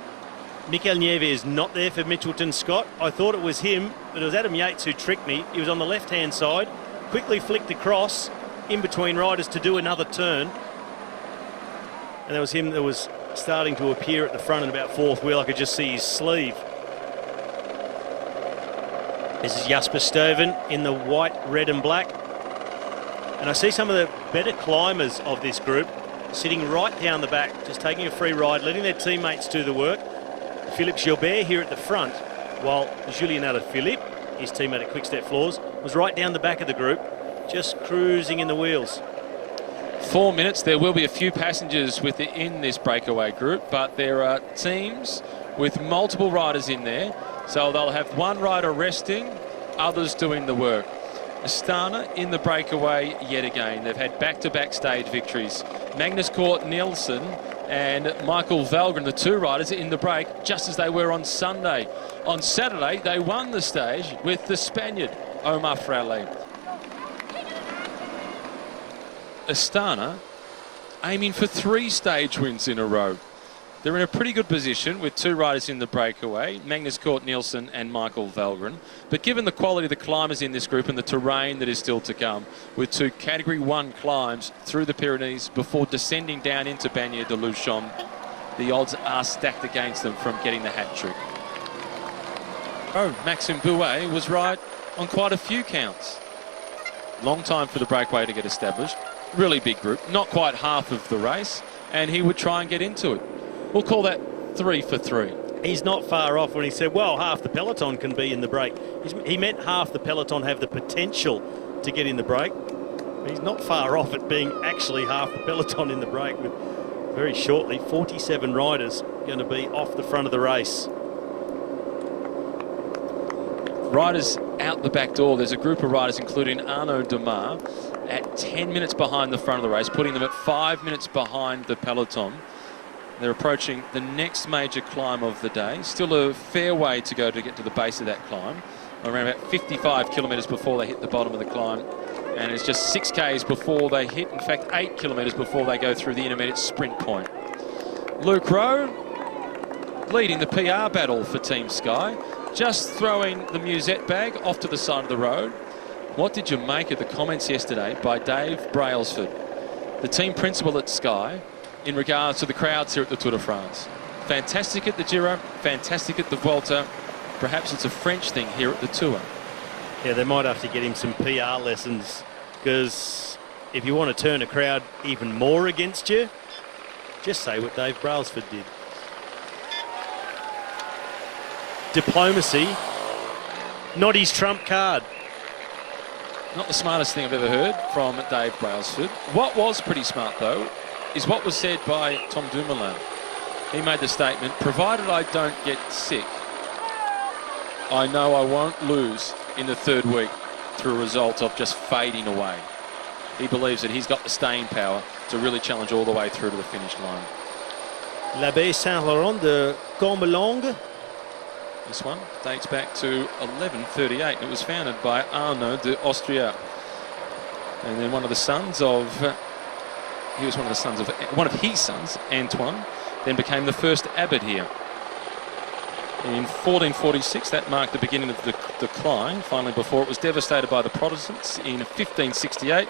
Mikel Nieve is not there for Mitchelton Scott. I thought it was him, but it was Adam Yates who tricked me. He was on the left-hand side, quickly flicked across in between riders to do another turn. And there was him that was starting to appear at the front in about 4th wheel. I could just see his sleeve. This is Jasper Stuyven in the white, red and black. And I see some of the better climbers of this group sitting right down the back, just taking a free ride, letting their teammates do the work. Philippe Gilbert here at the front, while Julien Alaphilippe, his teammate at Quickstep Floors, was right down the back of the group, just cruising in the wheels. 4 minutes. There will be a few passengers within this breakaway group, but there are teams with multiple riders in there, so they'll have one rider resting, others doing the work. Astana in the breakaway yet again. They've had back-to-back stage victories. Magnus Cort Nielsen and Michael Valgren, the 2 riders, in the break, just as they were on Sunday. On Saturday, they won the stage with the Spaniard, Omar Fraile. Astana aiming for 3 stage wins in a row. They're in a pretty good position with 2 riders in the breakaway, Magnus Cort Nielsen and Michael Valgren. But given the quality of the climbers in this group and the terrain that is still to come, with 2 Category 1 climbs through the Pyrenees before descending down into Bagnères de Luchon, the odds are stacked against them from getting the hat trick. Oh, Maxime Bouet was right on quite a few counts. Long time for the breakaway to get established. Really big group, not quite half of the race, and he would try and get into it. We'll call that 3 for 3. He's not far off when he said, well, half the peloton can be in the break. He meant half the peloton have the potential to get in the break. But he's not far off it being actually half the peloton in the break, with very shortly 47 riders going to be off the front of the race. Riders out the back door. There's a group of riders, including Arnaud Demar, at 10 minutes behind the front of the race, putting them at 5 minutes behind the peloton. They're approaching the next major climb of the day. Still a fair way to go to get to the base of that climb. Around about 55 kilometres before they hit the bottom of the climb. And it's just 6 Ks before they hit, in fact, 8 kilometres before they go through the intermediate sprint point. Luke Rowe leading the PR battle for Team Sky, just throwing the musette bag off to the side of the road. What did you make of the comments yesterday by Dave Brailsford, the team principal at Sky, in regards to the crowds here at the Tour de France? Fantastic at the Giro, fantastic at the Vuelta. Perhaps it's a French thing here at the Tour. Yeah, they might have to get him some PR lessons, because if you want to turn a crowd even more against you, just say what Dave Brailsford did. Diplomacy, not his trump card. Not the smartest thing I've ever heard from Dave Brailsford. What was pretty smart, though, is what was said by Tom Dumoulin. He made the statement, provided I don't get sick, I know I won't lose in the 3rd week through a result of just fading away. He believes that he's got the staying power to really challenge all the way through to the finish line. L'Abbé Saint-Laurent de Combelongue This one dates back to 1138. It was founded by Arnaud de Austria. And then one of his sons, Antoine, then became the first abbot here. In 1446, that marked the beginning of the decline, finally, before it was devastated by the Protestants in 1568,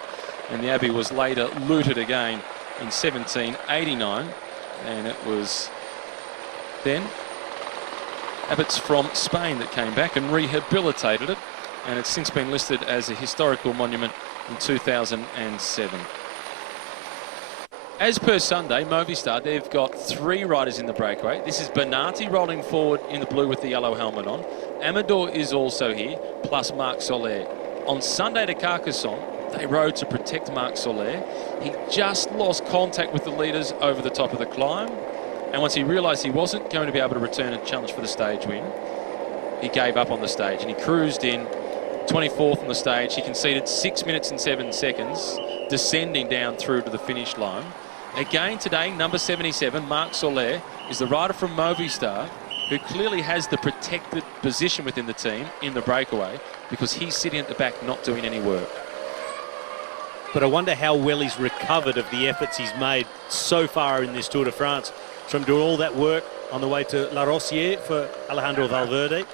and the abbey was later looted again in 1789, and it was then abbots from Spain that came back and rehabilitated it, and it's since been listed as a historical monument in 2007. As per Sunday, Movistar, they've got 3 riders in the breakaway. This is Bernati rolling forward in the blue with the yellow helmet on. Amador is also here, plus Marc Soler. On Sunday to Carcassonne, they rode to protect Marc Soler. He just lost contact with the leaders over the top of the climb. And once he realised he wasn't going to be able to return and challenge for the stage win, he gave up on the stage and he cruised in 24th on the stage. He conceded 6 minutes and 7 seconds, descending down through to the finish line. Again today, number 77, Marc Soler, is the rider from Movistar, who clearly has the protected position within the team in the breakaway because he's sitting at the back not doing any work. But I wonder how well he's recovered of the efforts he's made so far in this Tour de France, from doing all that work on the way to La Rosière for Alejandro Valverde.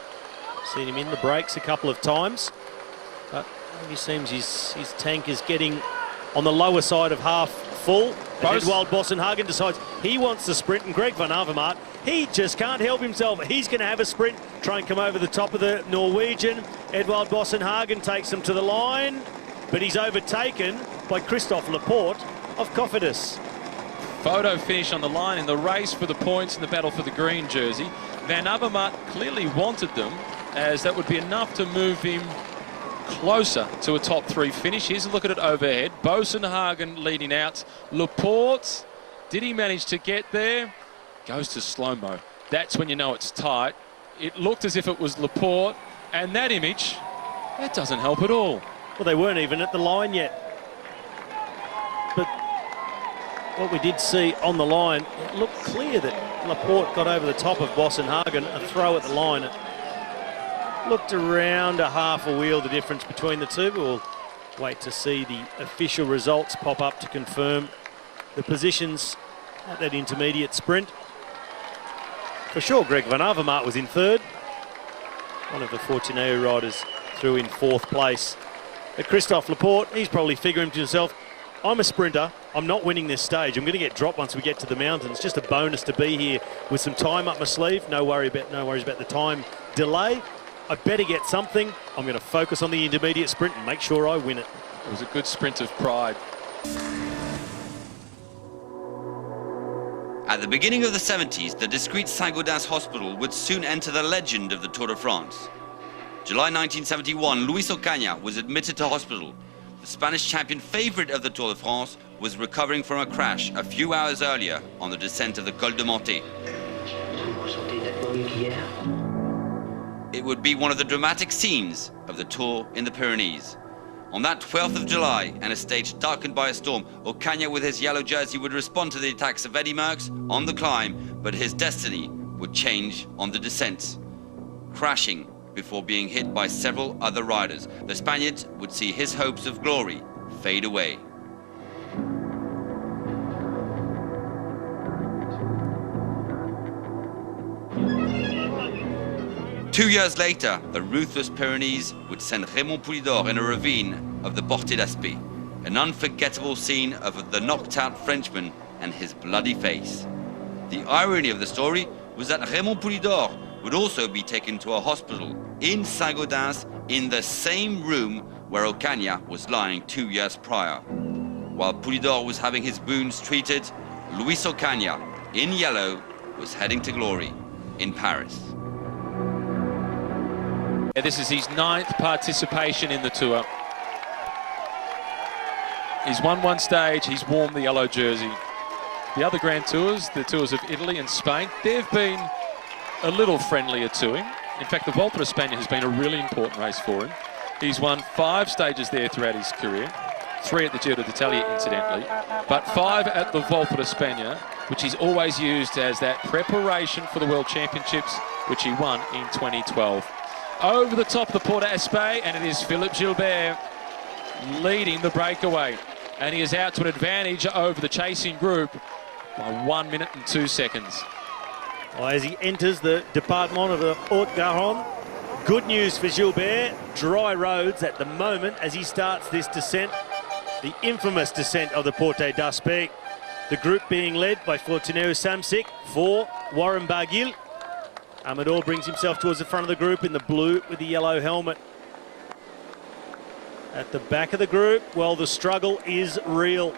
Seen him in the breaks a couple of times, but maybe seems his tank is getting on the lower side of half full. Edouard Boasson-Hagen decides he wants the sprint, and Greg Van Avermaet, he just can't help himself. He's going to have a sprint, try and come over the top of the Norwegian. Edouard Boasson-Hagen takes him to the line, but he's overtaken by Christophe Laporte of Cofidis. Photo finish on the line in the race for the points in the battle for the green jersey. Van Avermaet clearly wanted them, as that would be enough to move him closer to a top 3 finish. Here's a look at it overhead. Boasson-Hagen leading out. Laporte, did he manage to get there? Goes to slow-mo. That's when you know it's tight. It looked as if it was Laporte, and that image, that doesn't help at all. Well, they weren't even at the line yet. But what we did see on the line, it looked clear that Laporte got over the top of Boasson-Hagen, a throw at the line. It looked around a half a wheel, the difference between the two. We'll wait to see the official results pop up to confirm the positions at that intermediate sprint. For sure, Greg Van Avermaet was in 3rd. One of the Fortunato riders threw in 4th place. But Christophe Laporte, he's probably figuring to himself, I'm a sprinter, I'm not winning this stage. I'm going to get dropped once we get to the mountains. Just a bonus to be here with some time up my sleeve. No worries about the time delay. I better get something. I'm going to focus on the intermediate sprint and make sure I win it. It was a good sprint of pride. At the beginning of the 70s, the discreet Saint-Gaudens hospital would soon enter the legend of the Tour de France. July 1971, Luis Ocaña was admitted to hospital. The Spanish champion favorite of the Tour de France was recovering from a crash a few hours earlier on the descent of the Col de Monte. It would be one of the dramatic scenes of the Tour in the Pyrenees. On that 12th of July, and a stage darkened by a storm, Ocaña with his yellow jersey would respond to the attacks of Eddy Merckx on the climb, but his destiny would change on the descent. Crashing before being hit by several other riders, the Spaniard would see his hopes of glory fade away. Two years later, the ruthless Pyrenees would send Raymond Poulidor in a ravine of the Porte d'Aspet, an unforgettable scene of the knocked-out Frenchman and his bloody face. The irony of the story was that Raymond Poulidor would also be taken to a hospital in Saint-Gaudens in the same room where Ocaña was lying 2 years prior. While Poulidor was having his wounds treated, Luis Ocaña, in yellow, was heading to glory in Paris. This is his 9th participation in the Tour. He's won one stage, he's worn the yellow jersey. The other Grand Tours, the Tours of Italy and Spain, they've been a little friendlier to him. In fact, the Volta a España has been a really important race for him. He's won 5 stages there throughout his career, 3 at the Giro d'Italia, incidentally, but 5 at the Volta a España. which he's always used as that preparation for the World Championships, which he won in 2012. Over the top of the Port d'Aspet, and it is Philippe Gilbert leading the breakaway. And he is out to an advantage over the chasing group by 1 minute and 2 seconds. Well, as he enters the Departement of the Haute-Garonne, good news for Gilbert. Dry roads at the moment as he starts this descent, the infamous descent of the Porte d'Aspet. The group being led by Fortunato Samsic for Warren Barguil. Amador brings himself towards the front of the group in the blue with the yellow helmet. At the back of the group, well, the struggle is real.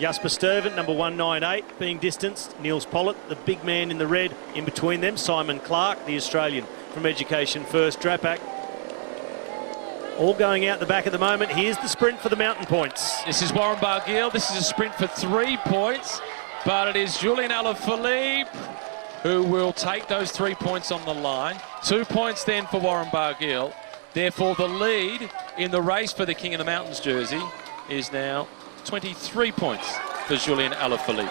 Jasper Stuyven, number 198, being distanced. Niels Pollitt, the big man in the red, in between them. Simon Clark, the Australian from Education First, Drapac. All going out the back at the moment. Here's the sprint for the mountain points. This is Warren Barguil. This is a sprint for 3 points, but it is Julien Alaphilippe who will take those 3 points on the line. 2 points then for Warren Barguil. Therefore, the lead in the race for the King of the Mountains jersey is now 23 points for Julien Alaphilippe.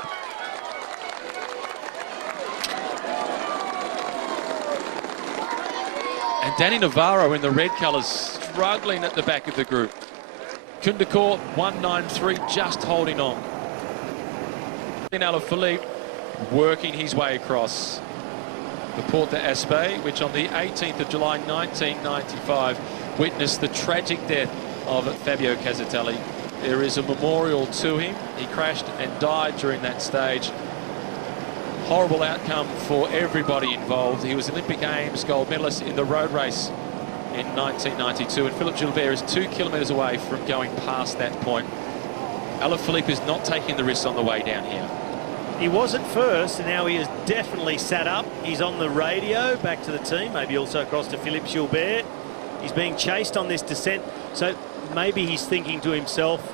And Danny Navarro in the red colours struggling at the back of the group. Kundacourt 193 just holding on. Julien Alaphilippe working his way across the Port d'Aspet, which on the 18th of July 1995 witnessed the tragic death of Fabio Casatelli. There is a memorial to him. He crashed and died during that stage. Horrible outcome for everybody involved. He was Olympic Games gold medalist in the road race in 1992, and Philippe Gilbert is 2 kilometres away from going past that point. Alaphilippe is not taking the risks on the way down here. He was at first, and now he is definitely sat up. He's on the radio, back to the team, maybe also across to Philippe Gilbert. He's being chased on this descent, so maybe he's thinking to himself,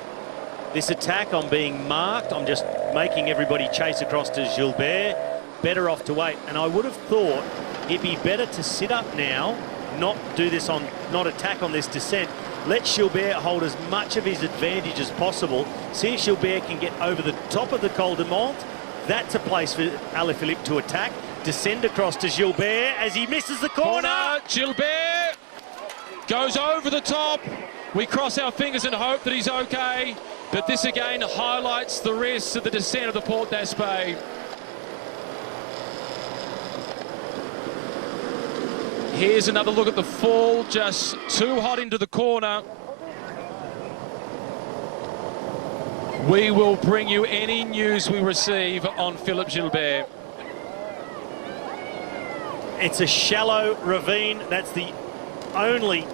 this attack, I'm being marked, I'm just making everybody chase across to Gilbert, better off to wait. And I would have thought it'd be better to sit up now, not do this on, not attack on this descent. Let Gilbert hold as much of his advantage as possible. See if Gilbert can get over the top of the Col de Mont. That's a place for Alaphilippe to attack. Descend across to Gilbert as he misses the corner. Gilbert goes over the top. We cross our fingers and hope that he's okay. But this again highlights the risks of the descent of the Port d'Aspet. Here's another look at the fall, just too hot into the corner. We will bring you any news we receive on Philippe Gilbert. It's a shallow ravine. That's the only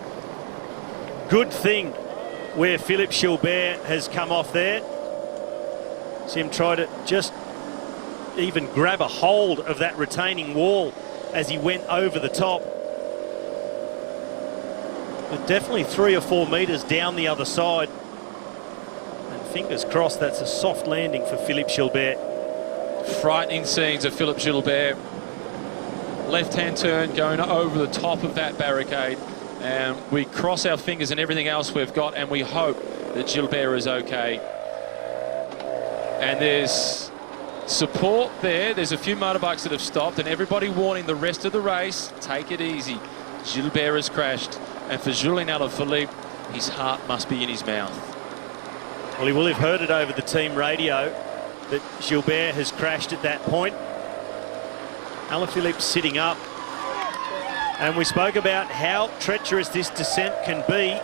good thing where Philippe Gilbert has come off there. See him try to just even grab a hold of that retaining wall as he went over the top. But definitely 3 or 4 metres down the other side. And fingers crossed that's a soft landing for Philippe Gilbert. Frightening scenes of Philippe Gilbert. Left-hand turn going over the top of that barricade. And we cross our fingers and everything else we've got, and we hope that Gilbert is okay. And there's support there. There's a few motorbikes that have stopped, and everybody warning the rest of the race, take it easy. Gilbert has crashed. And for Julien Alaphilippe, his heart must be in his mouth. Well, he will have heard it over the team radio that Gilbert has crashed at that point. Alaphilippe sitting up. And we spoke about how treacherous this descent can be.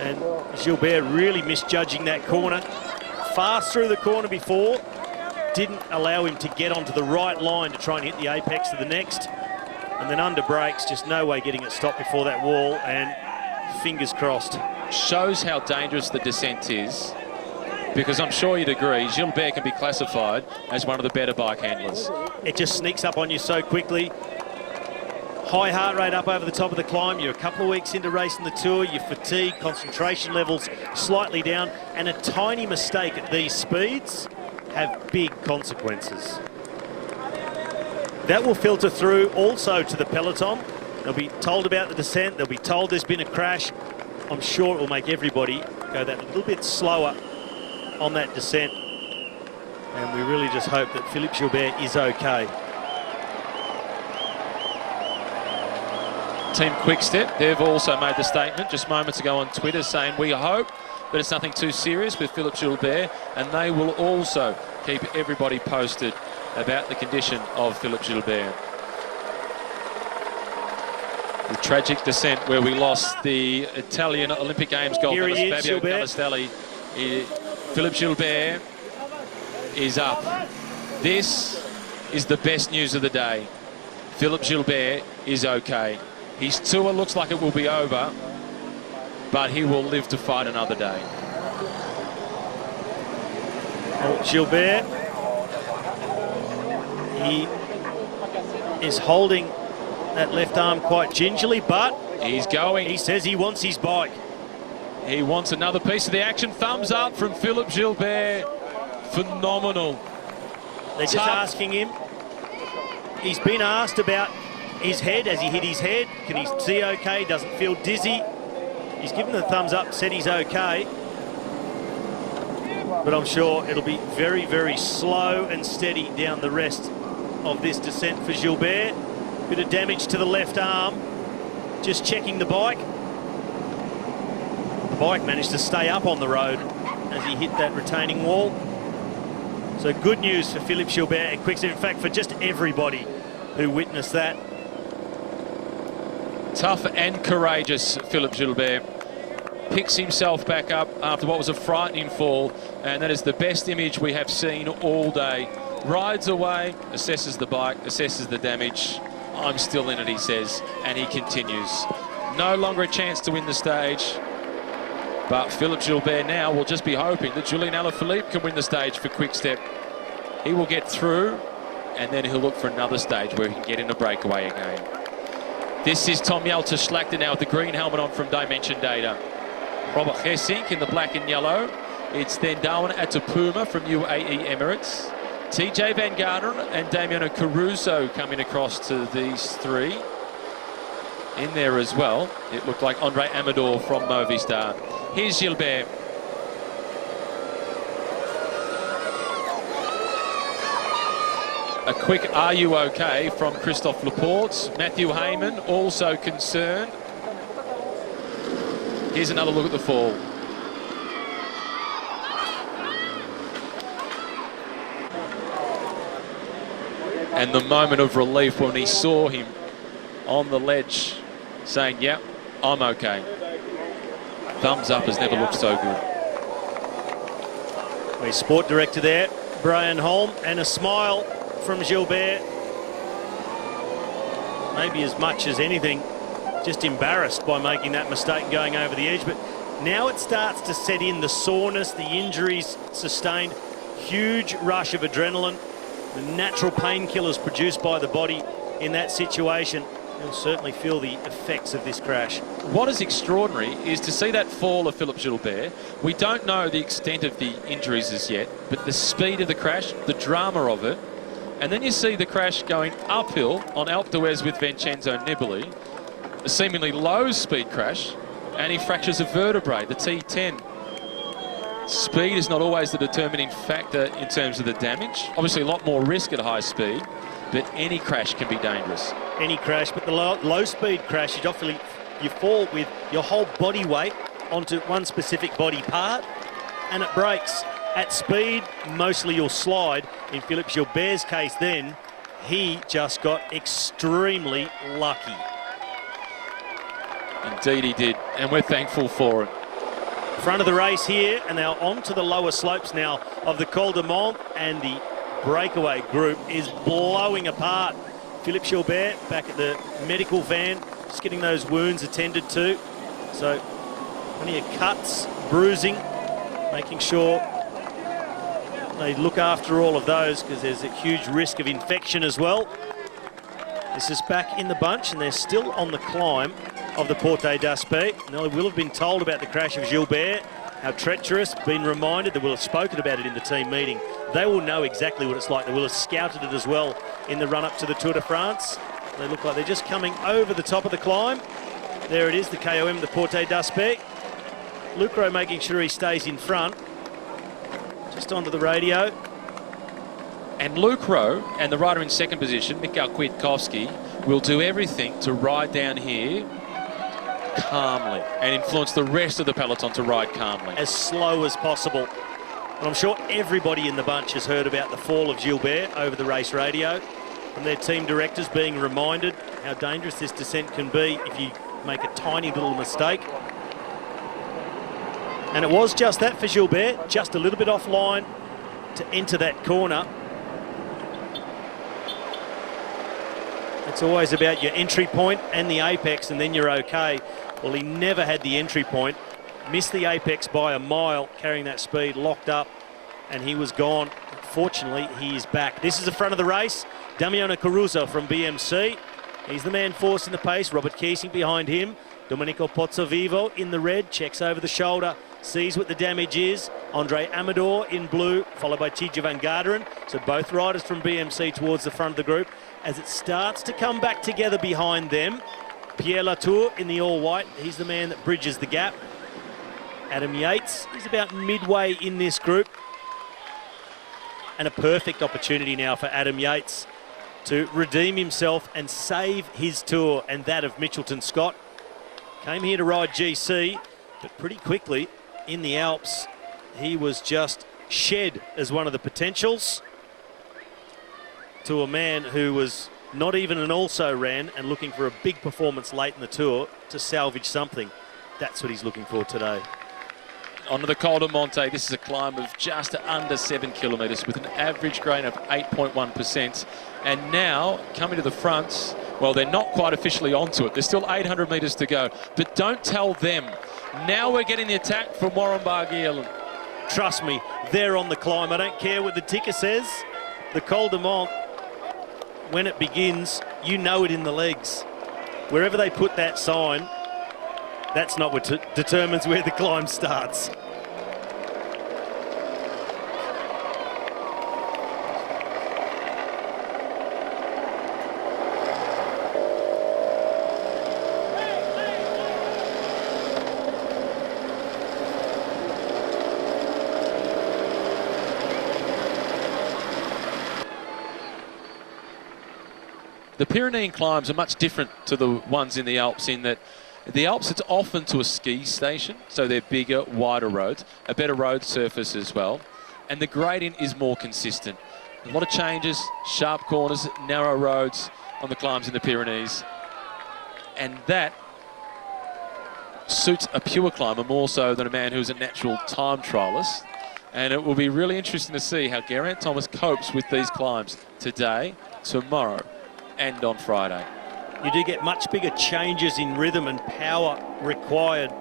And Gilbert really misjudging that corner. Fast through the corner before. Didn't allow him to get onto the right line to try and hit the apex of the next. And then under brakes, just no way getting it stopped before that wall, and fingers crossed. Shows how dangerous the descent is, because I'm sure you'd agree, Gilbert can be classified as one of the better bike handlers. It just sneaks up on you so quickly. High heart rate up over the top of the climb. You're a couple of weeks into racing the Tour. You're fatigued, concentration levels slightly down, and a tiny mistake at these speeds have big consequences. That will filter through also to the peloton. They'll be told about the descent. They'll be told there's been a crash. I'm sure it will make everybody go that little bit slower on that descent. And we really just hope that Philippe Gilbert is okay. Team Quickstep, they've also made the statement just moments ago on Twitter saying we hope that it's nothing too serious with Philippe Gilbert, and they will also keep everybody posted about the condition of Philippe Gilbert. The tragic descent where we lost the Italian Olympic Games gold medalist Fabio Canestelli. Philippe Gilbert is up. This is the best news of the day. Philippe Gilbert is okay. His tour looks like it will be over, but he will live to fight another day. Well, Gilbert, he is holding that left arm quite gingerly, but he's going. He says he wants his bike. He wants another piece of the action. Thumbs up from Philippe Gilbert. Phenomenal. They're just asking him. He's been asked about his head. Has he hit his head? Can he see okay? Doesn't feel dizzy. He's given the thumbs up, said he's okay. But I'm sure it'll be very, very slow and steady down the rest of this descent for Gilbert. Bit of damage to the left arm. Just checking the bike. The bike managed to stay up on the road as he hit that retaining wall. So good news for Philippe Gilbert and Quickstep. In fact, for just everybody who witnessed that. Tough and courageous Philippe Gilbert. Picks himself back up after what was a frightening fall, and that is the best image we have seen all day. Rides away, assesses the bike, assesses the damage. I'm still in it, he says, and he continues. No longer a chance to win the stage, but Philippe Gilbert now will just be hoping that Julian Alaphilippe can win the stage for Quickstep. He will get through, and then he'll look for another stage where he can get in a breakaway again. This is Tom Jelte Schlachter now with the green helmet on from Dimension Data. Robert Geesink in the black and yellow. It's then Darwin Atapuma from UAE Emirates. TJ Van Garderen and Damiano Caruso coming across to these three. In there as well, it looked like Andre Amador from Movistar. Here's Gilbert. A quick "Are you okay?" from Christophe Laporte. Matthew Heyman also concerned. Here's another look at the fall. And the moment of relief when he saw him on the ledge saying, yep, I'm okay. Thumbs up has never looked so good. The sport director there, Brian Holm, and a smile from Gilbert. Maybe as much as anything, just embarrassed by making that mistake and going over the edge. But now it starts to set in the soreness, the injuries sustained, huge rush of adrenaline, the natural painkillers produced by the body in that situation. He'll certainly feel the effects of this crash. What is extraordinary is to see that fall of Philippe Gilbert. We don't know the extent of the injuries as yet, but the speed of the crash, the drama of it, and then you see the crash going uphill on Alpe d'Huez with Vincenzo Nibali, a seemingly low speed crash, and he fractures a vertebrae, the T10. Speed is not always the determining factor in terms of the damage. Obviously a lot more risk at high speed, but any crash can be dangerous. Any crash, but the low speed crash, you fall with your whole body weight onto one specific body part, and it breaks. At speed, mostly you'll slide. In Philippe Gilbert's case then, he just got extremely lucky. Indeed he did, and we're thankful for it. Front of the race here, and now on to the lower slopes now of the Col de Mont, and the breakaway group is blowing apart. Philippe Gilbert back at the medical van, just getting those wounds attended to. So plenty of cuts, bruising, making sure they look after all of those because there's a huge risk of infection as well. This is back in the bunch, and they're still on the climb of the Porte d'Aspet. Now, they will have been told about the crash of Gilbert, how treacherous, been reminded, they will have spoken about it in the team meeting. They will know exactly what it's like. They will have scouted it as well in the run-up to the Tour de France. They look like they're just coming over the top of the climb. There it is, the KOM, the Porte d'Aspet. Lucro making sure he stays in front. Just onto the radio. And Luke Rowe and the rider in second position, Mikhail Kwiatkowski, will do everything to ride down here calmly and influence the rest of the peloton to ride calmly. As slow as possible. And I'm sure everybody in the bunch has heard about the fall of Gilbert over the race radio from their team directors, being reminded how dangerous this descent can be if you make a tiny little mistake. And it was just that for Gilbert, just a little bit offline to enter that corner. It's always about your entry point and the apex, and then you're okay. Well, he never had the entry point, missed the apex by a mile, carrying that speed, locked up, and he was gone. Fortunately, he is back. This is the front of the race. Damiano Caruso from BMC. He's the man forcing the pace. Robert Keesing behind him. Domenico Pozzovivo in the red, checks over the shoulder, sees what the damage is. Andre Amador in blue, followed by Tija Van Garderen. So both riders from BMC towards the front of the group. As it starts to come back together behind them, Pierre Latour in the all-white. He's the man that bridges the gap. Adam Yates is about midway in this group. And a perfect opportunity now for Adam Yates to redeem himself and save his tour and that of Mitchelton Scott. Came here to ride GC, but pretty quickly in the Alps, he was just shed as one of the potentials to a man who was not even an also-ran and looking for a big performance late in the tour to salvage something. That's what he's looking for today. Onto the Col de Monte. This is a climb of just under 7 kilometres with an average grain of 8.1%. And now, coming to the front, well, they're not quite officially onto it. There's still 800 metres to go. But don't tell them. Now we're getting the attack from Warren Barguil. Trust me, they're on the climb. I don't care what the ticker says. The Col de Monte, when it begins, you know it in the legs. Wherever they put that sign, that's not what determines where the climb starts. The Pyrenean climbs are much different to the ones in the Alps in that the Alps, it's often to a ski station, so they're bigger, wider roads, a better road surface as well, and the gradient is more consistent. A lot of changes, sharp corners, narrow roads on the climbs in the Pyrenees, and that suits a pure climber more so than a man who's a natural time trialist. And it will be really interesting to see how Geraint Thomas copes with these climbs today, tomorrow, and on Friday. You do get much bigger changes in rhythm and power required.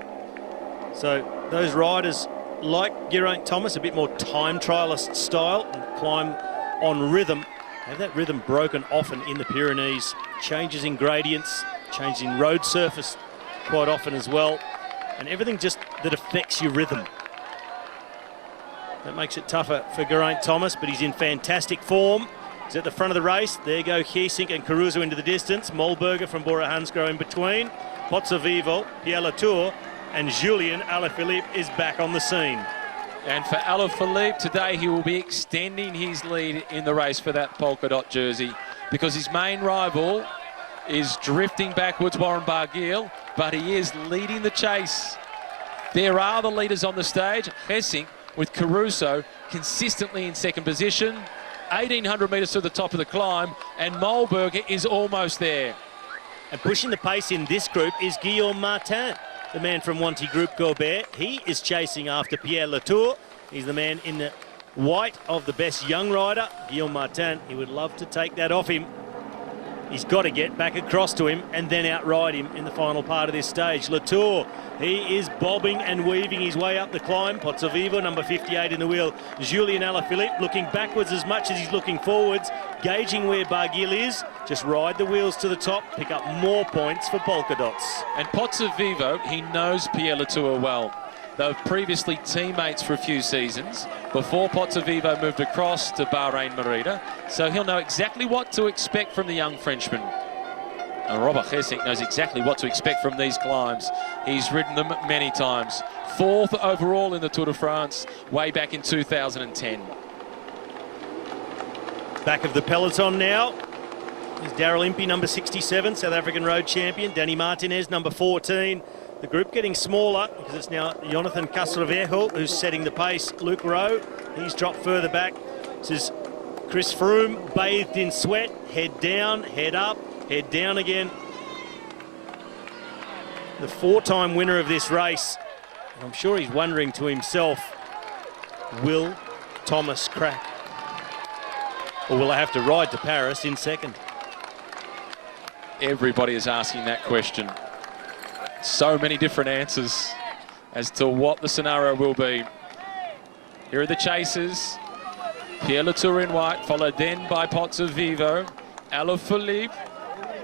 So those riders like Geraint Thomas, a bit more time trialist style, and climb on rhythm, have that rhythm broken often in the Pyrenees. Changes in gradients, changes in road surface quite often as well, and everything just that affects your rhythm. That makes it tougher for Geraint Thomas, but he's in fantastic form. He's at the front of the race. There go Geesink and Caruso into the distance. Molberger from Bora Hansgrohe in between. Pozzovivo, Pierre Latour, and Julien Alaphilippe is back on the scene. And for Alaphilippe today, he will be extending his lead in the race for that polka dot jersey because his main rival is drifting backwards, Warren Barguil, but he is leading the chase. There are the leaders on the stage. Geesink with Caruso consistently in second position. 1,800 metres to the top of the climb, and Molberger is almost there. And pushing the pace in this group is Guillaume Martin, the man from Wanty Group Gobert. He is chasing after Pierre Latour. He's the man in the white of the best young rider, Guillaume Martin. He would love to take that off him. He's got to get back across to him and then outride him in the final part of this stage. Latour, he is bobbing and weaving his way up the climb. Pozzovivo, number 58 in the wheel. Julien Alaphilippe looking backwards as much as he's looking forwards, gauging where Barguil is. Just ride the wheels to the top, pick up more points for polka dots. And Pozzovivo, he knows Pierre Latour well. They were previously teammates for a few seasons before Pozzovivo moved across to Bahrain Merida, so he'll know exactly what to expect from the young Frenchman. And Robert Geesink knows exactly what to expect from these climbs. He's ridden them many times. 4th overall in the Tour de France way back in 2010. Back of the peloton now is Daryl Impey, number 67, South African road champion. Danny Martinez, number 14. The group getting smaller because it's now Jonathan Castrovejo who's setting the pace. Luke Rowe, he's dropped further back. This is Chris Froome, bathed in sweat, head down, head up, head down again. The four-time winner of this race. And I'm sure he's wondering to himself, will Thomas crack? Or will I have to ride to Paris in second? Everybody is asking that question. So many different answers as to what the scenario will be. Here are the chasers. Pierre Latour in white, followed then by Pozzovivo. Alaphilippe,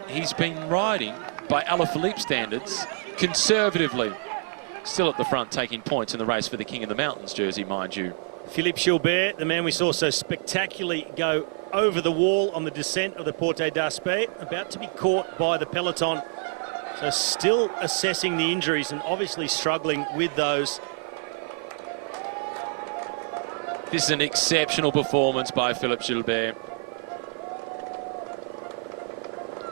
he's been riding by Alaphilippe standards conservatively. Still at the front, taking points in the race for the King of the Mountains jersey, mind you. Philippe Gilbert, the man we saw so spectacularly go over the wall on the descent of the Porte d'Aspet, about to be caught by the peloton. So still assessing the injuries and obviously struggling with those. This is an exceptional performance by Philippe Gilbert.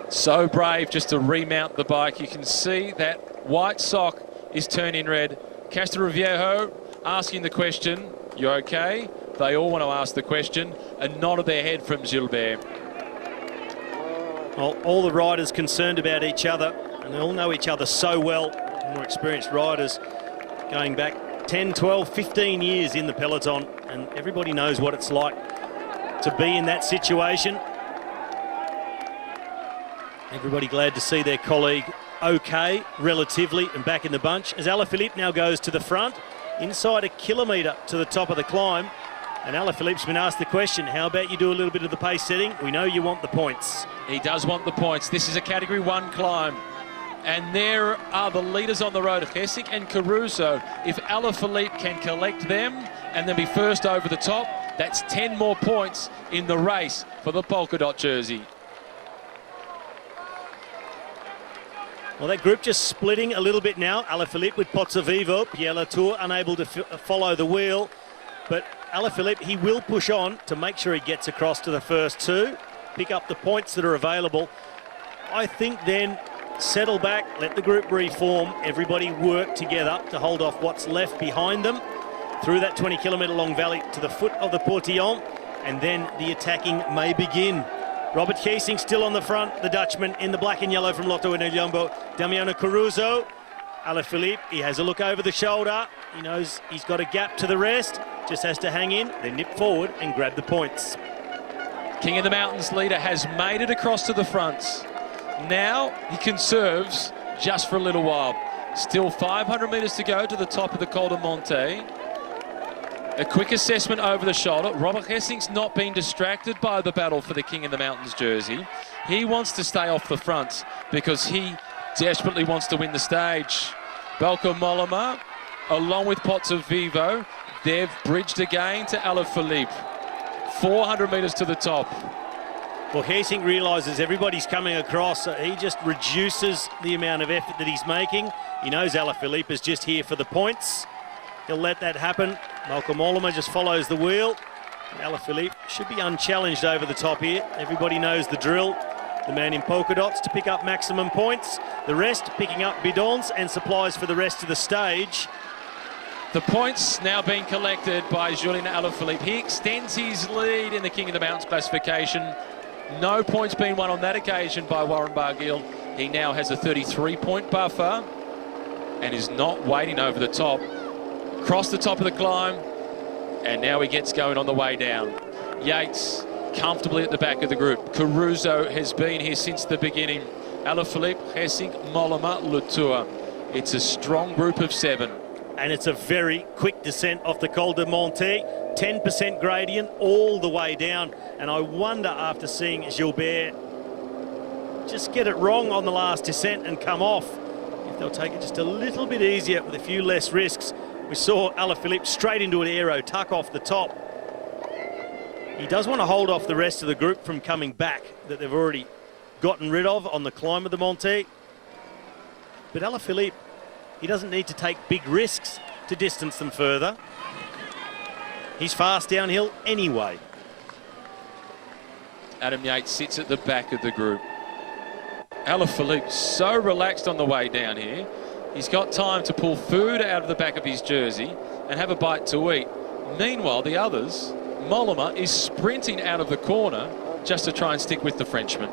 So brave just to remount the bike. You can see that white sock is turning red. Castrovejo asking the question, you okay? They all want to ask the question. A nod of their head from Gilbert. Well, all the riders concerned about each other, and they all know each other so well. More experienced riders going back 10, 12, 15 years in the peloton, and everybody knows what it's like to be in that situation. Everybody glad to see their colleague okay, relatively, and back in the bunch. As Alaphilippe now goes to the front, inside a kilometre to the top of the climb. And Alaphilippe's been asked the question, how about you do a little bit of the pace setting? We know you want the points. He does want the points. This is a Category 1 climb. And there are the leaders on the road, Gesink and Caruso. If Alaphilippe can collect them and then be first over the top, that's 10 more points in the race for the polka dot jersey. Well, that group just splitting a little bit now. Alaphilippe with Pozzovivo, Pierre Latour unable to follow the wheel. But Alaphilippe, he will push on to make sure he gets across to the first two, pick up the points that are available. I think then settle back, let the group reform, everybody work together to hold off what's left behind them through that 20-kilometre long valley to the foot of the Portillon, and then the attacking may begin. Robert Gesink still on the front, the Dutchman in the black and yellow from Lotto and Jumbo. Damiano Caruso, Alaphilippe, he has a look over the shoulder. He knows he's got a gap to the rest, just has to hang in, then nip forward and grab the points. King of the Mountains leader has made it across to the front. Now he conserves just for a little while. Still 500 metres to go to the top of the Col de Monte. A quick assessment over the shoulder. Robert Gesink's not been distracted by the battle for the King of the Mountains jersey. He wants to stay off the front because he desperately wants to win the stage. Bauke Mollema, along with Pozzovivo, they've bridged again to Alaphilippe. 400 metres to the top. Well, Gesink realises everybody's coming across, so he just reduces the amount of effort that he's making. He knows Alaphilippe is just here for the points. He'll let that happen. Bauke Mollema just follows the wheel. Alaphilippe should be unchallenged over the top here. Everybody knows the drill. The man in polka dots to pick up maximum points. The rest picking up bidons and supplies for the rest of the stage. The points now being collected by Julian Alaphilippe. He extends his lead in the King of the Mountains classification. No points being won on that occasion by Warren Barguil. He now has a 33-point buffer and is not waiting over the top. Across the top of the climb, and now he gets going on the way down. Yates comfortably at the back of the group. Caruso has been here since the beginning. Alaphilippe, Gesink, Mollema, Latour. It's a strong group of 7. And it's a very quick descent off the Col de Monte. 10% gradient all the way down. And I wonder, after seeing Gilbert just get it wrong on the last descent and come off, if they'll take it just a little bit easier with a few less risks. We saw Alaphilippe straight into an aero tuck off the top. He does want to hold off the rest of the group from coming back that they've already gotten rid of on the climb of the Monte. But Alaphilippe, he doesn't need to take big risks to distance them further. He's fast downhill anyway. Adam Yates sits at the back of the group. Alaphilippe so relaxed on the way down here. He's got time to pull food out of the back of his jersey and have a bite to eat. Meanwhile, the others, Mollema is sprinting out of the corner just to try and stick with the Frenchman.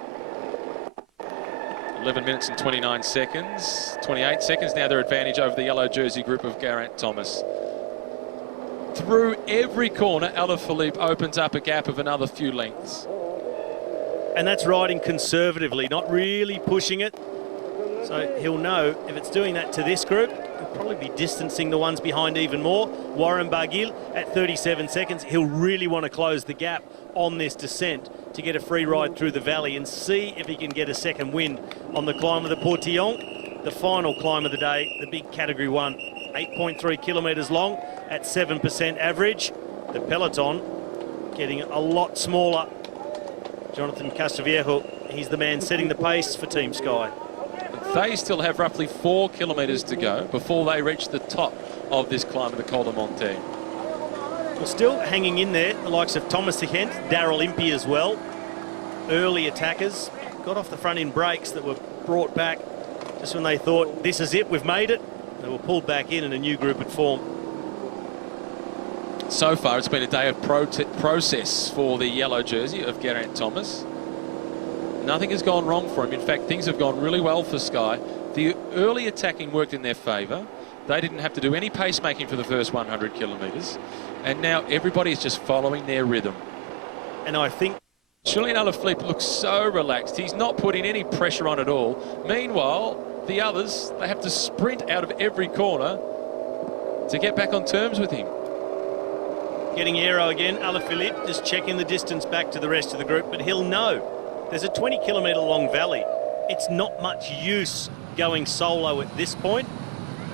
11 minutes and 29 seconds, 28 seconds now their advantage over the yellow jersey group of Geraint Thomas. Through every corner, Alaphilippe opens up a gap of another few lengths. And that's riding conservatively, not really pushing it. So he'll know if it's doing that to this group, he'll probably be distancing the ones behind even more. Warren Barguil at 37 seconds. He'll really want to close the gap on this descent to get a free ride through the valley and see if he can get a second wind on the climb of the Portillon. The final climb of the day, the big Category 1, 8.3 kilometres long at 7% average. The peloton getting a lot smaller. Jonathan Castroviejo, he's the man setting the pace for Team Sky. They still have roughly 4 kilometres to go before they reach the top of this climb of the Col de Monte. Well, still hanging in there, the likes of Thomas de Gent, Daryl Impey as well. Early attackers got off the front end brakes that were brought back just when they thought, this is it, we've made it. They were pulled back in and a new group had formed. So far, it's been a day of process for the yellow jersey of Geraint Thomas. Nothing has gone wrong for him. In fact, things have gone really well for Sky. The early attacking worked in their favour. They didn't have to do any pacemaking for the first 100 kilometres. And now everybody is just following their rhythm. And I think Julien Alaphilippe looks so relaxed. He's not putting any pressure on at all. Meanwhile, the others, they have to sprint out of every corner to get back on terms with him. getting aero again, Alaphilippe just checking the distance back to the rest of the group, but he'll know there's a 20-kilometre long valley. It's not much use going solo at this point,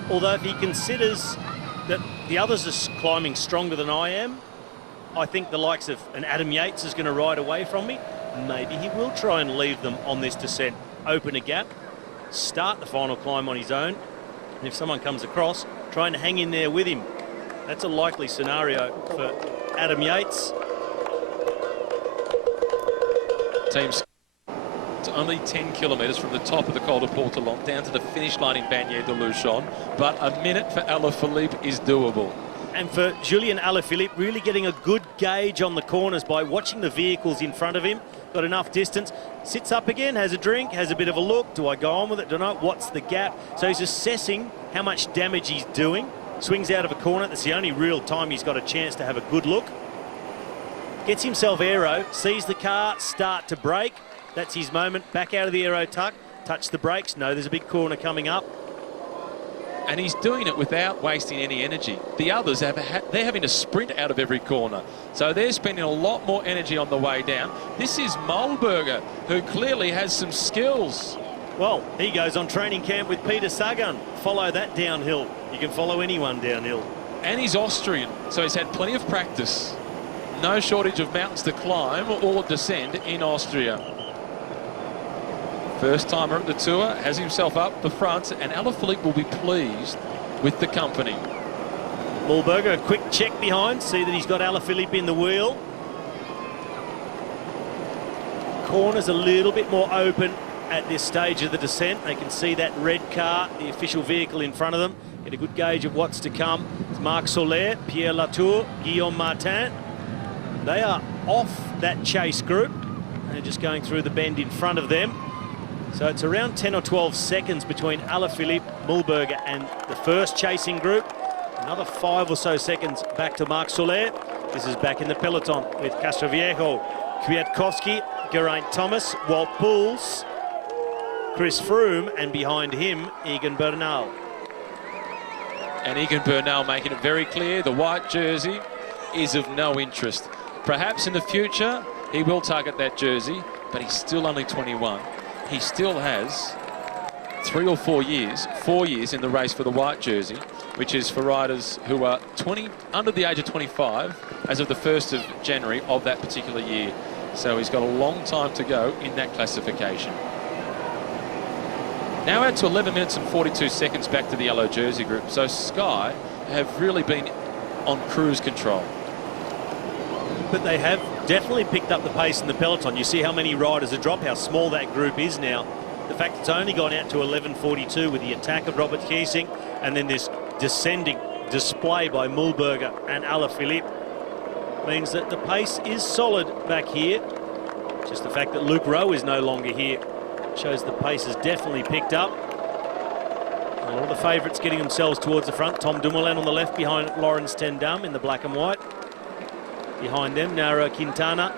although if he considers that the others are climbing stronger than I am, I think the likes of an Adam Yates is going to ride away from me. Maybe he will try and leave them on this descent, open a gap, start the final climb on his own, and if someone comes across, trying to hang in there with him. That's a likely scenario for Adam Yates. Teams, it's only 10 kilometres from the top of the Col de Portillon down to the finish line in Bagnères de Luchon, but a minute for Alaphilippe is doable. And for Julien Alaphilippe, really getting a good gauge on the corners by watching the vehicles in front of him. Got enough distance, sits up again, has a drink, has a bit of a look. Do I go on with it? Don't know. What's the gap? So he's assessing how much damage he's doing. Swings out of a corner. That's the only real time he's got a chance to have a good look. Gets himself aero, sees the car start to brake. That's his moment. Back out of the aero tuck, touch the brakes. No, there's a big corner coming up. And he's doing it without wasting any energy. The others, they're having to sprint out of every corner. So they're spending a lot more energy on the way down. This is Mühlberger, who clearly has some skills. Well, he goes on training camp with Peter Sagan. Follow that downhill. You can follow anyone downhill. And he's Austrian, so he's had plenty of practice. No shortage of mountains to climb or descend in Austria. First timer at the tour, has himself up the front, and Alaphilippe will be pleased with the company. Mühlberger, a quick check behind, see that he's got Alaphilippe in the wheel. Corner's a little bit more open at this stage of the descent. They can see that red car, the official vehicle in front of them. Get a good gauge of what's to come. It's Marc Soler, Pierre Latour, Guillaume Martin. They are off that chase group. They're just going through the bend in front of them. So it's around 10 or 12 seconds between Alaphilippe, Mühlberger and the first chasing group. Another 5 or so seconds back to Marc Soler. This is back in the peloton with Castroviejo, Kwiatkowski, Geraint Thomas, Wout Poels, Chris Froome, and behind him, Egan Bernal. And Egan Bernal making it very clear the white jersey is of no interest. Perhaps in the future he will target that jersey, but he's still only 21. He still has 3 or 4 years, 4 years in the race for the white jersey, which is for riders who are under the age of 25 as of the 1st of January of that particular year. So he's got a long time to go in that classification. Now out to 11 minutes and 42 seconds back to the yellow jersey group. So Sky have really been on cruise control. But they have definitely picked up the pace in the peloton. You see how many riders have dropped, how small that group is now. The fact it's only gone out to 11:42 with the attack of Robert Geesink and then this descending display by Mühlberger and Alaphilippe means that the pace is solid back here. Just the fact that Luke Rowe is no longer here shows the pace has definitely picked up. A lot of the favourites getting themselves towards the front. Tom Dumoulin on the left behind Lawrence ten Dam in the black and white. Behind them, Nairo Quintana.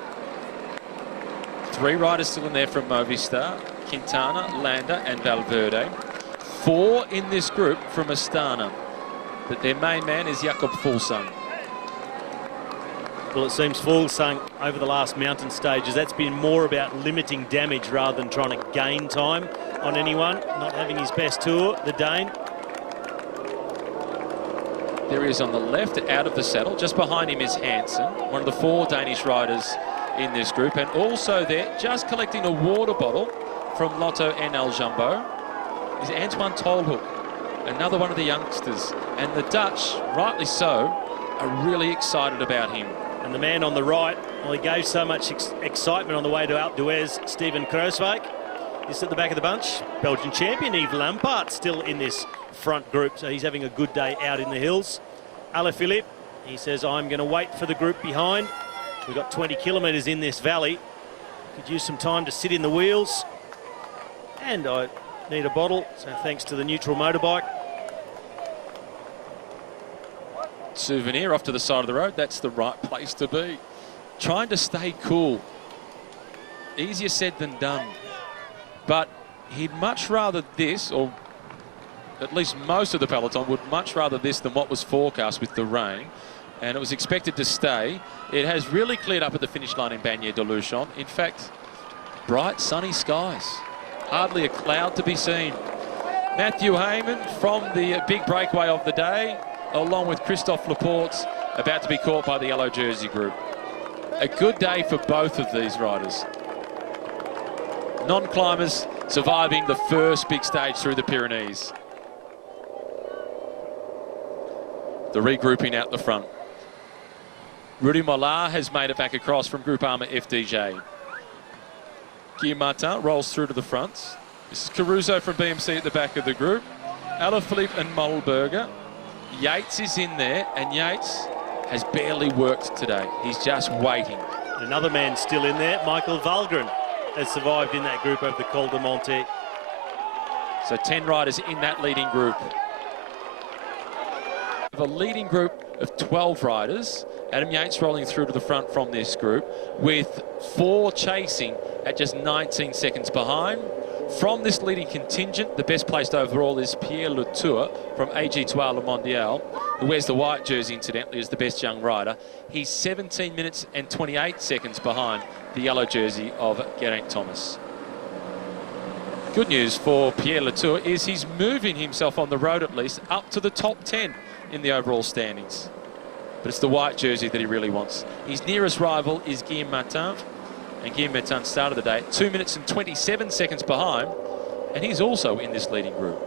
3 riders still in there from Movistar: Quintana, Landa and Valverde. 4 in this group from Astana, but their main man is Jakob Fuglsang. Well, it seems Fuglsang over the last mountain stages, that's been more about limiting damage rather than trying to gain time on anyone. Not having his best tour, the Dane. There he is on the left, out of the saddle. Just behind him is Hansen, one of the 4 Danish riders in this group. And also there, just collecting a water bottle from Lotto NL Jumbo, is Antoine Tolhoek, another one of the youngsters. And the Dutch, rightly so, are really excited about him. And the man on the right, well, he gave so much excitement on the way to Alpe d'Huez, Steven Kruiswijk. He's at the back of the bunch. Belgian champion Yves Lampaert still in this front group, so he's having a good day out in the hills. Alaphilippe, he says, I'm going to wait for the group behind. We've got 20 kilometres in this valley. Could use some time to sit in the wheels. And I need a bottle, so thanks to the neutral motorbike. Souvenir off to the side of the road. That's the right place to be. Trying to stay cool. Easier said than done. But he'd much rather this, or at least most of the peloton would much rather this than what was forecast with the rain. And it was expected to stay. It has really cleared up at the finish line in Bagnères de Luchon. In fact, bright sunny skies. Hardly a cloud to be seen. Matthew Heyman from the big breakaway of the day, along with Christophe Laporte, about to be caught by the yellow jersey group. A good day for both of these riders. Non-climbers surviving the first big stage through the Pyrenees. The regrouping out the front. Rudy Mollard has made it back across from Groupama FDJ. Guillaume Martin rolls through to the front. This is Caruso from BMC at the back of the group. Alaphilippe and Mühlberger. Yates is in there, and Yates has barely worked today. He's just waiting. Another man still in there, Michael Valgren, has survived in that group over the Col de Monte. So 10 riders in that leading group. A leading group of 12 riders. Adam Yates rolling through to the front from this group, with 4 chasing at just 19 seconds behind. From this leading contingent, the best placed overall is Pierre Latour from AG2R Le Mondial, who wears the white jersey, incidentally, as the best young rider. He's 17 minutes and 28 seconds behind the yellow jersey of Geraint Thomas. Good news for Pierre Latour is he's moving himself on the road, at least, up to the top 10 in the overall standings. But it's the white jersey that he really wants. His nearest rival is Guillaume Martin. And Guillaume Martin started the day at 2 minutes and 27 seconds behind, and he's also in this leading group.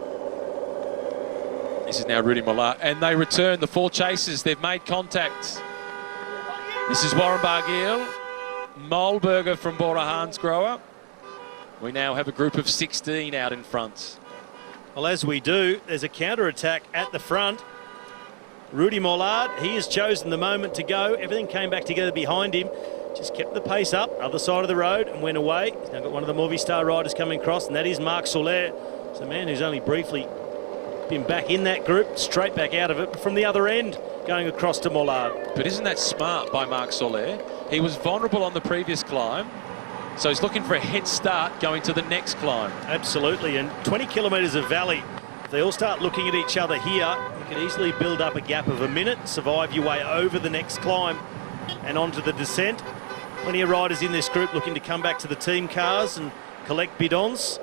This is now Rudy Mollard, and they return the 4 chasers. They've made contact. This is Warren Barguil, Mühlberger from Bora Hansgrohe. We now have a group of 16 out in front. Well, as we do, there's a counter-attack at the front. Rudy Mollard, he has chosen the moment to go. Everything came back together behind him. Just kept the pace up, other side of the road, and went away. He's now got one of the Movistar riders coming across, and that is Marc Soler. It's a man who's only briefly been back in that group, straight back out of it, but from the other end, going across to Mollard. But isn't that smart by Marc Soler? He was vulnerable on the previous climb, so he's looking for a head start going to the next climb. Absolutely, and 20 kilometres of valley. If they all start looking at each other here, you could easily build up a gap of a minute, survive your way over the next climb and onto the descent. Plenty of riders in this group looking to come back to the team cars and collect bidons.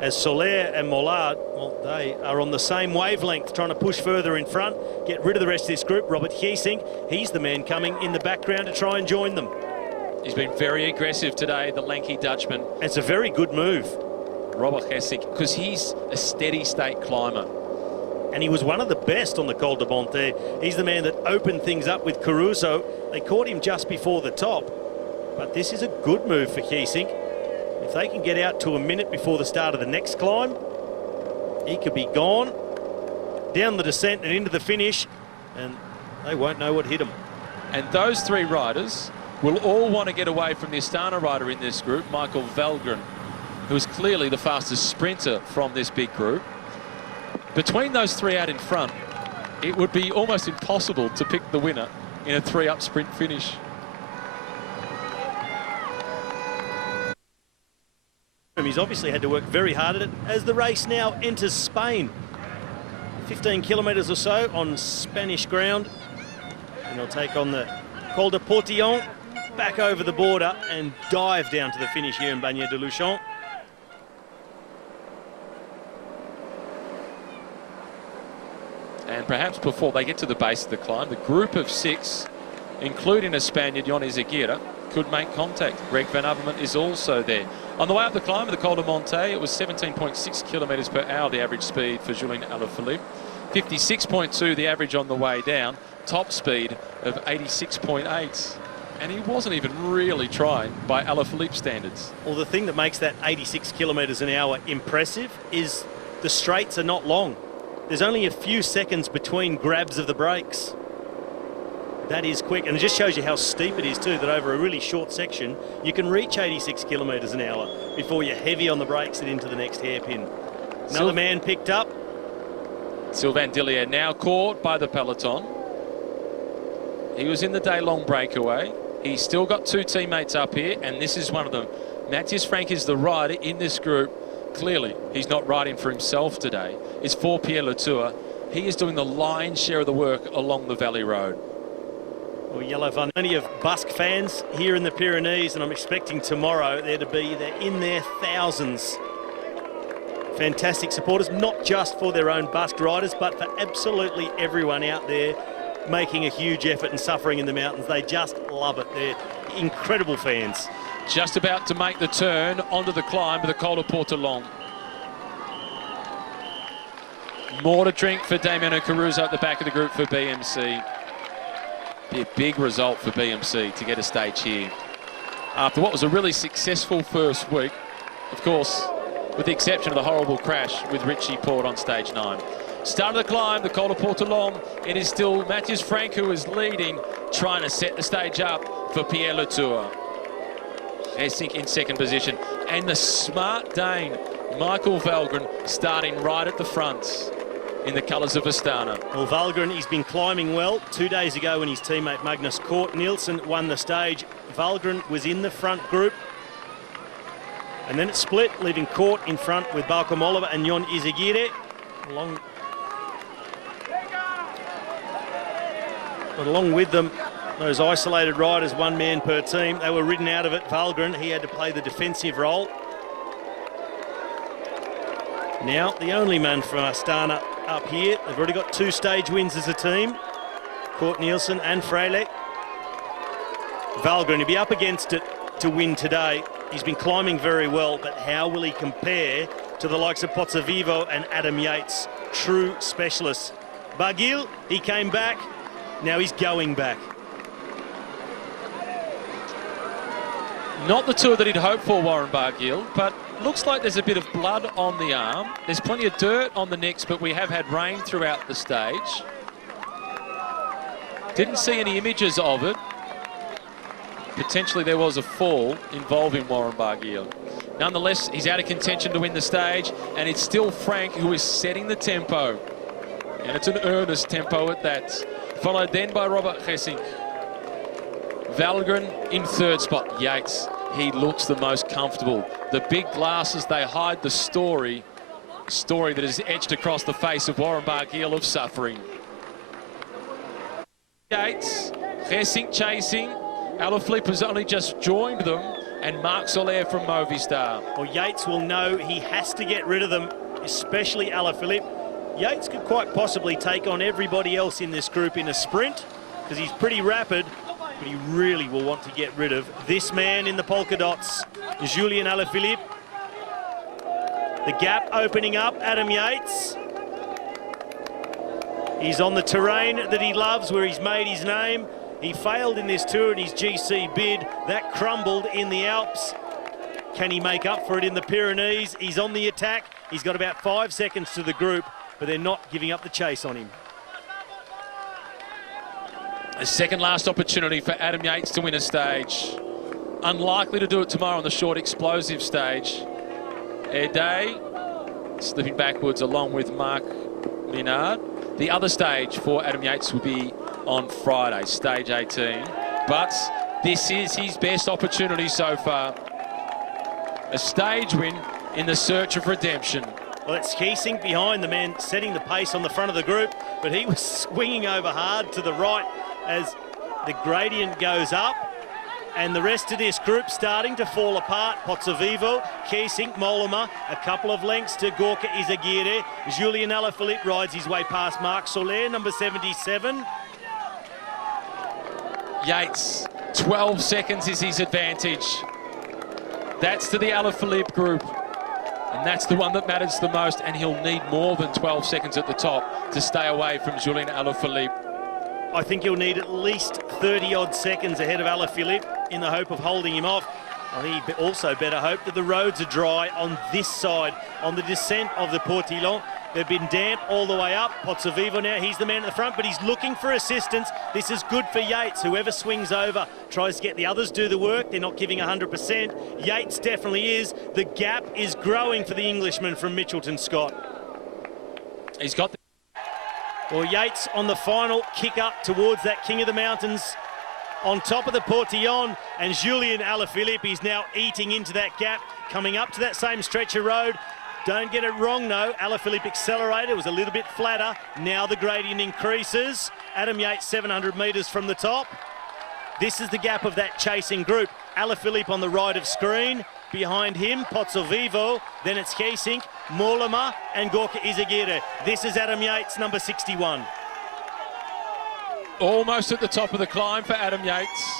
As Soler and Mollard, well, they are on the same wavelength, trying to push further in front, get rid of the rest of this group. Robert Geesink, he's the man coming in the background to try and join them. He's been very aggressive today, the lanky Dutchman. It's a very good move. Robert Geesink, because he's a steady state climber. and he was one of the best on the Col de Bonté. He's the man that opened things up with Caruso. They caught him just before the top, but this is a good move for Geesink. If they can get out to a minute before the start of the next climb, he could be gone down the descent and into the finish, and they won't know what hit him. And those three riders will all want to get away from the Astana rider in this group, Michael Valgren, who is clearly the fastest sprinter from this big group. Between those three out in front, it would be almost impossible to pick the winner in a three-up sprint finish. He's obviously had to work very hard at it as the race now enters Spain. 15 kilometres or so on Spanish ground. And they'll take on the Col de Portillon, back over the border and dive down to the finish here in Bagnères de Luchon. And perhaps before they get to the base of the climb, the group of six, including a Spaniard, Jon Izagirre, could make contact. Greg Van Avermaet is also there. On the way up the climb of the Col de Monte, it was 17.6 kilometres per hour, the average speed for Julian Alaphilippe. 56.2 the average on the way down. Top speed of 86.8. And he wasn't even really trying by Alaphilippe standards. Well, the thing that makes that 86 kilometres an hour impressive is the straights are not long. There's only a few seconds between grabs of the brakes. That is quick, and it just shows you how steep it is too, that over a really short section you can reach 86 kilometres an hour before you're heavy on the brakes and into the next hairpin. Another man picked up. Sylvain Dillier now caught by the peloton. He was in the day-long breakaway. He's still got two teammates up here, and this is one of them. Matthias Frank is the rider in this group. Clearly, he's not riding for himself today. It's for Pierre Latour. He is doing the lion's share of the work along the Valley Road. Well, Yellow Van, plenty of Basque fans here in the Pyrenees, and I'm expecting tomorrow there to be, they're in their thousands. Fantastic supporters, not just for their own Basque riders, but for absolutely everyone out there making a huge effort and suffering in the mountains. They just love it. They're incredible fans. Just about to make the turn onto the climb of the Col de Portillon. More to drink for Damiano Caruso at the back of the group for BMC. Be a big result for BMC to get a stage here. After what was a really successful first week, of course, with the exception of the horrible crash with Richie Porte on stage 9. Start of the climb, the Col de Portillon. It is still Matthias Frank who is leading, trying to set the stage up for Pierre Latour. Geesink in second position. And the smart Dane, Michael Valgren, starting right at the front in the colours of Astana. Well, Valgren, he's been climbing well. 2 days ago when his teammate Magnus Cort Nielsen won the stage, Valgren was in the front group. And then it split, leaving Cort in front with Bauke Mollema and Jon Izagirre. But along with them, those isolated riders, one man per team, they were ridden out of it. Valgren, he had to play the defensive role. Now, the only man from Astana up here. They've already got 2 stage wins as a team. Cort Nielsen and Freile. Valgren, he'll be up against it to win today. He's been climbing very well, but how will he compare to the likes of Pozzovivo and Adam Yates? True specialists. Barguil, he came back. Now he's going back. Not the tour that he'd hoped for, Warren Barguil, but looks like there's a bit of blood on the arm. There's plenty of dirt on the necks, but we have had rain throughout the stage. Didn't see any images of it. Potentially there was a fall involving Warren Barguil. Nonetheless, he's out of contention to win the stage, and it's still Frank who is setting the tempo. And it's an earnest tempo at that. Followed then by Robert Geesink. Valgren in third spot. Yates, he looks the most comfortable. The big glasses, they hide the story that is etched across the face of Warren Barguil of suffering. Yates, Geesink chasing. Alaphilippe has only just joined them, and Marc Soler from Movistar. Well, Yates will know he has to get rid of them, especially Alaphilippe. Yates could quite possibly take on everybody else in this group in a sprint, because he's pretty rapid, but he really will want to get rid of this man in the polka dots, Julian Alaphilippe. The gap opening up, Adam Yates. He's on the terrain that he loves, where he's made his name. He failed in this tour in his GC bid. That crumbled in the Alps. Can he make up for it in the Pyrenees? He's on the attack. He's got about 5 seconds to the group, but they're not giving up the chase on him. A second last opportunity for Adam Yates to win a stage. Unlikely to do it tomorrow on the short explosive stage. Day slipping backwards along with Marc Minard. The other stage for Adam Yates will be on Friday, stage 18. But this is his best opportunity so far. A stage win in the search of redemption. Well, it's Keesink behind the man, setting the pace on the front of the group, but he was swinging over hard to the right as the gradient goes up. And the rest of this group starting to fall apart. Pozzovivo, Keesink, Mollema, a couple of lengths to Gorka Izagirre. Julian Alaphilippe rides his way past Marc Soler, number 77. Yates, 12 seconds is his advantage. That's to the Alaphilippe group. And that's the one that matters the most. And he'll need more than 12 seconds at the top to stay away from Julian Alaphilippe. I think he'll need at least 30-odd seconds ahead of Alaphilippe in the hope of holding him off. I think he also better hope that the roads are dry on this side, on the descent of the Portillon. They've been damp all the way up. Pozzovivo now, he's the man at the front, but he's looking for assistance. This is good for Yates. Whoever swings over tries to get the others do the work. They're not giving 100%. Yates definitely is. The gap is growing for the Englishman from Mitchelton Scott. He's got the... Well, Yates on the final kick up towards that King of the Mountains on top of the Portillon, and Julian Alaphilippe is now eating into that gap, coming up to that same stretch of road. Don't get it wrong, though. Alaphilippe accelerated. It was a little bit flatter. Now the gradient increases. Adam Yates 700 metres from the top. This is the gap of that chasing group. Alaphilippe on the right of screen. Behind him, Pozzovivo. Then it's Keesink, Mollema and Gorka Izagirre. This is Adam Yates, number 61. Almost at the top of the climb for Adam Yates.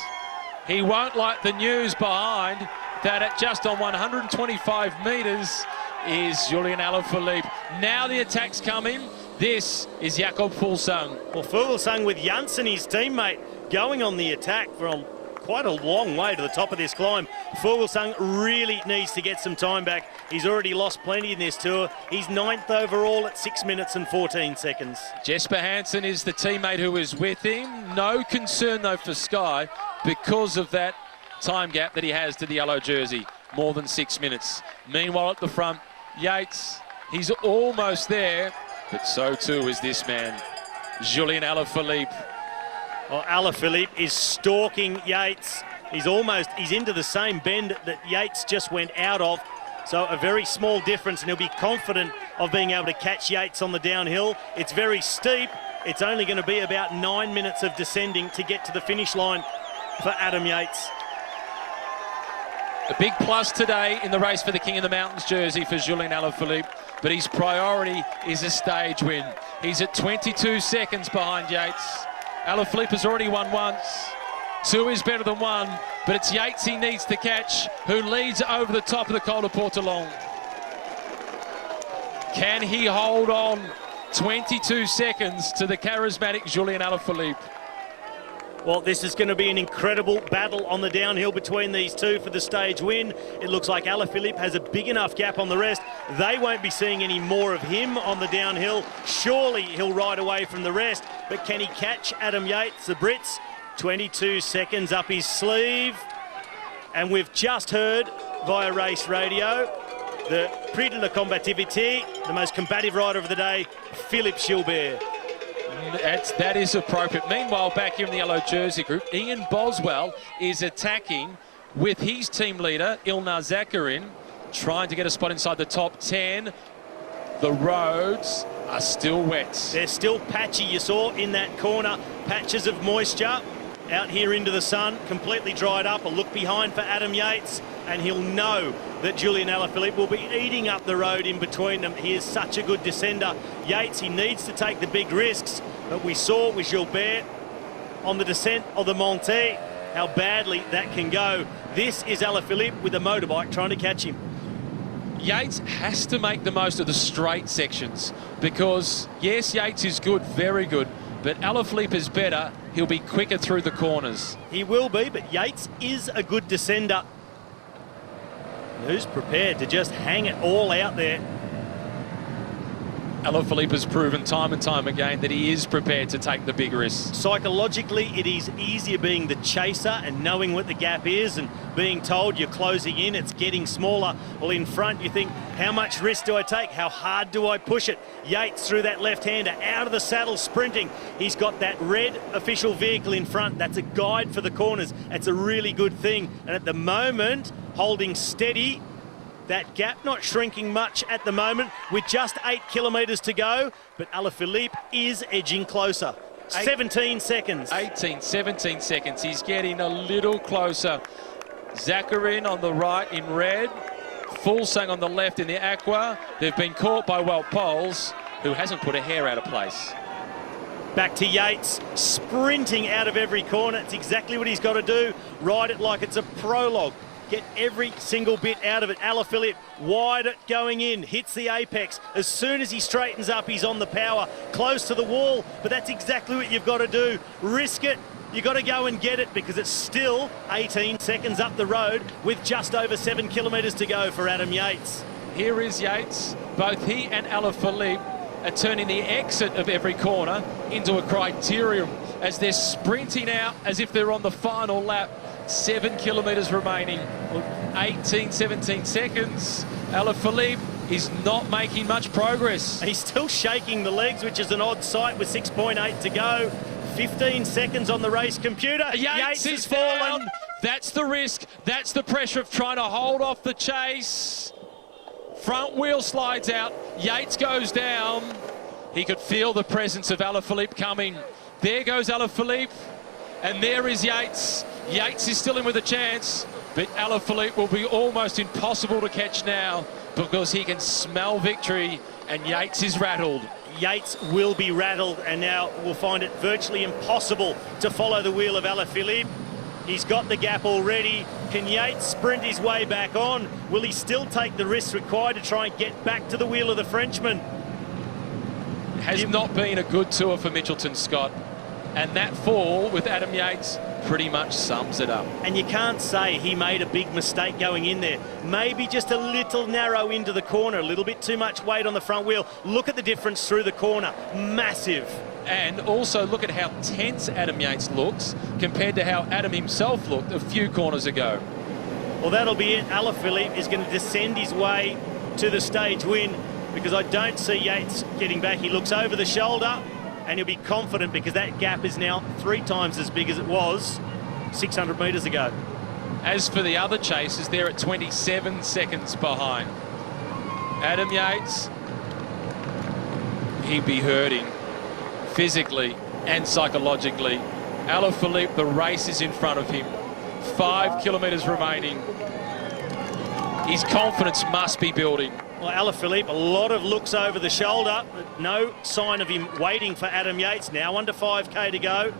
He won't like the news behind that at just on 125 metres is Julian Alaphilippe. Now the attack's coming. This is Jakob Fuglsang. Well, Fuglsang with Janssen, his teammate, going on the attack for quite a long way to the top of this climb. Fuglsang really needs to get some time back. He's already lost plenty in this tour. He's 9th overall at 6 minutes and 14 seconds. Jesper Hansen is the teammate who is with him. No concern, though, for Sky because of that time gap that he has to the yellow jersey. More than 6 minutes. Meanwhile, at the front, Yates, he's almost there, but so too is this man, Julian Alaphilippe. Well, Alaphilippe is stalking Yates. He's into the same bend that Yates just went out of. So a very small difference, and he'll be confident of being able to catch Yates on the downhill. It's very steep. It's only going to be about 9 minutes of descending to get to the finish line for Adam Yates. A big plus today in the race for the King of the Mountains jersey for Julian Alaphilippe, but his priority is a stage win. He's at 22 seconds behind Yates. Alaphilippe has already won once. 2 is better than 1, but it's Yates he needs to catch, who leads over the top of the Col de Portillon. Can he hold on 22 seconds to the charismatic Julian Alaphilippe? Well, this is going to be an incredible battle on the downhill between these two for the stage win. It looks like Alaphilippe has a big enough gap on the rest. They won't be seeing any more of him on the downhill. Surely he'll ride away from the rest, but can he catch Adam Yates, the Brits? 22 seconds up his sleeve. And we've just heard via race radio the Prix de la Combativité, the most combative rider of the day, Philippe Gilbert. That is appropriate. Meanwhile, back here in the yellow jersey group, Ian Boswell is attacking with his team leader, Ilnaz Zakarin, trying to get a spot inside the top 10. The roads are still wet. They're still patchy. You saw in that corner patches of moisture out here into the sun, completely dried up. A look behind for Adam Yates, and he'll know that Julian Alaphilippe will be eating up the road in between them. He is such a good descender. Yates, he needs to take the big risks, but we saw with Gilbert on the descent of the Monte how badly that can go. This is Alaphilippe with a motorbike trying to catch him. Yates has to make the most of the straight sections because, yes, Yates is good, very good, but Alaphilippe is better. He'll be quicker through the corners. He will be, but Yates is a good descender. Who's prepared to just hang it all out there? Alaphilippe has proven time and time again that he is prepared to take the big risks. Psychologically, it is easier being the chaser and knowing what the gap is and being told you're closing in, it's getting smaller. Well, in front, you think, how much risk do I take? How hard do I push it? Yates through that left-hander, out of the saddle, sprinting. He's got that red official vehicle in front. That's a guide for the corners. That's a really good thing. And at the moment, holding steady. That gap not shrinking much at the moment with just 8 kilometres to go, but Alaphilippe is edging closer. 17 seconds. 18, 17 seconds. He's getting a little closer. Zakharin on the right in red. Fulsang on the left in the aqua. They've been caught by Wout Poels, who hasn't put a hair out of place. Back to Yates, sprinting out of every corner. It's exactly what he's got to do. Ride it like it's a prologue. Get every single bit out of it. Alaphilippe wide it going in, hits the apex. As soon as he straightens up, he's on the power, close to the wall. But that's exactly what you've got to do. Risk it. You've got to go and get it because it's still 18 seconds up the road with just over 7 kilometres to go for Adam Yates. Here is Yates. Both he and Alaphilippe are turning the exit of every corner into a criterium as they're sprinting out as if they're on the final lap. 7 kilometres remaining, 18, 17 seconds. Alaphilippe is not making much progress. He's still shaking the legs, which is an odd sight with 6.8 to go. 15 seconds on the race computer. Yates has fallen. That's the risk. That's the pressure of trying to hold off the chase. Front wheel slides out. Yates goes down. He could feel the presence of Alaphilippe coming. There goes Alaphilippe. And there is Yates. Yates is still in with a chance, but Alaphilippe will be almost impossible to catch now because he can smell victory and Yates is rattled. Yates will be rattled and now we'll find it virtually impossible to follow the wheel of Alaphilippe. He's got the gap already. Can Yates sprint his way back on? Will he still take the risks required to try and get back to the wheel of the Frenchman? Has not been a good tour for Mitchelton, Scott. And that fall with Adam Yates pretty much sums it up. And you can't say he made a big mistake going in there. Maybe just a little narrow into the corner, a little bit too much weight on the front wheel. Look at the difference through the corner. Massive. And also look at how tense Adam Yates looks compared to how Adam himself looked a few corners ago. Well, that'll be it. Alaphilippe is going to descend his way to the stage win because I don't see Yates getting back. He looks over the shoulder. And he'll be confident because that gap is now 3 times as big as it was 600 metres ago. As for the other chasers, they're at 27 seconds behind. Adam Yates, he'd be hurting physically and psychologically. Alaphilippe, the race is in front of him. 5 kilometres remaining. His confidence must be building. Well, Alaphilippe, a lot of looks over the shoulder, but no sign of him waiting for Adam Yates. Now under 5K to go.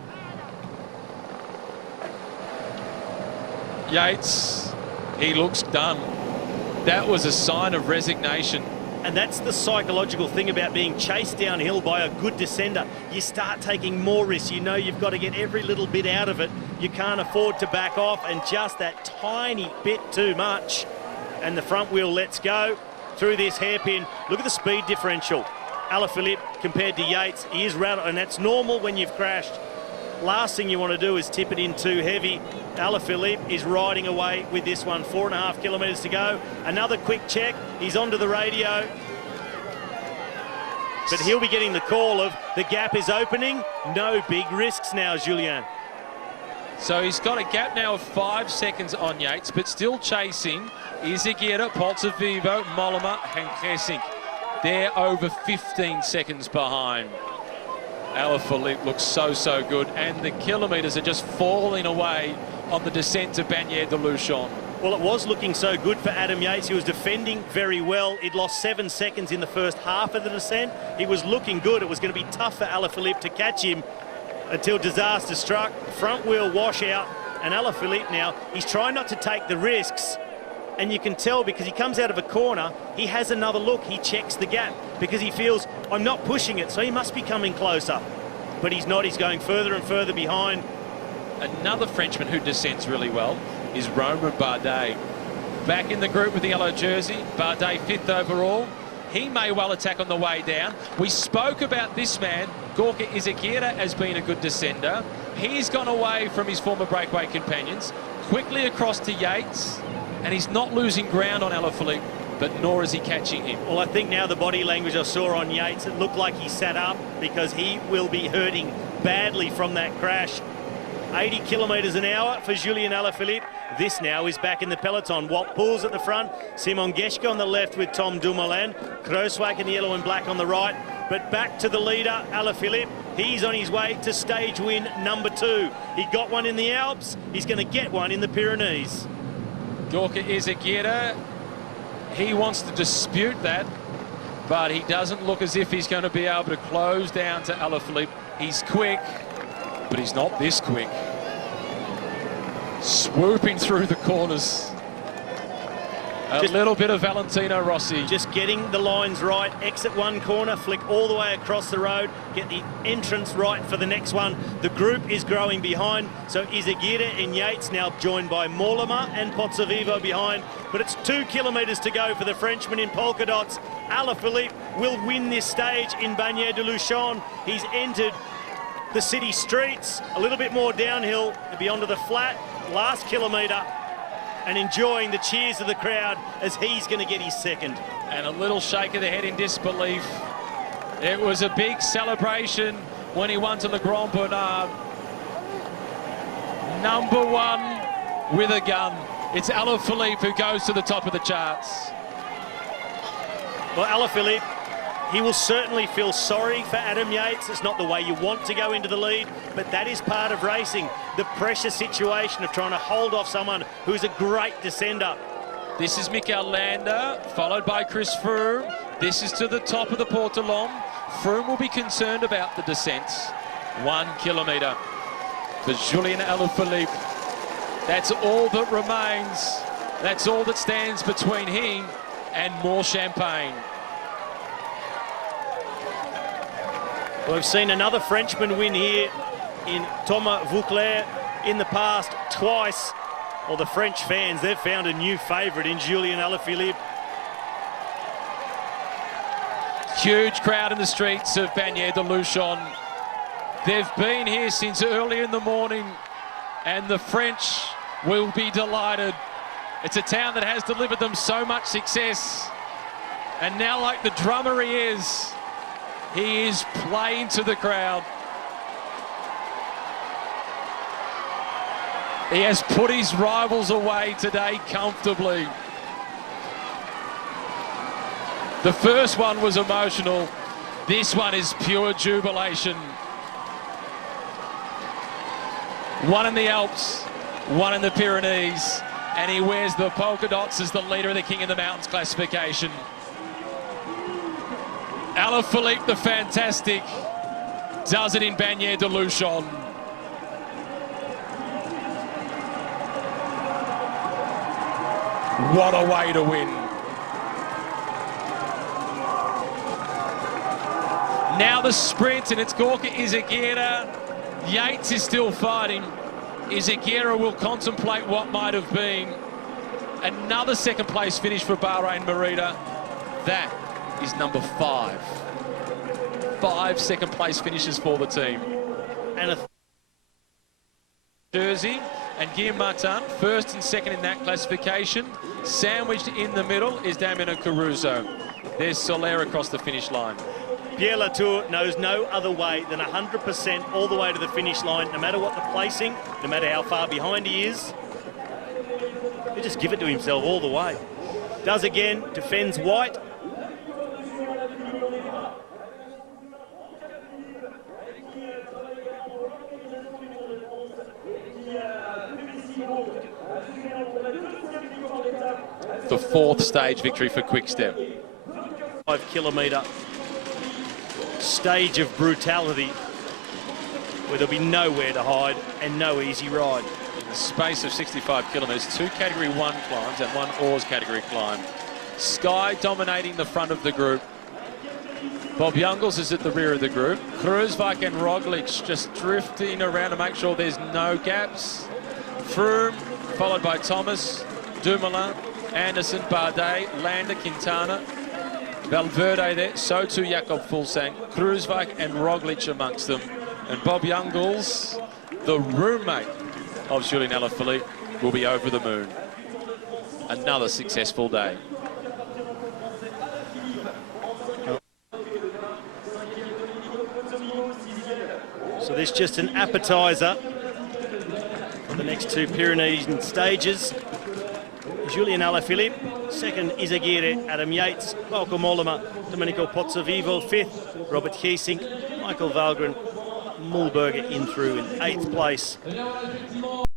Yates, he looks done. That was a sign of resignation. And that's the psychological thing about being chased downhill by a good descender. You start taking more risks. You know you've got to get every little bit out of it. You can't afford to back off, and just that tiny bit too much. And the front wheel lets go through this hairpin. Look at the speed differential. Alaphilippe compared to Yates, he is rattled, and that's normal when you've crashed. Last thing you want to do is tip it in too heavy. Alaphilippe is riding away with this one. 4.5 kilometres to go. Another quick check. He's onto the radio. But he'll be getting the call of the gap is opening. No big risks now, Julien. So he's got a gap now of 5 seconds on Yates, but still chasing Izagirre, Pozzovivo, Mollema and Gesink. They're over 15 seconds behind. Alaphilippe looks so good, and the kilometres are just falling away on the descent to Bagnères de Luchon. Well, it was looking so good for Adam Yates. He was defending very well. He'd lost 7 seconds in the first half of the descent. He was looking good. It was going to be tough for Alaphilippe to catch him until disaster struck. Front wheel washout, and Alaphilippe now, he's trying not to take the risks And you can tell because he comes out of a corner, he has another look, he checks the gap because he feels, I'm not pushing it, so he must be coming closer. But he's not, he's going further and further behind. Another Frenchman who descends really well is Romain Bardet. Back in the group with the yellow jersey, Bardet 5th overall. He may well attack on the way down. We spoke about this man, Gorka Izagirre, as being a good descender. He's gone away from his former breakaway companions, quickly across to Yates, and he's not losing ground on Alaphilippe, but nor is he catching him. Well, I think now the body language I saw on Yates, it looked like he sat up because he will be hurting badly from that crash. 80 kilometres an hour for Julian Alaphilippe. This now is back in the peloton. Wout Poels at the front, Simon Geschke on the left with Tom Dumoulin, Kruijswijk in the yellow and black on the right. But back to the leader, Alaphilippe. He's on his way to stage win number 2. He got one in the Alps. He's going to get one in the Pyrenees. Gorka Izagirre, he wants to dispute that, but he doesn't look as if he's going to be able to close down to Alaphilippe. He's quick, but he's not this quick. Swooping through the corners. A little bit of Valentino Rossi. Just getting the lines right. Exit one corner, flick all the way across the road, get the entrance right for the next one. The group is growing behind, so Izagirre and Yates now joined by Mollema and Pozzovivo behind. But it's 2 kilometres to go for the Frenchman in polka dots. Alaphilippe will win this stage in Bagnères de Luchon. He's entered the city streets, a little bit more downhill to be onto the flat, last kilometre, and enjoying the cheers of the crowd as he's going to get his second. And a little shake of the head in disbelief. It was a big celebration when he won to Le Grand Bernard. Number 1 with a gun. It's Alaphilippe who goes to the top of the charts. Well, Alaphilippe, he will certainly feel sorry for Adam Yates. It's not the way you want to go into the lead, but that is part of racing. The pressure situation of trying to hold off someone who's a great descender. This is Mikel Landa, followed by Chris Froome. This is to the top of the Portelon. Froome will be concerned about the descents. 1 kilometre for Julian Alaphilippe. That's all that remains. That's all that stands between him and more champagne. Well, we've seen another Frenchman win here in Thomas Voeckler in the past twice. Well, the French fans, they've found a new favourite in Julian Alaphilippe. Huge crowd in the streets of Bagnères de Luchon. They've been here since early in the morning, and the French will be delighted. It's a town that has delivered them so much success. And now, like the drummer he is playing to the crowd. He has put his rivals away today comfortably. The first one was emotional. This one is pure jubilation. 1 in the Alps, 1 in the Pyrenees, and he wears the polka dots as the leader of the King of the Mountains classification. Alaphilippe the Fantastic does it in Bagnères de Luchon. What a way to win. Now the sprint, and it's Gorka Izagirre. Yates is still fighting. Izagirre will contemplate what might have been. Another second place finish for Bahrain Merida. That is number 5. 5 second place finishes for the team. And a jersey, and Guillaume Martin, first and second in that classification. Sandwiched in the middle is Damiano Caruso. There's Soler across the finish line. Pierre Latour knows no other way than 100% all the way to the finish line, no matter what the placing, no matter how far behind he is. He'll just give it to himself all the way. Does again, defends white. The 4th stage victory for Quick-Step. 5 kilometre stage of brutality where there'll be nowhere to hide and no easy ride. the space of 65 kilometres, 2 Category 1 climbs and 1 Oars category climb. Sky dominating the front of the group. Bob Jungels is at the rear of the group. Kruijswijk and Roglic just drifting around to make sure there's no gaps. Froome, followed by Thomas, Dumoulin, Anderson, Bardet, Landa, Quintana, Valverde there, so too Jakob Fuglsang, Kruijswijk and Roglic amongst them. And Bob Jungels, the roommate of Julian Alaphilippe, will be over the moon. Another successful day. So this is just an appetizer for the next 2 Pyrenean stages. Julian Alaphilippe, second Izagirre, Adam Yates, Bauke Mollema, Domenico Pozzovivo, 5th, Robert Geesink, Michael Valgren, Mulberger in through in 8th place.